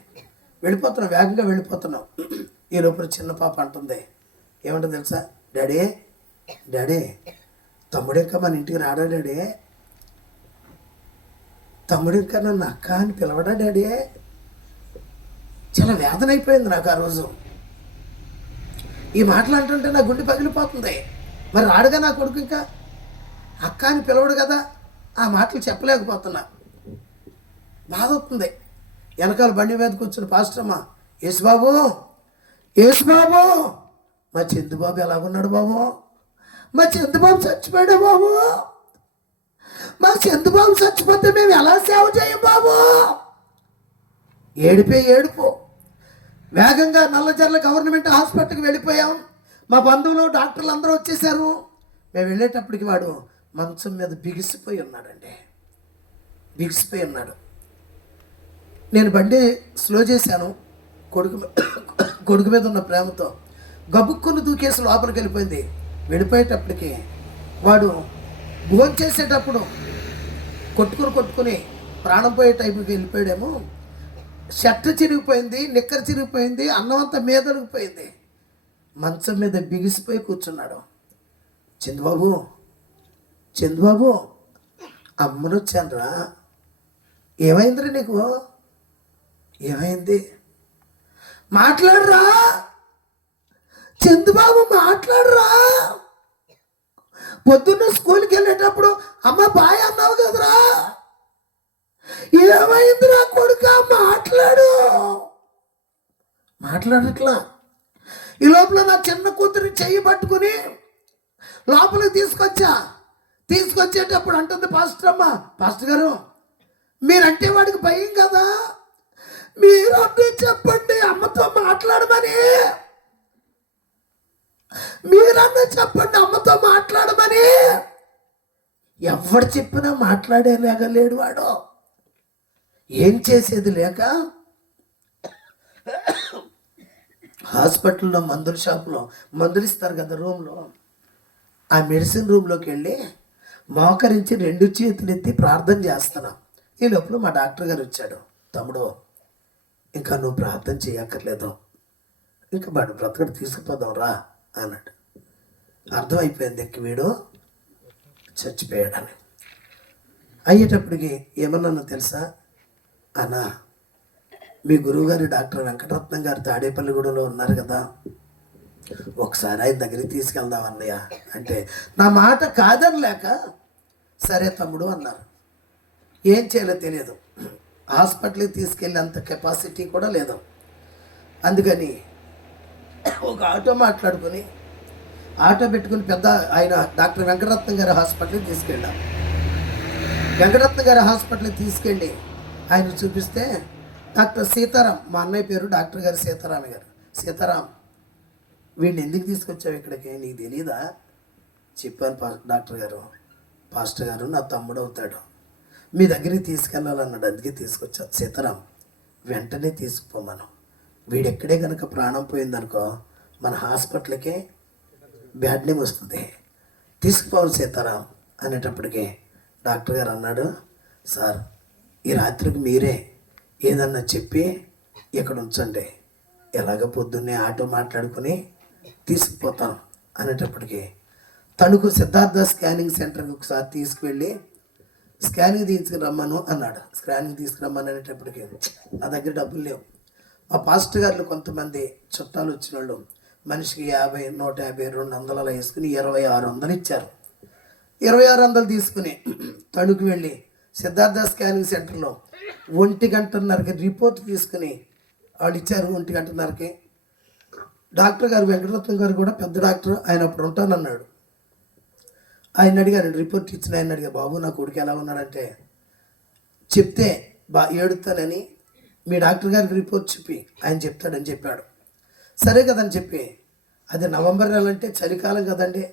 వెళ్ళిపోతున్నాం, వేగంగా వెళ్ళిపోతున్నాం. ఈ లోపల చిన్న పాప అంటుంది, ఏమంటుంది తెలుసా, డాడీ తమ్ముడు ఇంకా మన ఇంటికి రాడా డాడీ, తమ్ముడు ఇంకా నన్ను అక్క అని పిలవడా డాడీ. చాలా వేదన అయిపోయింది నాకు ఆ రోజు. ఈ మాటలు అంటుంటే నా గుండె పగిలిపోతుంది. మరి రాడుగా నా కొడుకు ఇంకా అక్క అని పిలవడు కదా, ఆ మాటలు చెప్పలేకపోతున్నా, బాధ అవుతుంది. వెనకాల బండి మీద కూర్చుని పాస్టర్మా, యేసుబాబు మా చందుబాబు ఎలాగున్నాడు బాబు, మా చందుబాబు చచ్చిపోయాడు బాబు, మా చందుబాబు చచ్చిపోతే మేము ఎలా సేవ చేయం బాబు. ఏడుపు. వేగంగా నల్లజర్ల గవర్నమెంట్ హాస్పిటల్కి వెళ్ళిపోయాం. మా బంధువులు డాక్టర్లు అందరూ వచ్చేసారు. మేము వెళ్ళేటప్పటికి వాడు మంచం మీద బిగిసిపోయి ఉన్నాడు. నేను బండి స్లో చేశాను, కొడుకు మీద ఉన్న ప్రేమతో గబుక్కును దూకేసి లోపలికి వెళ్ళిపోయింది. వెళ్ళిపోయేటప్పటికి వాడు భోజనం చేసేటప్పుడు కొట్టుకుని ప్రాణం పోయే టైపుకి వెళ్ళిపోయాడేమో. షర్ట్ చిరిగిపోయింది, నిక్కర చిరిగిపోయింది, అన్నం అంతా మీదరిగిపోయింది, మంచం మీద బిగిసిపోయి కూర్చున్నాడు. చంద్రబాబు అమ్మను వచ్చానురా, ఏమైందిరా నీకు, ఏమైంది, మాట్లాడరా చంద్రబాబు, మాట్లాడరా, పొద్దున్న స్కూల్కి వెళ్ళేటప్పుడు అమ్మ బాయ్ అన్నావు కదరా, ఏమైందిరా కొడుక, మాట్లాడట్లా. ఈ లోపల నా చిన్న కూతురి చెయ్యి పట్టుకుని లోపలికి తీసుకొచ్చేటప్పుడు అంటుంది పాస్టర్ గారు మీరంటే వాడికి భయం కదా, మీరంటే చెప్పండి అమ్మతో మాట్లాడమని, ఎవడు చెప్పినా మాట్లాడేలేగలేడు వాడు, ఏం చేసేది లేక హాస్పిటల్లో మందుల షాపులో మందులు ఇస్తారు కదా రూమ్లో, ఆ మెడిసిన్ రూమ్లోకి వెళ్ళి మోకరించి 2 చేతులు ఎత్తి ప్రార్థన చేస్తున్నా. ఈ లోపల మా డాక్టర్ గారు వచ్చాడు, తమ్ముడు ఇంకా నువ్వు ప్రార్థన చేయక్కర్లేదు, ఇంకా వాడు బ్రతకడు తీసుకుపోదాం రా అన్నాడు. అర్థమైపోయింది ఇంక వీడు చచ్చిపోయాడని. అయ్యేటప్పటికి ఏమన్నా తెలుసా, అన్నా మీ గురువుగారు డాక్టర్ వెంకటరత్నం గారు తాడేపల్లిగూడలో ఉన్నారు కదా, ఒకసారి ఆయన దగ్గరికి తీసుకెళ్దాం అన్నయ్య అంటే, నా మాట కాదనలేక సరే తమ్ముడు అన్నారు. ఏం చేయాలో తెలియదు, హాస్పిటల్కి తీసుకెళ్ళేంత కెపాసిటీ కూడా లేదు. అందుకని ఒక ఆటో మాట్లాడుకొని ఆటో పెట్టుకుని పెద్ద ఆయన డాక్టర్ వెంకటరత్నం గారి హాస్పిటల్కి తీసుకెళ్ళాం. వెంకటరత్నం గారి హాస్పిటల్కి తీసుకెళ్ళి ఆయన చూపిస్తే డాక్టర్ సీతారాం, మా అన్నయ్య పేరు డాక్టర్ గారు సీతారాం గారు. సీతారాం, వీడిని ఎందుకు తీసుకొచ్చావు ఇక్కడికి, నీకు తెలియదా? చెప్పాను డాక్టర్ గారు, పాస్టర్ గారు నా తమ్ముడు అవుతాడు, మీ దగ్గరికి తీసుకెళ్ళాలన్నాడు, అందుకే తీసుకొచ్చాను. సీతారాం, వెంటనే తీసుకుపోమను. వీడెక్కడే కనుక ప్రాణం పోయిందనుకో మన హాస్పిటల్కే బ్యాడ్ నేమ్ వస్తుంది, తీసుకుపోవాలి సీతారాం అనేటప్పటికీ డాక్టర్ గారు అన్నాడు, సార్ ఈ రాత్రికి మీరే ఏదన్నా చెప్పి ఇక్కడ ఉంచండి, ఎలాగ పొద్దున్నే ఆటో మాట్లాడుకుని తీసుకుపోతాను అనేటప్పటికీ తణుకు సిద్ధార్థ స్కానింగ్ సెంటర్కి ఒకసారి తీసుకువెళ్ళి స్కానింగ్ తీసుకురమ్మను అన్నాడు. స్కానింగ్ తీసుకురమ్మని అనేటప్పటికీ నా దగ్గర డబ్బులు లేవు. మా పాస్టర్ గారు కొంతమంది చుట్టాలు వచ్చిన వాళ్ళు మనిషికి 50, 150, 200 అలా వేసుకుని 2600 ఇచ్చారు. 2600 తీసుకుని తణుకు వెళ్ళి సిద్ధార్థ స్కానింగ్ సెంటర్లో 1:30కి రిపోర్ట్ తీసుకుని వాళ్ళు ఇచ్చారు. 1:30కి డాక్టర్ గారు వెంకటరత్నం గారు కూడా పెద్ద డాక్టర్, ఆయన అప్పుడు ఉంటానన్నాడు. ఆయన అడిగాను, రిపోర్ట్ ఇచ్చిన ఆయన అడిగా, బాబు నా కొడుకు ఎలా ఉన్నాడంటే చెప్తే ఏడుతానని మీ డాక్టర్ గారికి రిపోర్ట్ చెప్పి ఆయన చెప్తాడని చెప్పాడు. సరే కదని చెప్పి అది నవంబర్ నెల అంటే చలికాలం కదండి,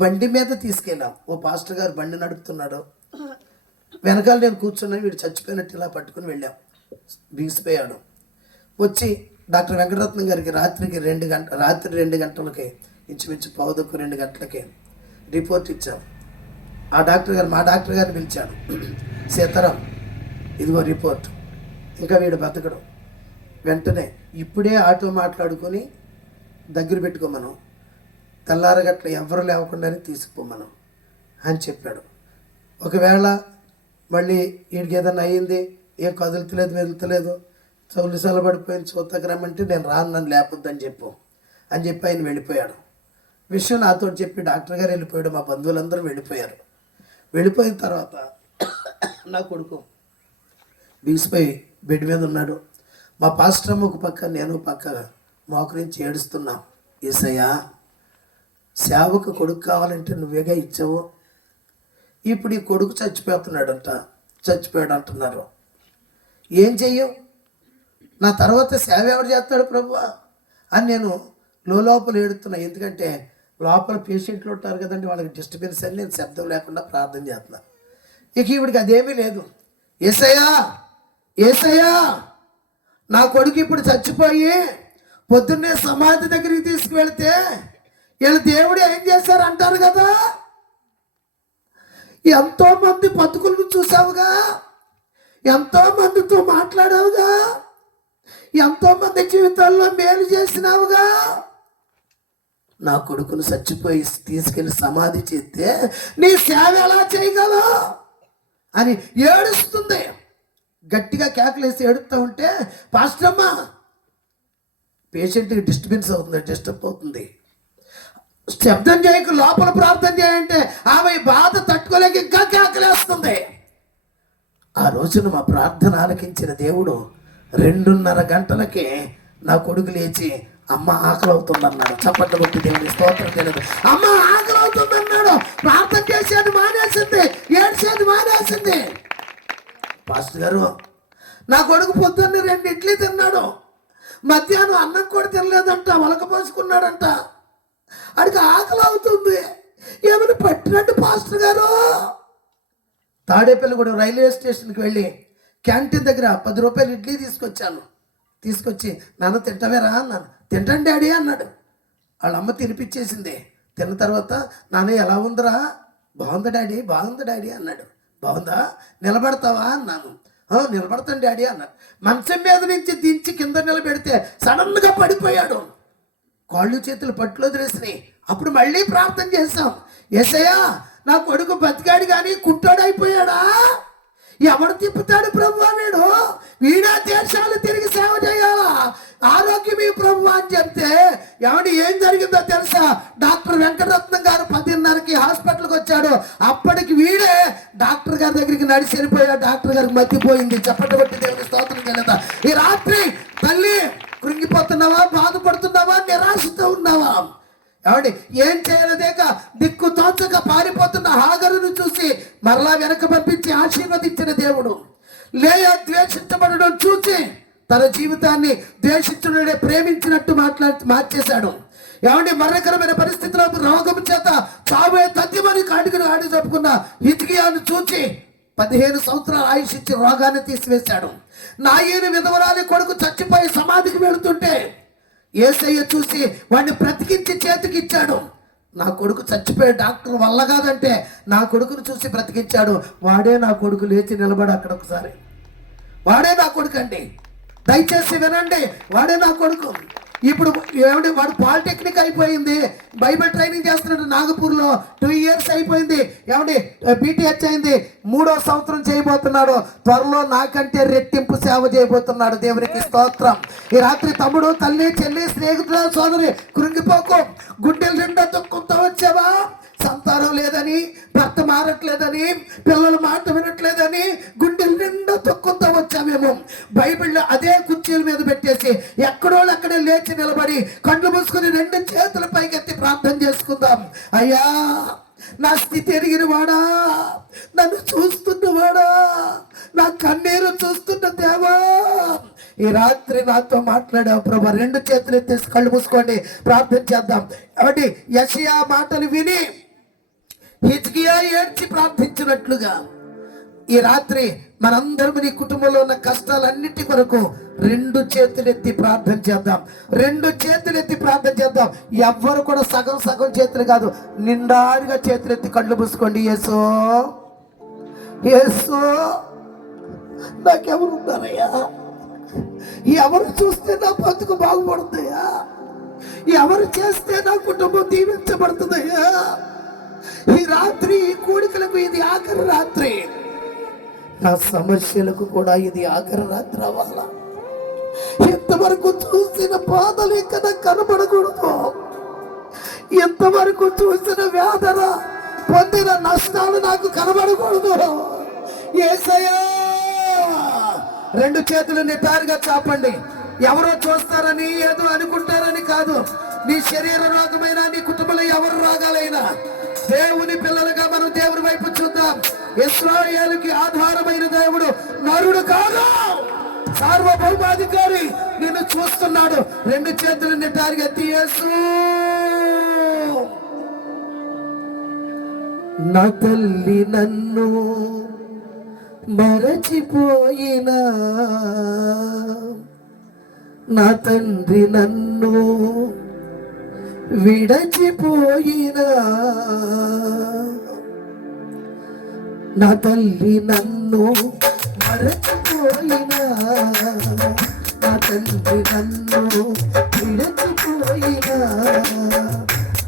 బండి మీద తీసుకెళ్ళాం. ఓ పాస్టర్ గారు బండి నడుపుతున్నాడు, వెనకాల నేను కూర్చున్నాను, వీడు చచ్చిపోయినట్టు ఇలా పట్టుకుని వెళ్ళాం. బిగిసిపోయాడు. వచ్చి డాక్టర్ వెంకటరత్నం గారికి రాత్రి 2 గంటలకి ఇంచుమించు 2 గంటలకి రిపోర్ట్ ఇచ్చాం. ఆ డాక్టర్ గారు మా డాక్టర్ గారిని పిలిచాడు, సీతారాం ఇదిగో రిపోర్ట్, ఇంకా వీడు బతకడం, వెంటనే ఇప్పుడే ఆటో మాట్లాడుకొని దగ్గర పెట్టుకోమను, తెల్లారగట్ల ఎవరు లేవకుండానే తీసుకుపోమను అని చెప్పాడు. ఒకవేళ మళ్ళీ వీడికి ఏదైనా అయ్యింది, ఏం కదులుతలేదు వెళ్తలేదు, చౌలు చల్లబడిపోయింది, చూతకు రమ్మంటే నేను రాను, నన్ను లేపొద్దని చెప్పు అని చెప్పి ఆయన వెళ్ళిపోయాడు. విషయం నాతో చెప్పి డాక్టర్ గారు వెళ్ళిపోయాడు. మా బంధువులందరూ వెళ్ళిపోయారు. వెళ్ళిపోయిన తర్వాత నా కొడుకు బిగిసిపోయి బెడ్ మీద ఉన్నాడు. మా పాస్టర్ అమ్మ ఒక పక్క, నేను పక్క మోకరించి ఏడుస్తున్నాం. యేసయ్యా, సేవకు కొడుకు కావాలంటే నువ్వేగా ఇచ్చావు, ఇప్పుడు ఈ కొడుకు చచ్చిపోయాడు అంటున్నారు, ఏం చెయ్యం, నా తర్వాత సేవ ఎవరు చేస్తాడు ప్రభువా అని నేను లోపల ఏడుతున్నా. ఎందుకంటే లోపల పేషెంట్లు ఉంటారు కదండి, వాళ్ళకి డిస్టర్బెన్స్ అని నేను శబ్దం లేకుండా ప్రార్థన చేస్తున్నా. ఇక ఈవిడికి అదేమీ లేదు. యేసయ్యా యేసయ్యా, నా కొడుకు ఇప్పుడు చచ్చిపోయి పొద్దున్నే సమాధి దగ్గరికి తీసుకువెళ్తే వీళ్ళ దేవుడు ఏం చేశారు అంటారు కదా, ఎంతోమంది బతుకులను చూసావుగా, ఎంతోమందితో మాట్లాడావుగా, ఎంతోమంది జీవితాల్లో మేలు చేసినావుగా, నా కొడుకును చచ్చిపోయి తీసుకెళ్ళి సమాధి చేస్తే నీ సేవ ఎలా చేయగలవు అని ఏడుస్తుంది. గట్టిగా కేకలేసి ఏడుస్తూ ఉంటే, పాస్టర్ అమ్మ పేషెంట్కి డిస్టర్బ్ అవుతుంది, శబ్దం చేయక లోపల ప్రార్థన చేయంటే ఆమె బాధ తట్టుకోలేక ఇంకా కేకలేస్తుంది. ఆ రోజున మా ప్రార్థన ఆలకించిన దేవుడు 2:30 గంటలకే నా కొడుకు లేచి అమ్మ ఆకలి అవుతుందన్నాడు. చప్పట్లు కొట్టి దేవుడి స్తోత్రం తెలియదు. అమ్మ ఆకలి అవుతుందన్నాడు. ప్రార్థన చేసేది మానేసింది, ఏడ్చేది మానేసింది. పాస్టర్ గారు, నా కొడుకు పొద్దున్నే 2 ఇడ్లీ తిన్నాడు, మధ్యాహ్నం అన్నం కూడా తినలేదంట, వలకపోసుకున్నాడంట, అడిగి ఆకలి అవుతుంది, ఏమైనా పట్టినట్టు పాస్టర్ గారు. తాడేపల్లిగూడెం రైల్వే స్టేషన్కి వెళ్ళి క్యాంటీన్ దగ్గర 10 రూపాయలు ఇడ్లీ తీసుకొచ్చి నాన్న తింటావేరా అన్నాను. తింటాను డాడీ అన్నాడు. వాళ్ళ అమ్మ తినిపించేసింది. తిన్న తర్వాత నాన్న ఎలా ఉందిరా, బాగుంది డాడీ అన్నాడు. బాగుందా, నిలబడతావా అన్నాను. నిలబడతాను డాడీ అన్నాడు. మంచం మీద నుంచి దించి కింద నిలబెడితే సడన్గా పడిపోయాడు. కాళ్ళు చేతులు పట్టులో వదిలేసినాయి. అప్పుడు మళ్ళీ ప్రార్థన చేశాం, యేసయ్యా నా కొడుకు బతికాడు కానీ కుంటోడైపోయాడా, ఎవడు తిప్పుతాడు ప్రభువా? వీడా దేశాలు తిరిగి సేవ చేయాలా? ఆరోగ్యమే ప్రభు అని చెప్తే ఎవడి ఏం జరిగిందో తెలుసా? డాక్టర్ వెంకటరత్నం గారు 10:30కి హాస్పిటల్కి వచ్చాడు. అప్పటికి వీడే డాక్టర్ గారి దగ్గరికి నడిచి వెళ్ళిపోయాడు. డాక్టర్ గారికి మతిపోయింది. చప్పట్లు కొట్టి దేవుని స్తోత్రం చేయలేదా? ఈ రాత్రి తల్లి కృంగిపోతున్నావా? బాధపడుతున్నావా? నిరాశతో ఉన్నావా? ఏమండి ఏం చేయలేదేక దిక్కు తోచక పారిపోతున్న హాగరును చూసి మరలా వెనక పంపించి ఆశీర్వదించిన దేవుడు, లేయా ద్వేషించబడడం చూసి తన జీవితాన్ని ద్వేషించుడే ప్రేమించినట్టు మార్చేశాడు. ఏమండి మరణకరమైన పరిస్థితిలో రోగం చేత చావే తథ్యమని కాడికను ఆడి చెప్పుకున్న హిజ్కియాను చూచి 15 సంవత్సరాల ఆయుష్ ఇచ్చి రోగాన్ని తీసివేశాడు. నాయను విధవరాలి కొడుకు చచ్చిపోయి సమాధికి వెళుతుంటే యేసయ్య చూసి వాడిని బ్రతికించి చేతికి ఇచ్చాడు. నా కొడుకు చచ్చిపోయే డాక్టర్ వల్ల కాదంటే నా కొడుకును చూసి బ్రతికించాడు. వాడే నా కొడుకు. లేచి నిలబడి అక్కడ ఒకసారి, వాడే నా కొడుకు అండి. దయచేసి వినండి, వాడే నా కొడుకు. ఇప్పుడు ఏమంటే వాడు పాలిటెక్నిక్ అయిపోయింది, బైబిల్ ట్రైనింగ్ చేస్తున్నాడు నాగపూర్లో. 2 years అయిపోయింది. ఏమండి బీటీహెచ్ అయింది, 3వ సంవత్సరం చేయబోతున్నాడు. త్వరలో నాకంటే రెట్టింపు సేవ చేయబోతున్నాడు. దేవునికి స్తోత్రం. ఈ రాత్రి తమ్ముడు, తల్లి, చెల్లి, స్నేహితుల, సోదరి కృంగిపోకు. గుడ్డెలు నిండా దుఃఖంతో వచ్చావా? సంతానం లేదని, భర్త మారట్లేదని, పిల్లలు మాట వినట్లేదని గుండెల నిండా దుఃఖంతో వచ్చామేమో. బైబిల్లో అదే కుర్చీల మీద పెట్టేసి ఎక్కడోళ్ళక్కడే లేచి నిలబడి కళ్ళు మూసుకుని 2 చేతుల పైకెత్తి ప్రార్థన చేసుకుందాం. అయ్యా నా స్థితి ఎరిగిన వాడా, నన్ను చూస్తున్నవాడా, నా కన్నీరు చూస్తున్న దేవా, ఈ రాత్రి నాతో మాట్లాడావు ప్రభా. 2 చేతులు ఎత్తేసి కళ్ళు మూసుకోండి, ప్రార్థన చేద్దాం. కాబట్టి యెషయా మాటలు విని హిజ్కియా ఏడ్చి ప్రార్థించినట్లుగా ఈ రాత్రి మనందరం నీ కుటుంబంలో ఉన్న కష్టాలన్నిటి కొరకు 2 చేతులు ఎత్తి ప్రార్థన చేద్దాం. 2 చేతులు ఎత్తి ప్రార్థన చేద్దాం. ఎవ్వరు కూడా సగం సగం చేతులు కాదు, నిండారుగా చేతులు ఎత్తి కళ్ళు మూసుకోండి. యేసో యేసో నాకెవరు ఉన్నారయ్యా? ఎవరు చూస్తే నా బతుకు బాగుపడుతుందయ్యా? ఎవరు చేస్తే నా కుటుంబం దీవించబడుతుందయ్యా? ఈ రాత్రి ఈ కూడికలకు ఇది ఆఖరి రాత్రి. నా సమస్యలకు కూడా ఇది ఆఖరి రాత్రి అవ్వాల. ఎంతవరకు చూసిన బాధలు ఇంకా నాకు కనబడకూడదు. ఎంతవరకు చూసిన వేదన, పొందిన నష్టాలు నాకు కనబడకూడదు. యేసయ్యా 2 చేతులు నిటారుగా చాపండి. ఎవరో చూస్తారని, ఏదో అనుకుంటారని కాదు. నీ శరీర రోగమైనా, నీ కుటుంబంలో ఎవరు రోగాలైనా దేవుని పిల్లలుగా మనం దేవుని వైపు చూద్దాం. ఇశ్రాయేలుకి ఆధారమైన దేవుడు నరుడు కాదు, సార్వభౌమాధికారి. నిన్ను చూస్తున్నాడు. 2 చేతులు నిటారుగా ఎత్తి, యేసు నా తల్లి నన్ను మరచిపోయినా, నా తండ్రి నన్ను విడచిపోయినా, నా తల్లి నన్ను మరచిపోయినా, నా తండ్రి నన్ను విడచిపోయినా,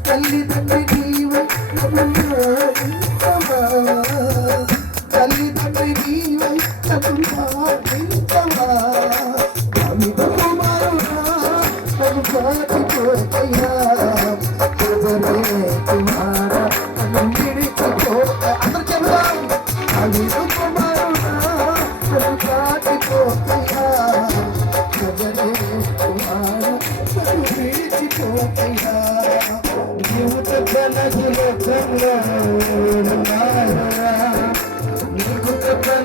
తల్లి తండ్రి నీవై నన్ను తల్లి తండ్రి నీవై నన్ను పాటిపోతయ్యా, అందరు చెబుదాం. అవి కుమారుడా నన్ను పాటిపోతయ్యా, నన్ను విడిచిపోతయ్యా. జీవిత బలగులో నీకు బలలు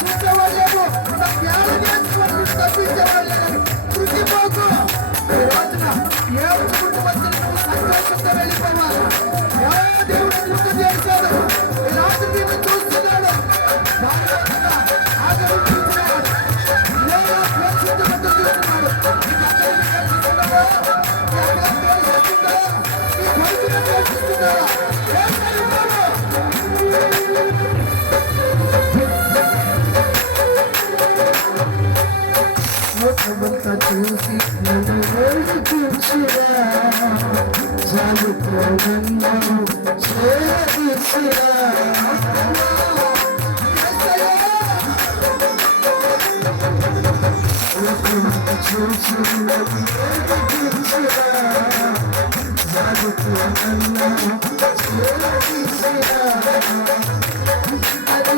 చూసేవాళ్ళేమో ధ్యానం చేసుకోవాలి, తప్పించేవాళ్ళని కృషిపోకు. ఈ రోజున ఏడుచుకుంటూ వచ్చిన నువ్వు సంతోషంతో వెళ్ళిపోవాలి. దేవుడు గుర్తు చేశాడు, ఈ రాత్రి నిన్ను చూస్తున్నాడు. దాని రోజున ఆగడు చూస్తున్నాడు, లేదా ప్రేక్షకులతో చూస్తున్నాడు. లోకమంతా చూసి నన్ను వేడుకుంటురా, జాలుతో నన్ను చేరుకురా. లోకమంతా చూసి నన్ను వేడుకుంటురా, జాలుతో నన్ను చేరుకురా. అది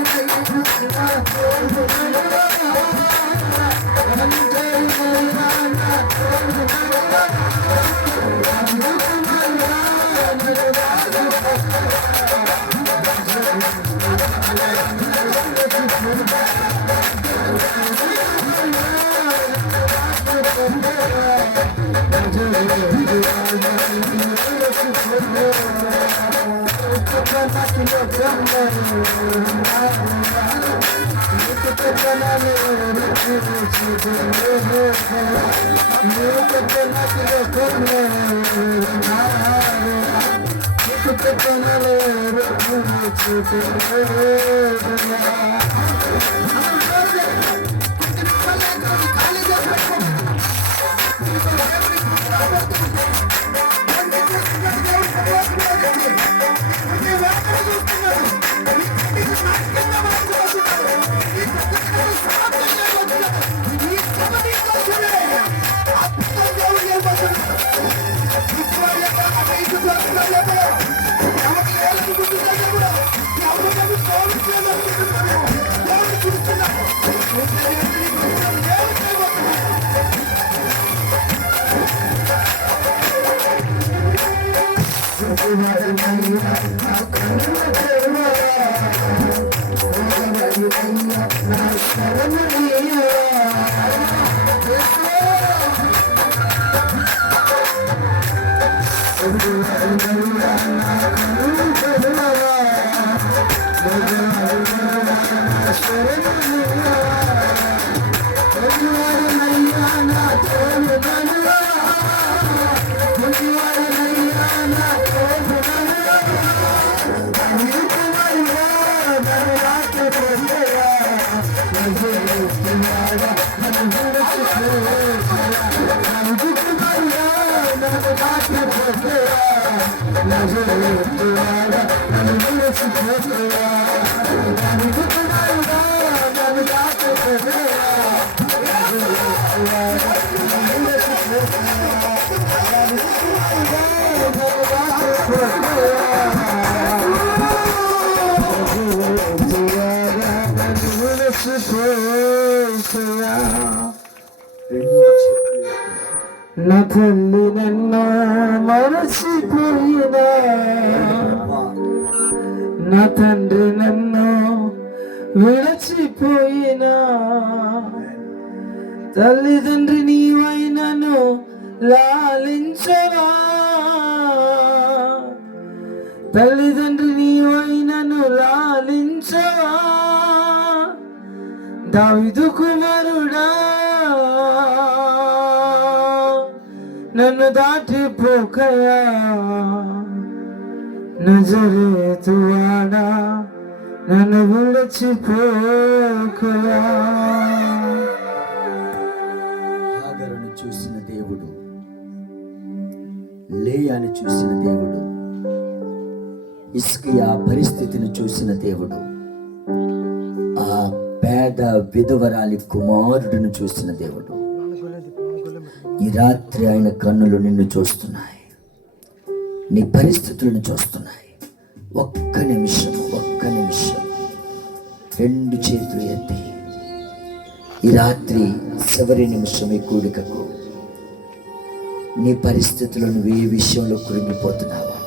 నా తల్లి నన్ను మరచిపోయినా, నా తండ్రి నన్ను విడచిపోయినా, తల్లిదండ్రి నీవైనను లాలించవా, తల్లిదండ్రి నీవైనను లాలించవా, దావీదు కుమారుడా నన్ను దాటిపోకయా, నజరేతువాడా నన్ను విడిచిపోకయా. హాగరును చూసిన దేవుడు, లేయాని చూసిన దేవుడు, హిజ్కియా పరిస్థితిని చూసిన దేవుడు, ఆ పేద విధవరాలి కుమారుడిని చూసిన దేవుడు. ఈ రాత్రి ఆయన కన్నులు నిన్ను చూస్తున్నాయి, నీ పరిస్థితులను చూస్తున్నాయి. ఒక్క నిమిషం రెండు చేతులు ఎత్తి ఈ రాత్రి చివరి నిమిషం ఈ కూడికకు నీ పరిస్థితులు నువ్వు ఏ విషయంలో కృంగిపోతున్నావా,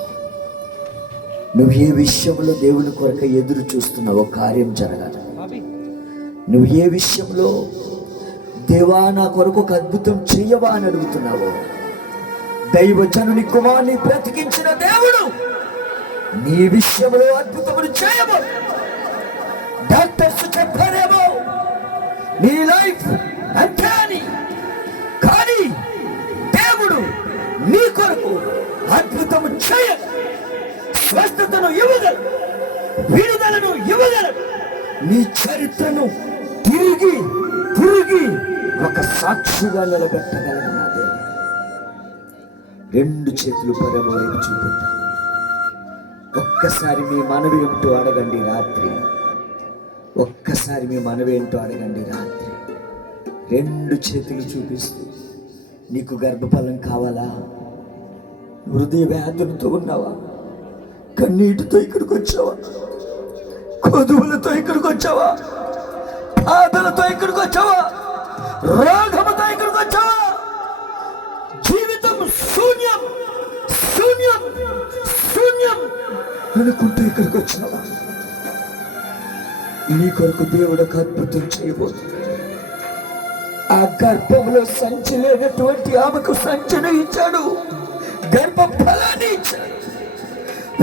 నువ్వు ఏ విషయంలో దేవుని కొరకు ఎదురు చూస్తున్నావో కార్యం జరగాలి. నువ్వు ఏ విషయంలో దేవా నా కొరకు ఒక అద్భుతం చెయ్యవా అని అడుగుతున్నావు. దైవజనుని కుమారుని బ్రతికించిన దేవుడు నీ విషయంలో అద్భుతములు చేయము. డాక్టర్స్ చెప్పారేమో నీ లైఫ్ అంతే అని, కానీ దేవుడు నీ కొరకు అద్భుతము చేయ, స్వస్థతను ఇవ్వగలడు, విడుదలను ఇవ్వగలడు. నీ చరిత్రను తిరిగి తిరిగి ఒక సాక్షిగా నిలబెట్టగలడు నా దేవుడు. రెండు చేతులు పరమవైపు చూపిద్దాం. ఒక్కసారి మీ మనవి ఏమిటో అడగండి రాత్రి. ఒక్కసారి మీ మనవి ఏంటో అడగండి రాత్రి. రెండు చేతులు చూపిస్తూ, నీకు గర్భఫలం కావాలా? హృదయ వ్యాధులతో ఉన్నావా? కన్నీటితో ఇక్కడికి వచ్చావా? కొదువులతో ఇక్కడికి వచ్చావా? బాధలతో ఇక్కడికి వచ్చావా? రోగముతో ఇక్కడికి వచ్చావా? జీవితం శూన్యం శూన్యం శూన్యం అనుకుంటూ ఇక్కడికి వచ్చావా? నీ కొరకు దేవుడు ఒక అద్భుతం చేయబోతున్నాడు. ఆ గర్భంలో సంచి లేనటువంటి ఆమెకు సంచిని ఇచ్చాడు, గర్భ ఫలాన్ని ఇచ్చాడు.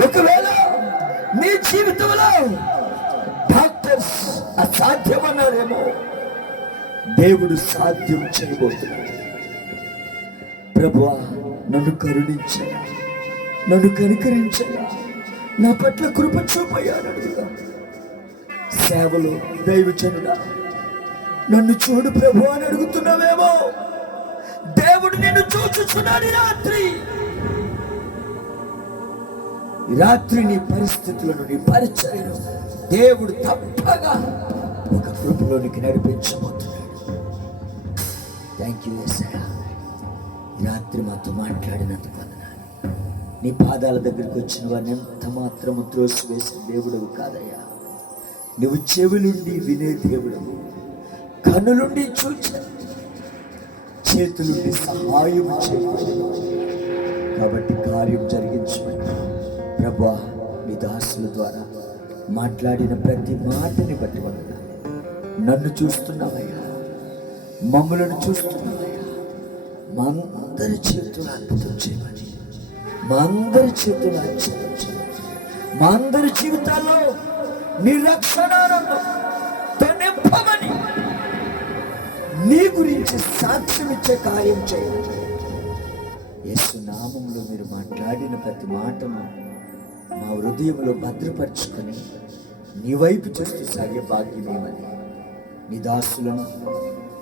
ఒకవేళ నీ జీవితంలో డాక్టర్స్ అసాధ్యమన్నారేమో, దేవుడు సాధ్యం చేయబోతున్నాడు. ప్రభువా, నన్ను కరుణించగా, నన్ను కనికరించగా, నా పట్ల కృప చూపయ్యాను అడుగుదా. సేవలో దైవజనుడా, నన్ను చూడు ప్రభు అని అడుగుతున్నావేమో. దేవుడు నిన్ను చూచుచున్నాడు. రాత్రి నీ పరిస్థితులను, నీ పరిచర్యను దేవుడు తప్పగా ఒక కృపలోనికి నడిపించబోతున్నాడు. థ్యాంక్ యూ యేసయ్యా. రాత్రి మాతో మాట్లాడినందుకు వందనాలు. నీ పాదాల దగ్గరికి వచ్చిన వారిని ఎంత మాత్రము త్రోసివేసే దేవుడు కాదయ్యా. నువ్వు చెవులుండి వినే దేవుడు, కన్నులుండి చూచే, చేతులుండి సహాయం చేయదు. కాబట్టి కార్యం జరిగించమని ప్రభువా, నీ దాసుల ద్వారా మాట్లాడిన ప్రతి మాటని బట్టి వల్ల నన్ను చూస్తున్నావయ్యా, మమ్మలను చూస్తున్నావయ్యా. మా అందరి చేతులు అద్భుతం చేయమని, మా అందరి చేతులు ఆశ్చర్యం చేయమని, మా అందరి జీవితాల్లో నీ రక్షణతో నింపమని, నీ గురించి సాక్ష్యం ఇచ్చే కార్యం చేయాలి. యేసు నామములో మీరు మాట్లాడిన ప్రతి మాటను మా హృదయంలో భద్రపరుచుకొని నీ వైపు చూస్తూ సాగే భాగ్యమేమని నీ దాసులను,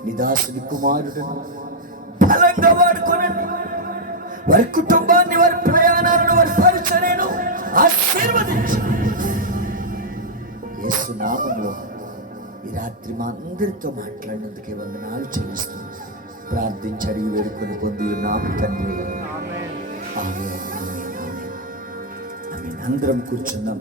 నీ దాసుని కుమారులను బలంగా వాడుకొనండి. వారి కుటుంబాన్ని, వారి ప్రయాణాలను, వారి పరిచర్యను ఆశీర్వదించి యేసు నామములో ఈ రాత్రి మా అందరితో మాట్లాడినందుకే వందనాలు చెల్లిస్తూ ప్రార్థించి అడిగి వేడుకొని పొంది నామ తండ్రి. ఆమేన్, ఆమేన్, ఆమేన్. అందరం కూర్చున్నాం.